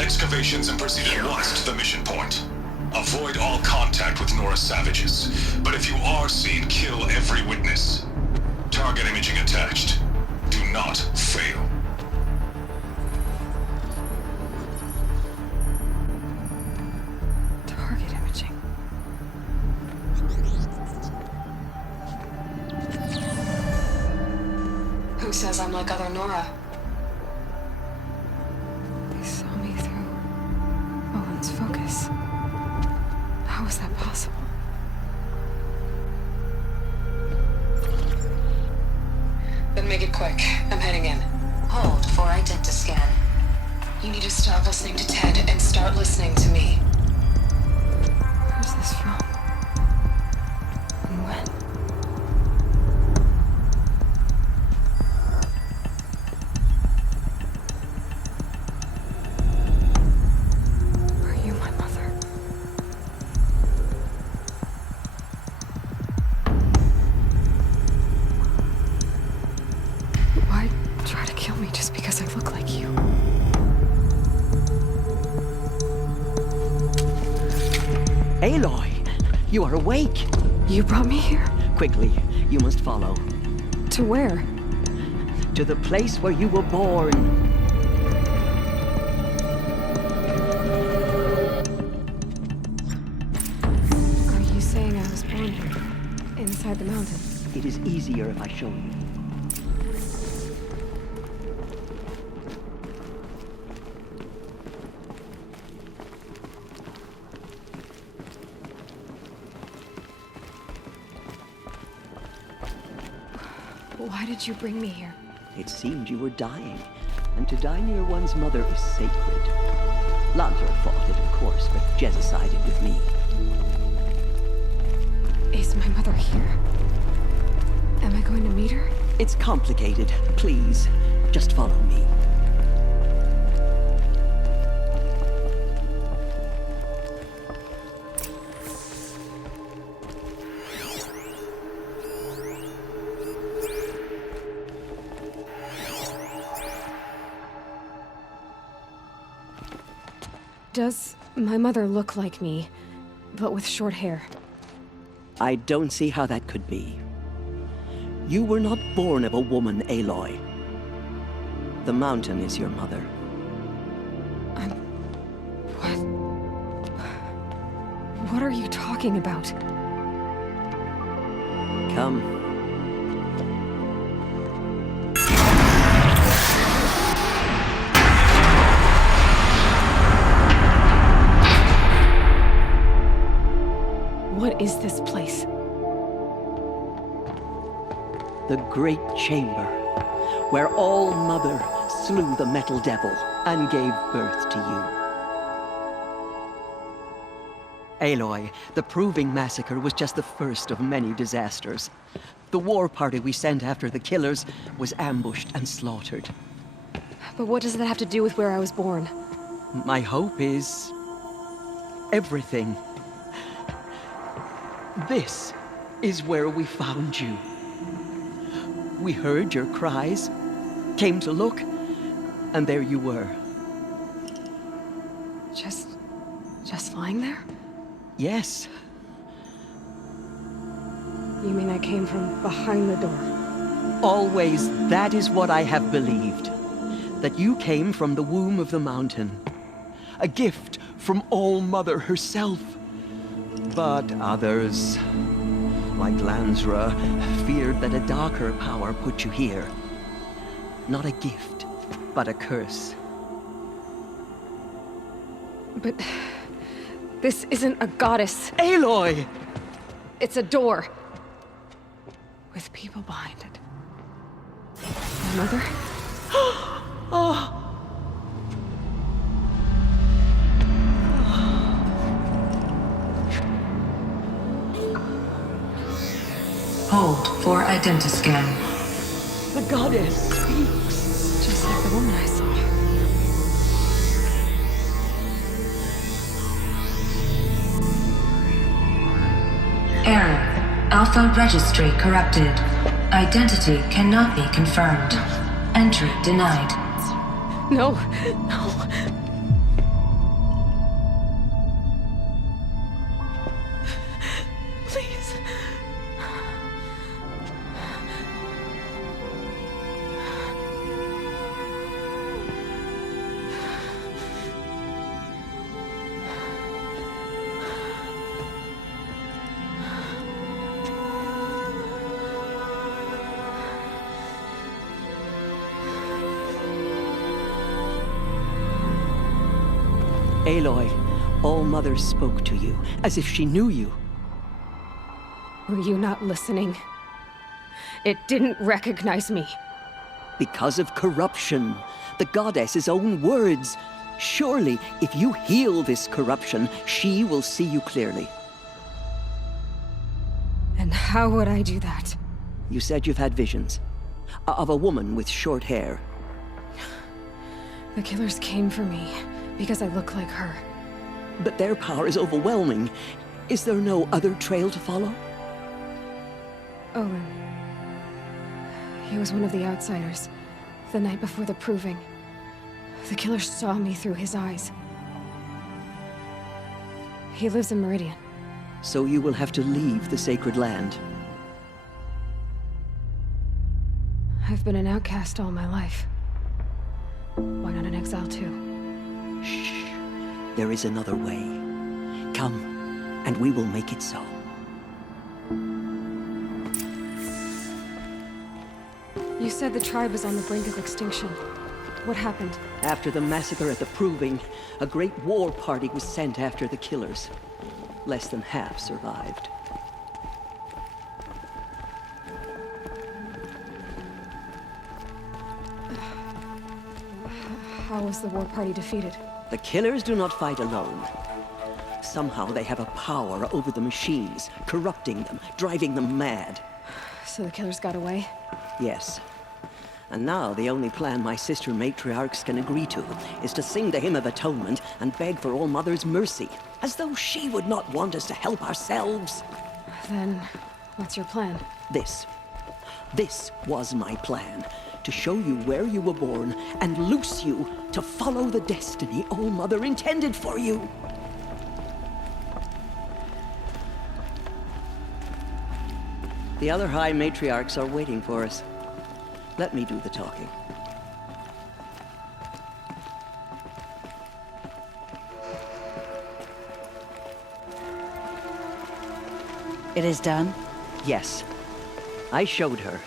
Excavations and proceed at once to the mission point. Avoid all contact with Nora savages, but if you are seen, kill every witness. Target imaging attached. Do not fail. Target imaging. Who says I'm like other Nora? Focus. How is that possible? Then make it quick. I'm heading in. Hold for identiscan. You need to stop listening to Ted and start listening to me. Where's this from? And when? Aloy, you are awake. You brought me here? Quickly, you must follow. To where? To the place where you were born. Are you saying I was born here? Inside the mountain? It is easier if I show you. Why did you bring me here? It seemed you were dying, and to die near one's mother is sacred. Lancer fought it, of course, but Jezza sided with me. Is my mother here? Am I going to meet her? It's complicated. Please, just follow me. Does my mother look like me, but with short hair? I don't see how that could be. You were not born of a woman, Aloy. The mountain is your mother. What are you talking about? Come. What is this place? The Great Chamber, where All Mother slew the Metal Devil and gave birth to you. Aloy, the Proving Massacre was just the first of many disasters. The war party we sent after the killers was ambushed and slaughtered. But what does that have to do with where I was born? My hope is everything. This is where we found you. We heard your cries, came to look, and there you were. Just lying there? Yes. You mean I came from behind the door? Always that is what I have believed. That you came from the womb of the mountain. A gift from All Mother herself. But others, like Lansra, feared that a darker power put you here. Not a gift, but a curse. But this isn't a goddess. Aloy! It's a door. With people behind it. My mother? Oh! Hold for identiscan. The goddess speaks. Just like the woman I saw. Error. Alpha registry corrupted. Identity cannot be confirmed. Entry denied. No, no. Please. Aloy, All Mother spoke to you, as if she knew you. Were you not listening? It didn't recognize me. Because of corruption. The goddess's own words. Surely, if you heal this corruption, she will see you clearly. And how would I do that? You said you've had visions. Of a woman with short hair. The killers came for me, because I look like her. But their power is overwhelming. Is there no other trail to follow? Owen. He was one of the outsiders, the night before the Proving. The killer saw me through his eyes. He lives in Meridian. So you will have to leave the sacred land. I've been an outcast all my life. Why not an exile too? Shh. There is another way. Come, and we will make it so. You said the tribe was on the brink of extinction. What happened? After the massacre at the Proving, a great war party was sent after the killers. Less than half survived. How was the war party defeated? The killers do not fight alone. Somehow they have a power over the machines, corrupting them, driving them mad. So the killers got away? Yes. And now the only plan my sister matriarchs can agree to is to sing the Hymn of Atonement and beg for All Mother's mercy, as though she would not want us to help ourselves. Then, what's your plan? This was my plan. To show you where you were born and loose you to follow the destiny All Mother intended for you. The other High Matriarchs are waiting for us. Let me do the talking. It is done? Yes. I showed her.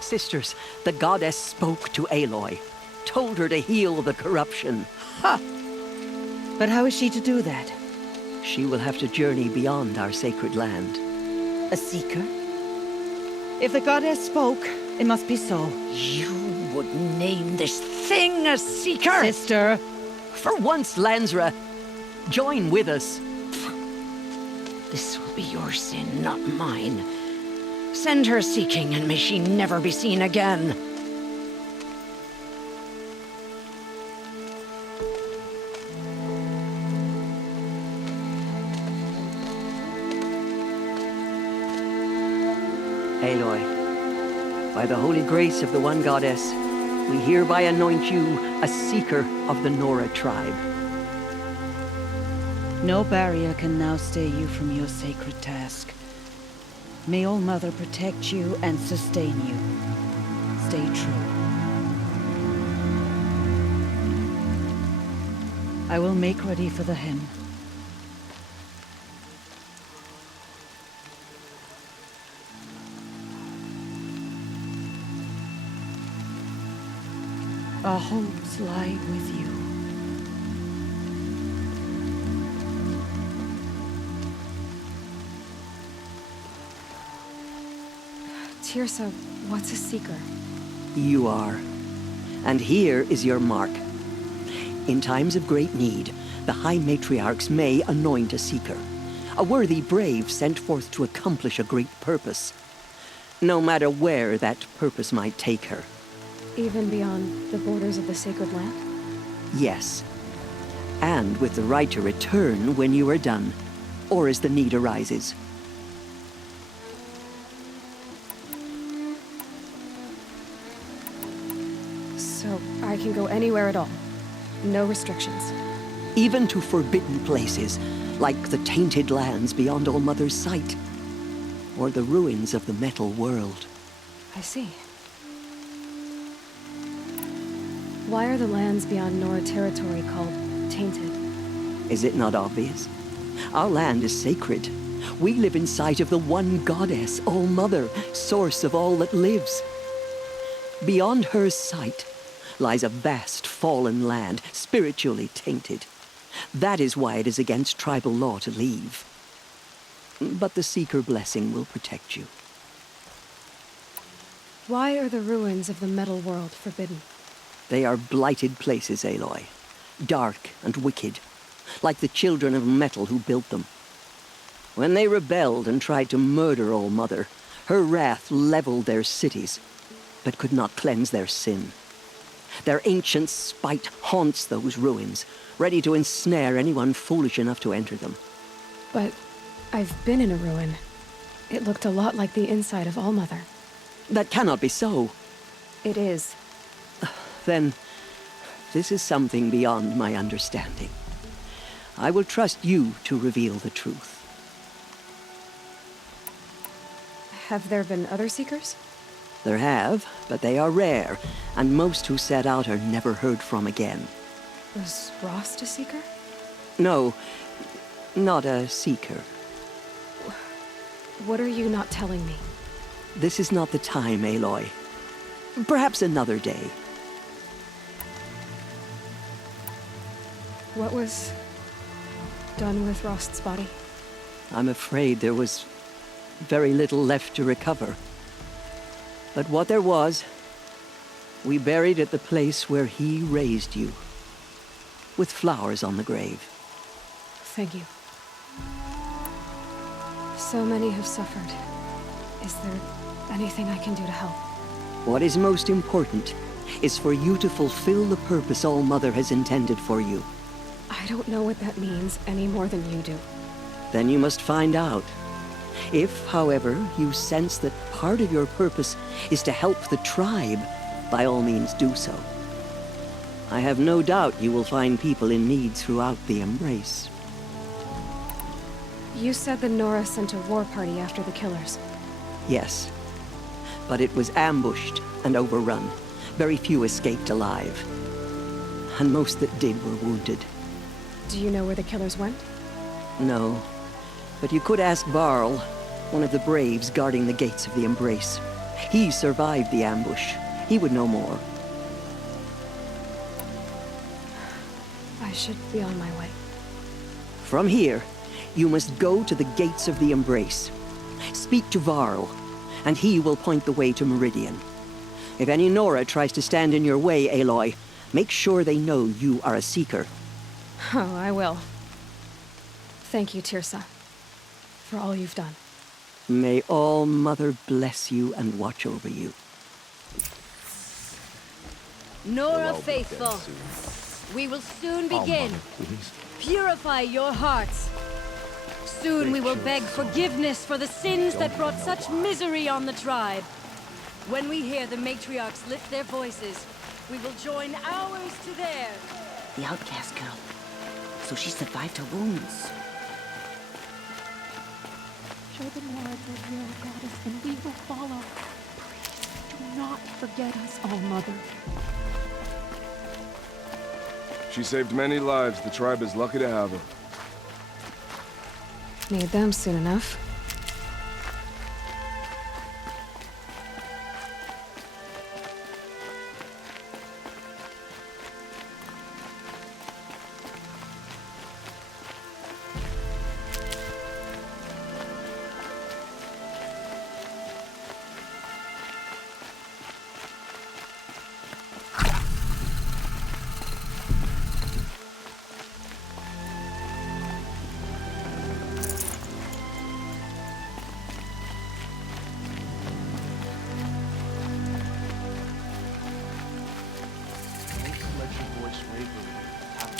Sisters, the goddess spoke to Aloy, told her to heal the corruption. Ha! But how is she to do that? She will have to journey beyond our sacred land. A seeker? If the goddess spoke, it must be so. You would name this thing a seeker? Sister! For once, Lansra, join with us. This will be your sin, not mine. Send her seeking, and may she never be seen again. Aloy, by the holy grace of the one goddess, we hereby anoint you a seeker of the Nora tribe. No barrier can now stay you from your sacred task. May All Mother protect you and sustain you. Stay true. I will make ready for the hymn. Our hopes lie with you. Tirsa, what's a seeker? You are. And here is your mark. In times of great need, the High Matriarchs may anoint a seeker. A worthy brave sent forth to accomplish a great purpose. No matter where that purpose might take her. Even beyond the borders of the sacred land? Yes. And with the right to return when you are done, or as the need arises. So I can go anywhere at all? No restrictions? Even to forbidden places, like the tainted lands beyond All Mother's sight. Or the ruins of the metal world. I see. Why are the lands beyond Nora territory called tainted? Is it not obvious? Our land is sacred. We live in sight of the one goddess, All Mother, source of all that lives. Beyond her sight lies a vast fallen land, spiritually tainted. That is why it is against tribal law to leave. But the Seeker blessing will protect you. Why are the ruins of the metal world forbidden? They are blighted places, Aloy. Dark and wicked, like the children of metal who built them. When they rebelled and tried to murder All Mother, her wrath leveled their cities, but could not cleanse their sin. Their ancient spite haunts those ruins, ready to ensnare anyone foolish enough to enter them. But I've been in a ruin. It looked a lot like the inside of All Mother. That cannot be so. It is. Then, this is something beyond my understanding. I will trust you to reveal the truth. Have there been other Seekers? There have, but they are rare, and most who set out are never heard from again. Was Rost a Seeker? No, not a Seeker. What are you not telling me? This is not the time, Aloy. Perhaps another day. What was done with Rost's body? I'm afraid there was very little left to recover. But what there was, we buried at the place where he raised you, with flowers on the grave. Thank you. So many have suffered. Is there anything I can do to help? What is most important is for you to fulfill the purpose All-Mother has intended for you. I don't know what that means any more than you do. Then you must find out. If, however, you sense that part of your purpose is to help the tribe, by all means do so. I have no doubt you will find people in need throughout the Embrace. You said the Nora sent a war party after the killers. Yes, but it was ambushed and overrun. Very few escaped alive. And most that did were wounded. Do you know where the killers went? No, but you could ask Varl, one of the braves guarding the gates of the Embrace. He survived the ambush. He would know more. I should be on my way. From here, you must go to the gates of the Embrace. Speak to Varl, and he will point the way to Meridian. If any Nora tries to stand in your way, Aloy, make sure they know you are a Seeker. Oh, I will. Thank you, Tirsa, for all you've done. May All-Mother bless you and watch over you. Nora Faithful, we will soon begin. Purify your hearts. Soon we will beg forgiveness for the sins that brought such misery on the tribe. When we hear the matriarchs lift their voices, we will join ours to theirs. The outcast girl. So she survived her wounds. Show the Lord that you're a goddess, and we will follow. Please, do not forget us, All-Mother. She saved many lives. The tribe is lucky to have her. Need them soon enough.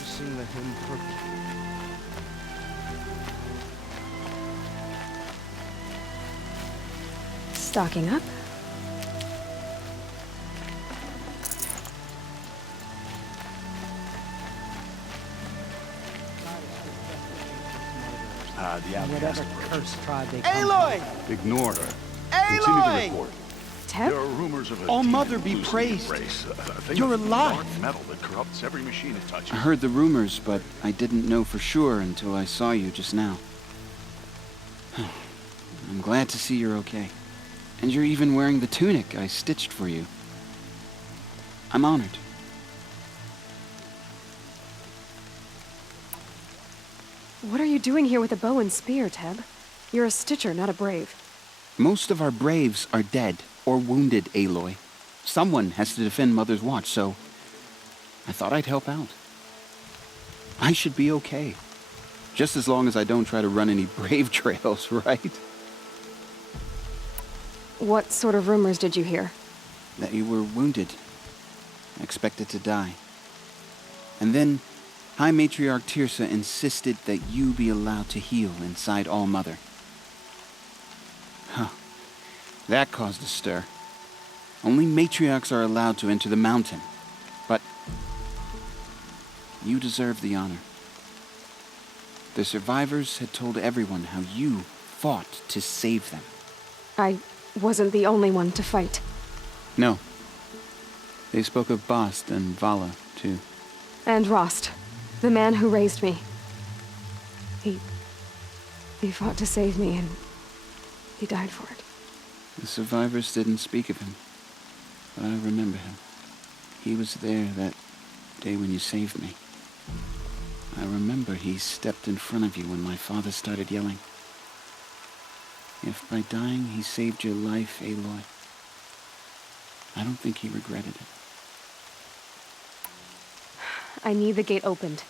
Sing the hymn perfectly. Stocking up. The outcast cursed tribe they Aloy! Ignore her. Aloy! Continue the report. Teb? There are rumors of a All-Mother demon be losing praised. the race, a thing You're of alive. dark metal that corrupts every machine it touches. I heard the rumors, but I didn't know for sure until I saw you just now. I'm glad to see you're okay. And you're even wearing the tunic I stitched for you. I'm honored. What are you doing here with a bow and spear, Teb? You're a Stitcher, not a Brave. Most of our braves are dead or wounded, Aloy. Someone has to defend Mother's Watch, so I thought I'd help out. I should be okay. Just as long as I don't try to run any brave trails, right? What sort of rumors did you hear? That you were wounded. Expected to die. And then High Matriarch Tirsa insisted that you be allowed to heal inside All-Mother. Huh. That caused a stir. Only matriarchs are allowed to enter the mountain. But you deserve the honor. The survivors had told everyone how you fought to save them. I wasn't the only one to fight. No. They spoke of Bast and Vala, too. And Rost, the man who raised me. He fought to save me, and he died for it. The survivors didn't speak of him, but I remember him. He was there that day when you saved me. I remember he stepped in front of you when my father started yelling. If by dying he saved your life, Aloy, I don't think he regretted it. I need the gate opened.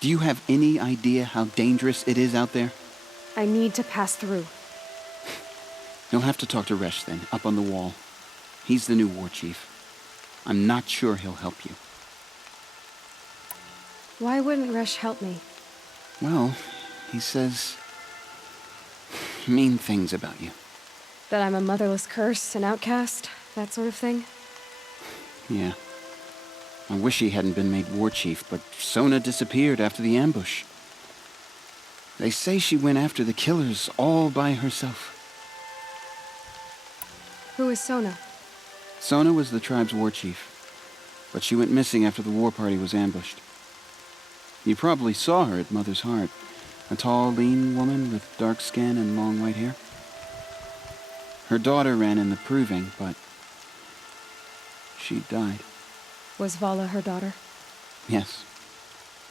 Do you have any idea how dangerous it is out there? I need to pass through. You'll have to talk to Resh then, up on the wall. He's the new war chief. I'm not sure he'll help you. Why wouldn't Resh help me? Well, he says mean things about you. That I'm a motherless curse, an outcast, that sort of thing? Yeah. I wish he hadn't been made war chief, but Sona disappeared after the ambush. They say she went after the killers all by herself. Who is Sona? Sona was the tribe's war chief, but she went missing after the war party was ambushed. You probably saw her at Mother's Heart. A tall, lean woman with dark skin and long white hair. Her daughter ran in the proving, but she died. Was Vala her daughter? Yes,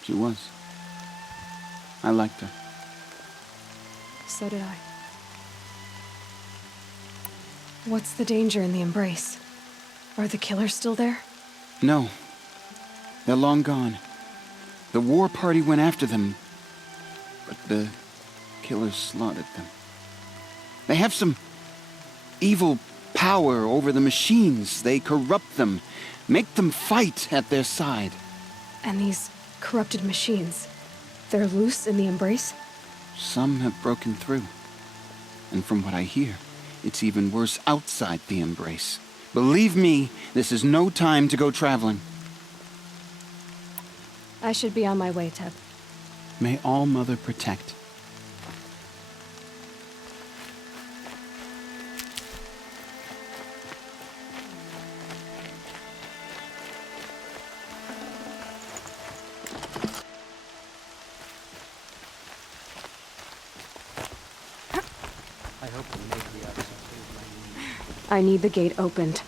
she was. I liked her. So did I. What's the danger in the embrace? Are the killers still there? No. They're long gone. The war party went after them, but the killers slaughtered them. They have some evil power over the machines. They corrupt them, make them fight at their side. And these corrupted machines, they're loose in the embrace? Some have broken through. And from what I hear, it's even worse outside the embrace. Believe me, this is no time to go traveling. I should be on my way, Teb. May All-Mother protect. I need the gate opened.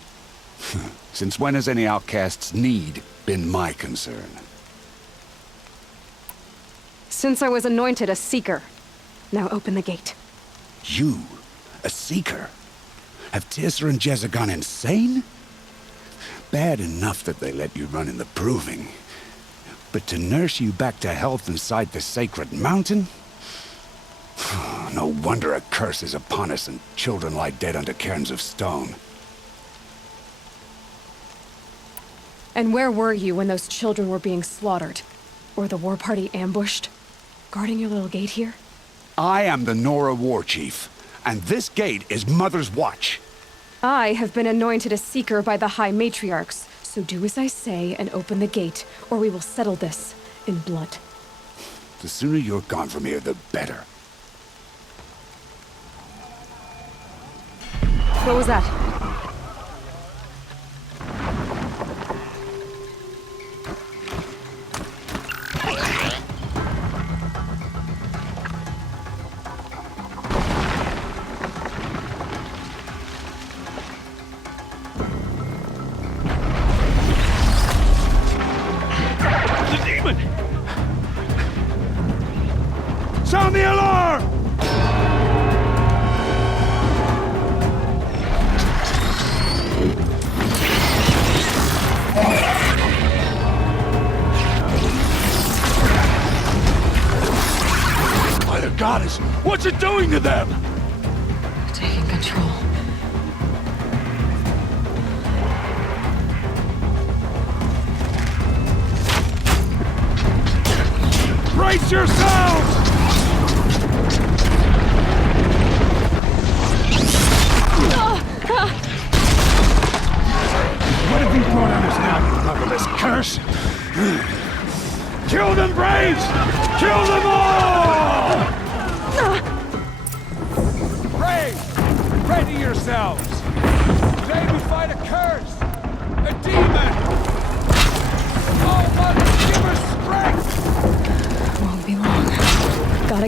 Since when has any outcast's need been my concern? Since I was anointed a Seeker. Now open the gate. You? A Seeker? Have Teersa and Jezza gone insane? Bad enough that they let you run in the proving. But to nurse you back to health inside the sacred mountain? No wonder a curse is upon us and children lie dead under cairns of stone. And where were you when those children were being slaughtered? Or the war party ambushed? Guarding your little gate here? I am the Nora war chief, and this gate is Mother's watch. I have been anointed a Seeker by the High Matriarchs, so do as I say and open the gate, or we will settle this in blood. The sooner you're gone from here, the better. What was that? The demon! Sound the alarm! By the goddess, what's it doing to them? Taking control. Brace yourselves! What have you brought on us now, you motherless curse? Kill them, Braves! Kill them all! Braves! Ready yourselves!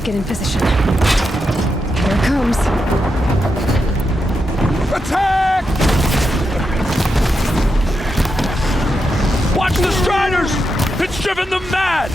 Get in position. Here it comes. Attack! Watch the Striders! It's driven them mad!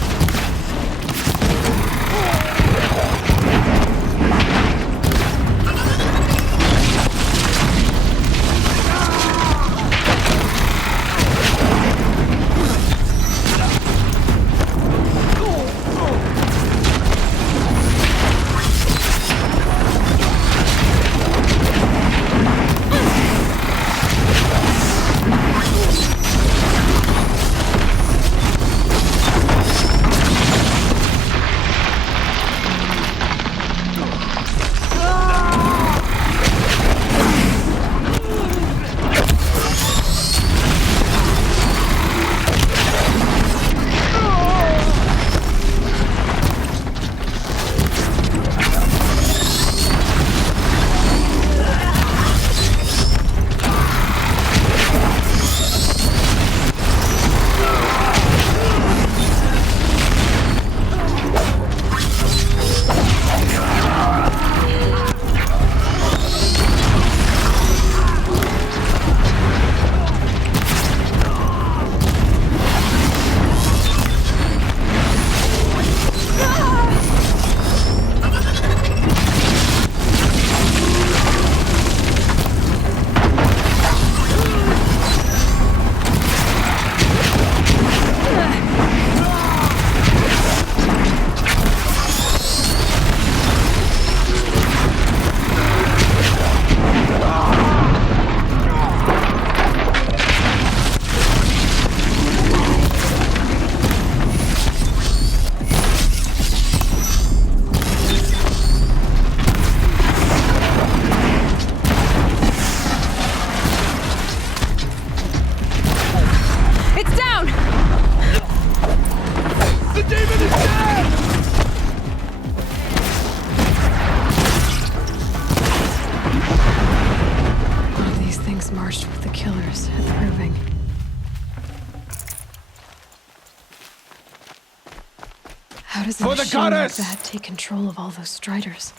How does a machine like that take control of all those Striders?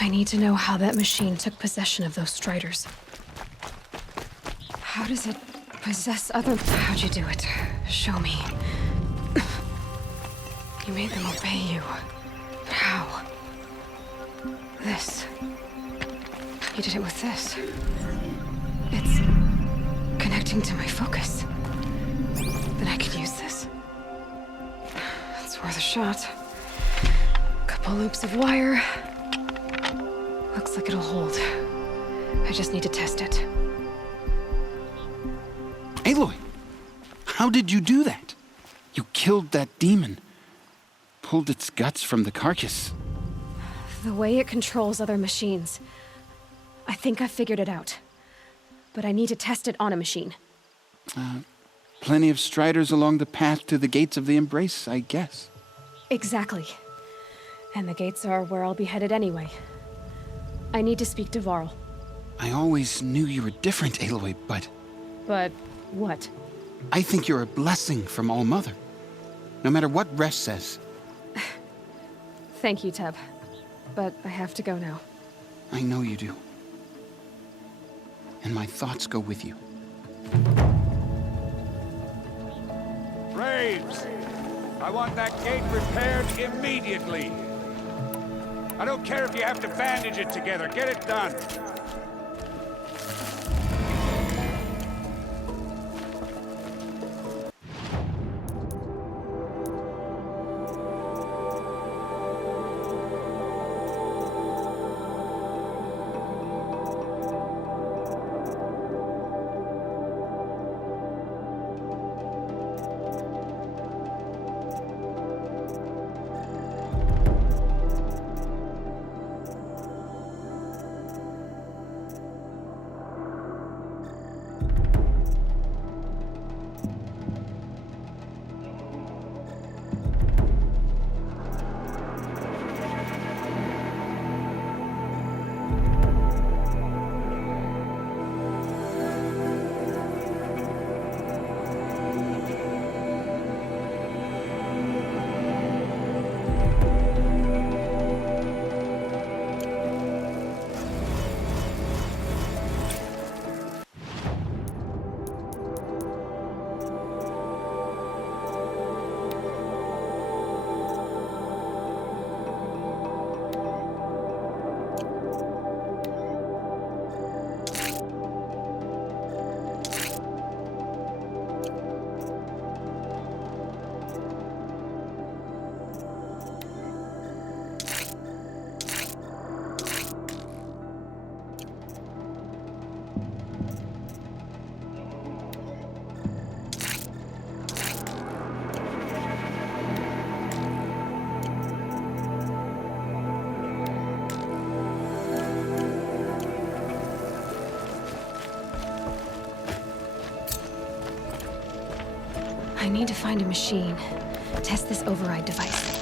I need to know how that machine took possession of those Striders. How does it possess other... How'd you do it? Show me. You made them obey you. But how? This. You did it with this. It's connecting to my focus. Then I could use this. It's worth a shot. Couple loops of wire. Looks like it'll hold. I just need to test it. Aloy, how did you do that? You killed that demon. Pulled its guts from the carcass. The way it controls other machines. I think I figured it out. But I need to test it on a machine. Plenty of Striders along the path to the gates of the Embrace, I guess. Exactly. And the gates are where I'll be headed anyway. I need to speak to Varl. I always knew you were different, Aloy, but... But what? I think you're a blessing from All-Mother. No matter what Resh says. Thank you, Teb. But I have to go now. I know you do. And my thoughts go with you. Braves! I want that gate repaired immediately. I don't care if you have to bandage it together. Get it done. I need to find a machine. Test this override device.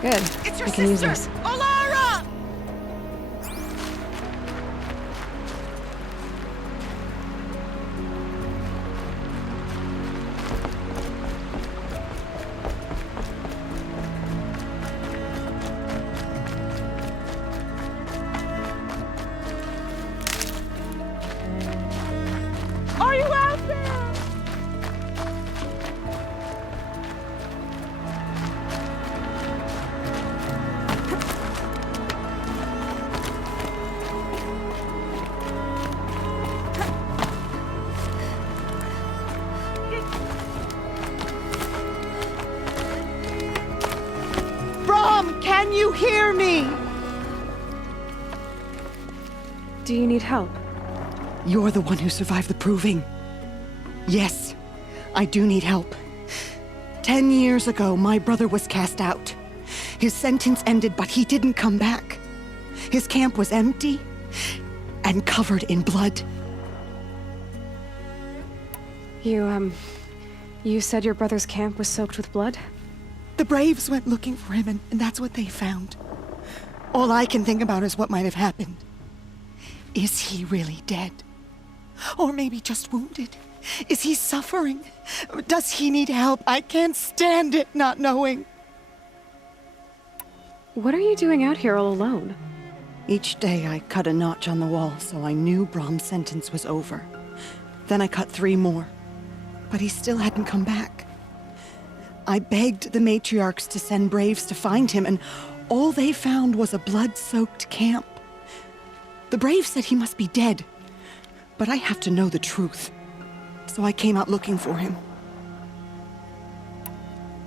Good. It's your I can use sister, this. Alara! Are you out there? Brom, can you hear me? Do you need help? You're the one who survived the proving. Yes, I do need help. 10 years ago, my brother was cast out. His sentence ended, but he didn't come back. His camp was empty and covered in blood. You said your brother's camp was soaked with blood? The Braves went looking for him, and that's what they found. All I can think about is what might have happened. Is he really dead? Or maybe just wounded? Is he suffering? Does he need help? I can't stand it not knowing. What are you doing out here all alone? Each day I cut a notch on the wall so I knew Brom's sentence was over. Then I cut 3 more. But he still hadn't come back. I begged the matriarchs to send Braves to find him, and all they found was a blood-soaked camp. The Braves said he must be dead, but I have to know the truth. So I came out looking for him.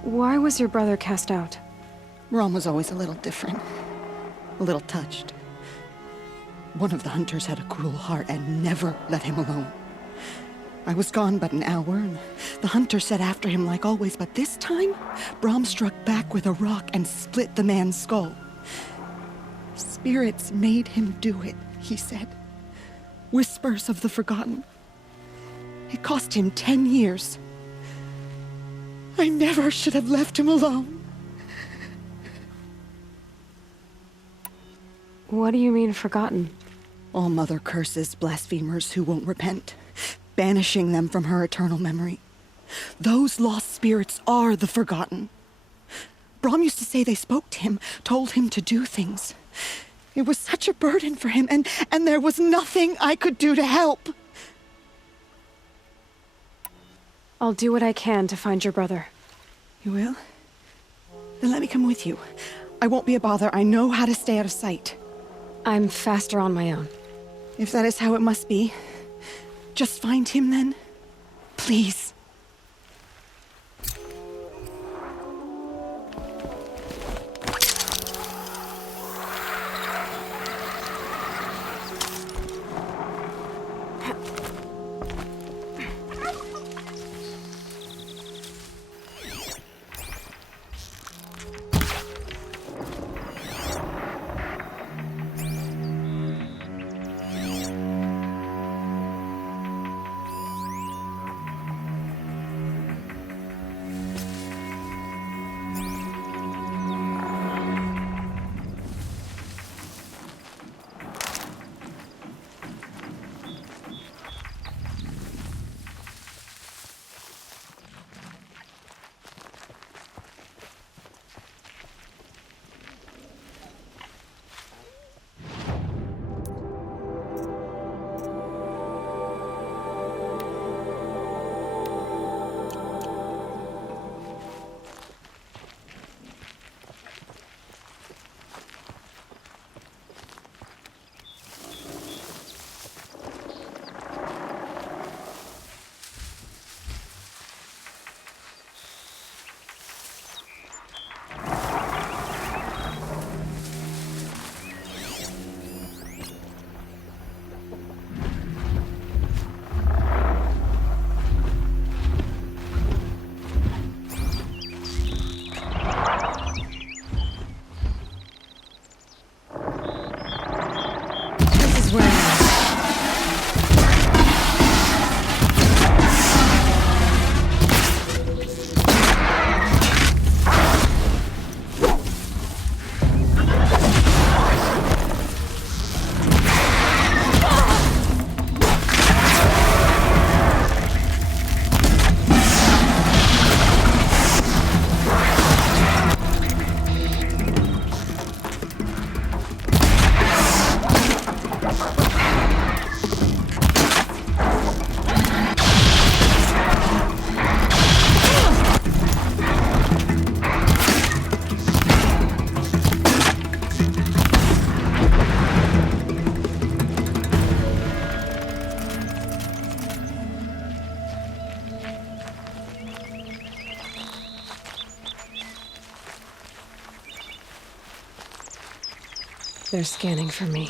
Why was your brother cast out? Brom was always a little different. A little touched. One of the hunters had a cruel heart and never let him alone. I was gone but an hour, and the hunter set after him like always, but this time, Brom struck back with a rock and split the man's skull. Spirits made him do it, he said. Whispers of the forgotten. It cost him 10 years. I never should have left him alone. What do you mean, forgotten? All Mother curses blasphemers who won't repent, banishing them from her eternal memory. Those lost spirits are the forgotten. Brom used to say they spoke to him, told him to do things. It was such a burden for him, and there was nothing I could do to help. I'll do what I can to find your brother. You will? Then let me come with you. I won't be a bother. I know how to stay out of sight. I'm faster on my own. If that is how it must be, just find him then. Please. They're scanning for me.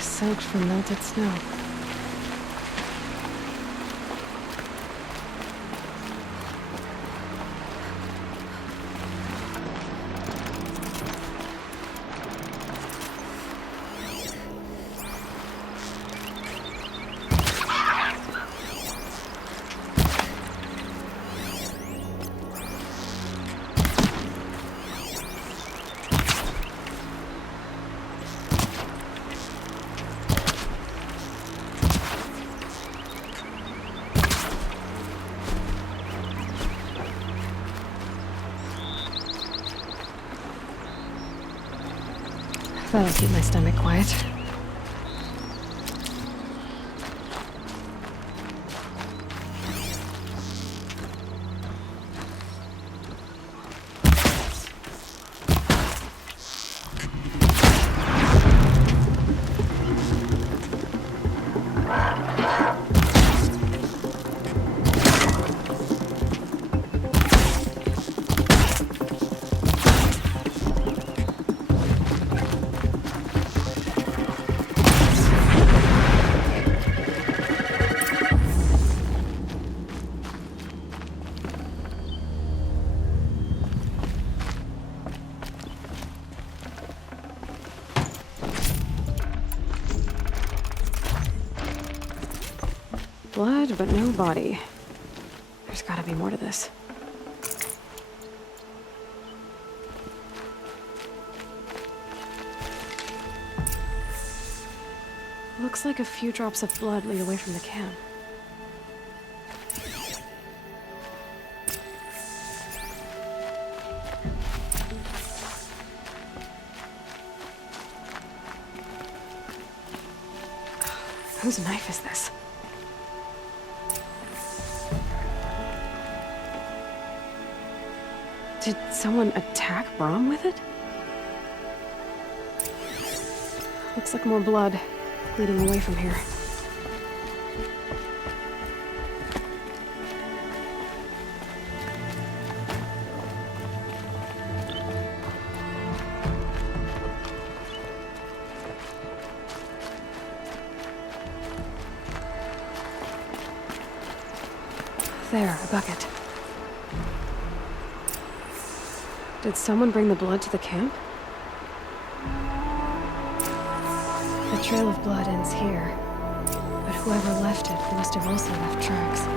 Soaked from melted snow. That'll keep my stomach quiet. Blood, but no body. There's gotta be more to this. Looks like a few drops of blood lead away from the camp. Whose knife is this? Did someone attack Brom with it? Looks like more blood leading away from here. There, a bucket. Did someone bring the blood to the camp? The trail of blood ends here, but whoever left it must have also left tracks.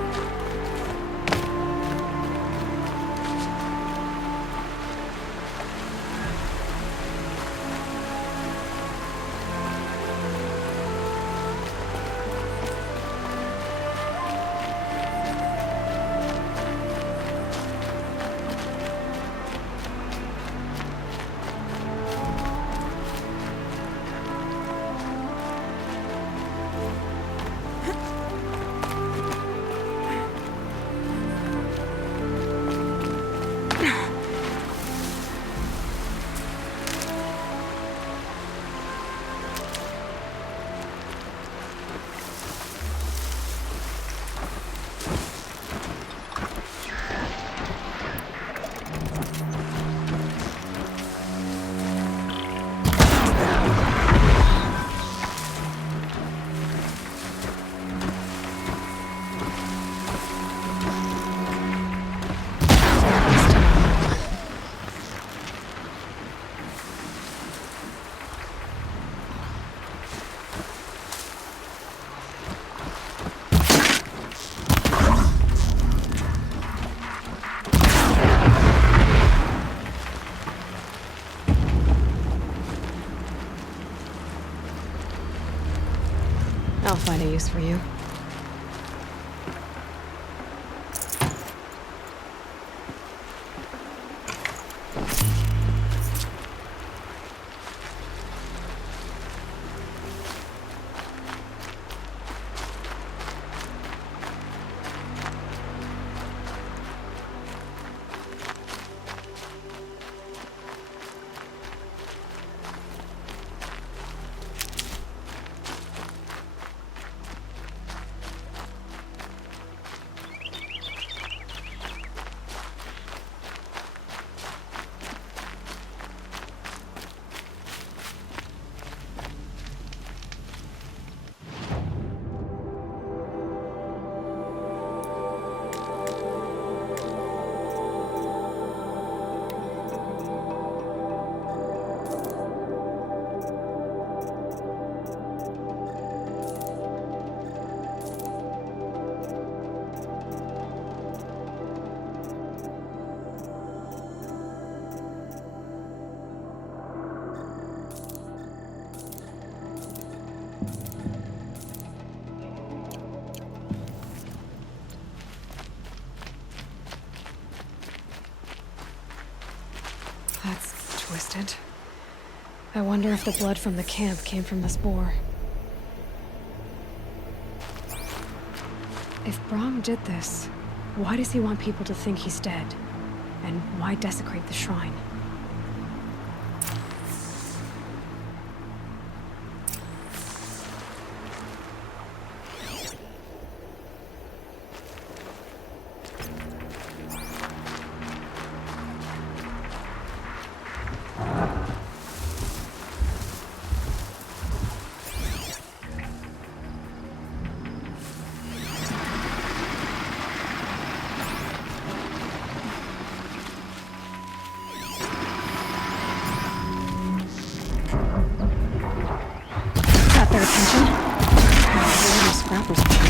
find a use for you. That's twisted. I wonder if the blood from the camp came from this boar. If Brahm did this, why does he want people to think he's dead? And why desecrate the shrine? Their attention? Oh, scrappers.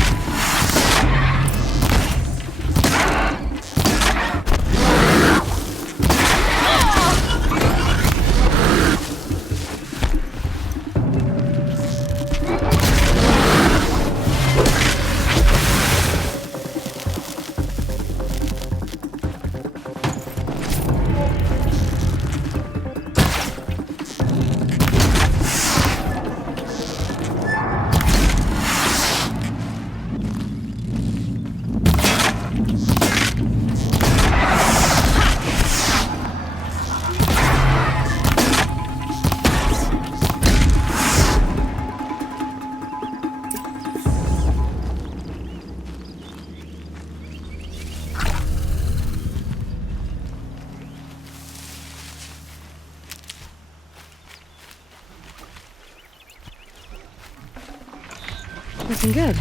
Looking good.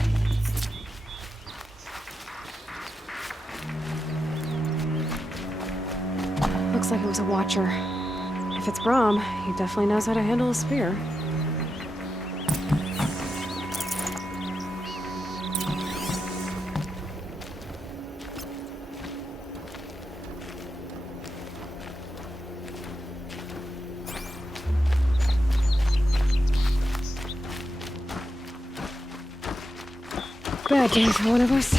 Looks like it was a watcher. If it's Brahm, he definitely knows how to handle a spear. Bad day for one of us.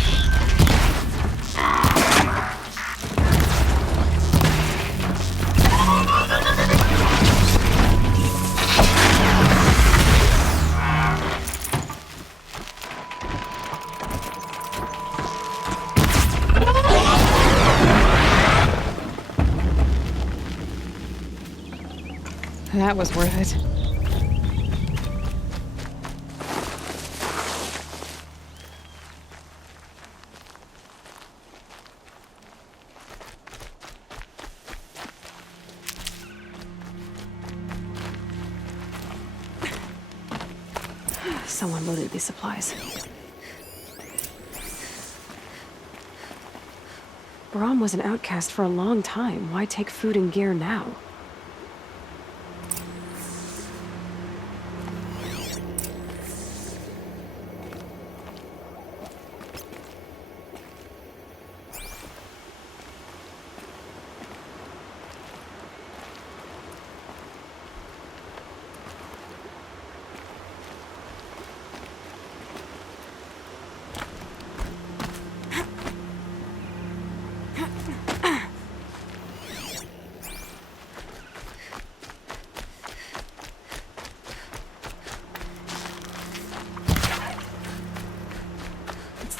That was worth it. Someone loaded these supplies. Brahm was an outcast for a long time. Why take food and gear now?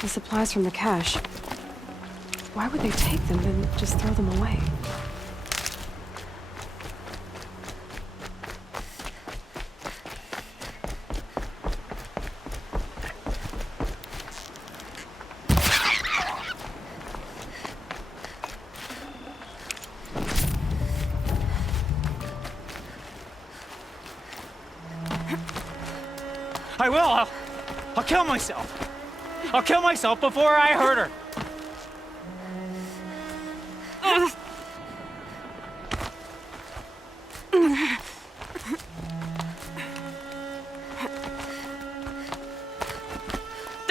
the supplies from the cache. Why would they take them and just throw them away? I will. I'll kill myself. I'll kill myself before I hurt her.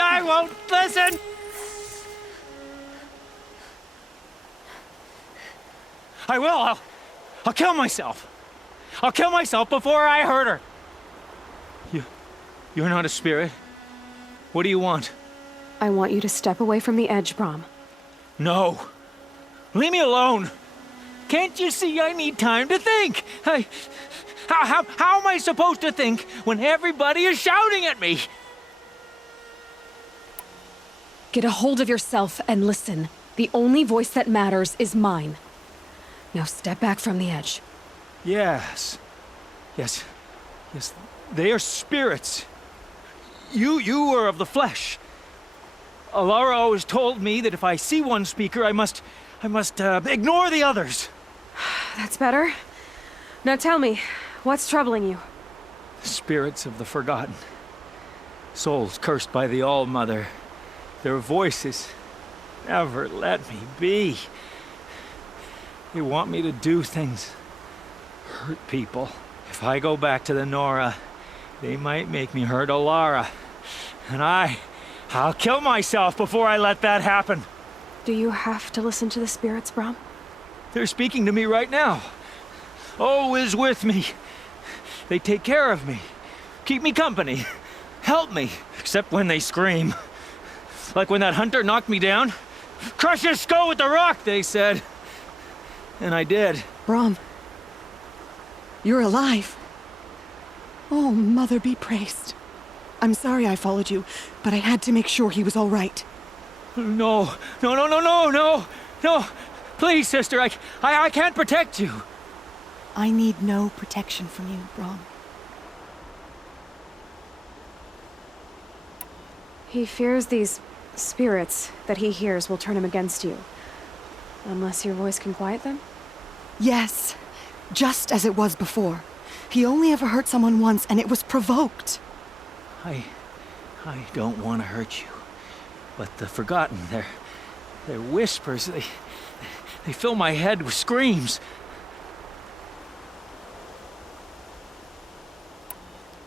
I won't listen. I will. I'll kill myself. I'll kill myself before I hurt her. You're not a spirit. What do you want? I want you to step away from the edge, Brom. No. Leave me alone. Can't you see I need time to think? How am I supposed to think when everybody is shouting at me? Get a hold of yourself and listen. The only voice that matters is mine. Now step back from the edge. Yes. They are spirits. You are of the flesh. Alara always told me that if I see one speaker, I must ignore the others. That's better. Now tell me, what's troubling you? Spirits of the forgotten. Souls cursed by the All-Mother. Their voices never let me be. They want me to do things, hurt people. If I go back to the Nora, they might make me hurt Alara. And I'll kill myself before I let that happen. Do you have to listen to the spirits, Brom? They're speaking to me right now. Oh is with me. They take care of me, keep me company, help me, except when they scream. Like when that hunter knocked me down. Crush his skull with the rock, they said. And I did. Brom, you're alive. Oh, Mother be praised. I'm sorry I followed you, but I had to make sure he was all right. No. Please, sister, I can't protect you. I need no protection from you, Brom. He fears these spirits that he hears will turn him against you. Unless your voice can quiet them? Yes, just as it was before. He only ever hurt someone once, and it was provoked. I don't want to hurt you, but the forgotten, their whispers, they fill my head with screams.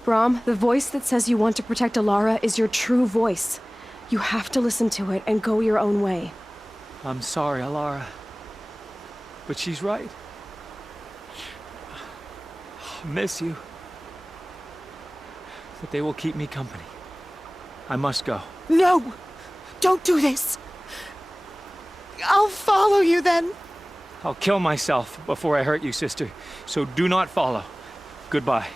Brom, the voice that says you want to protect Alara is your true voice. You have to listen to it and go your own way. I'm sorry, Alara, but she's right. I miss you. But they will keep me company. I must go. No! Don't do this! I'll follow you then! I'll kill myself before I hurt you, sister. So do not follow. Goodbye.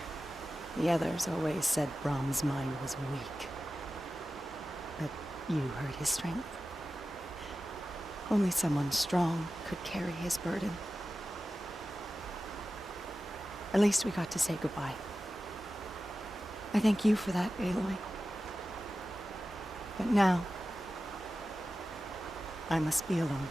The others always said Brom's mind was weak. But you heard his strength. Only someone strong could carry his burden. At least we got to say goodbye. I thank you for that, Aloy. But now, I must be alone.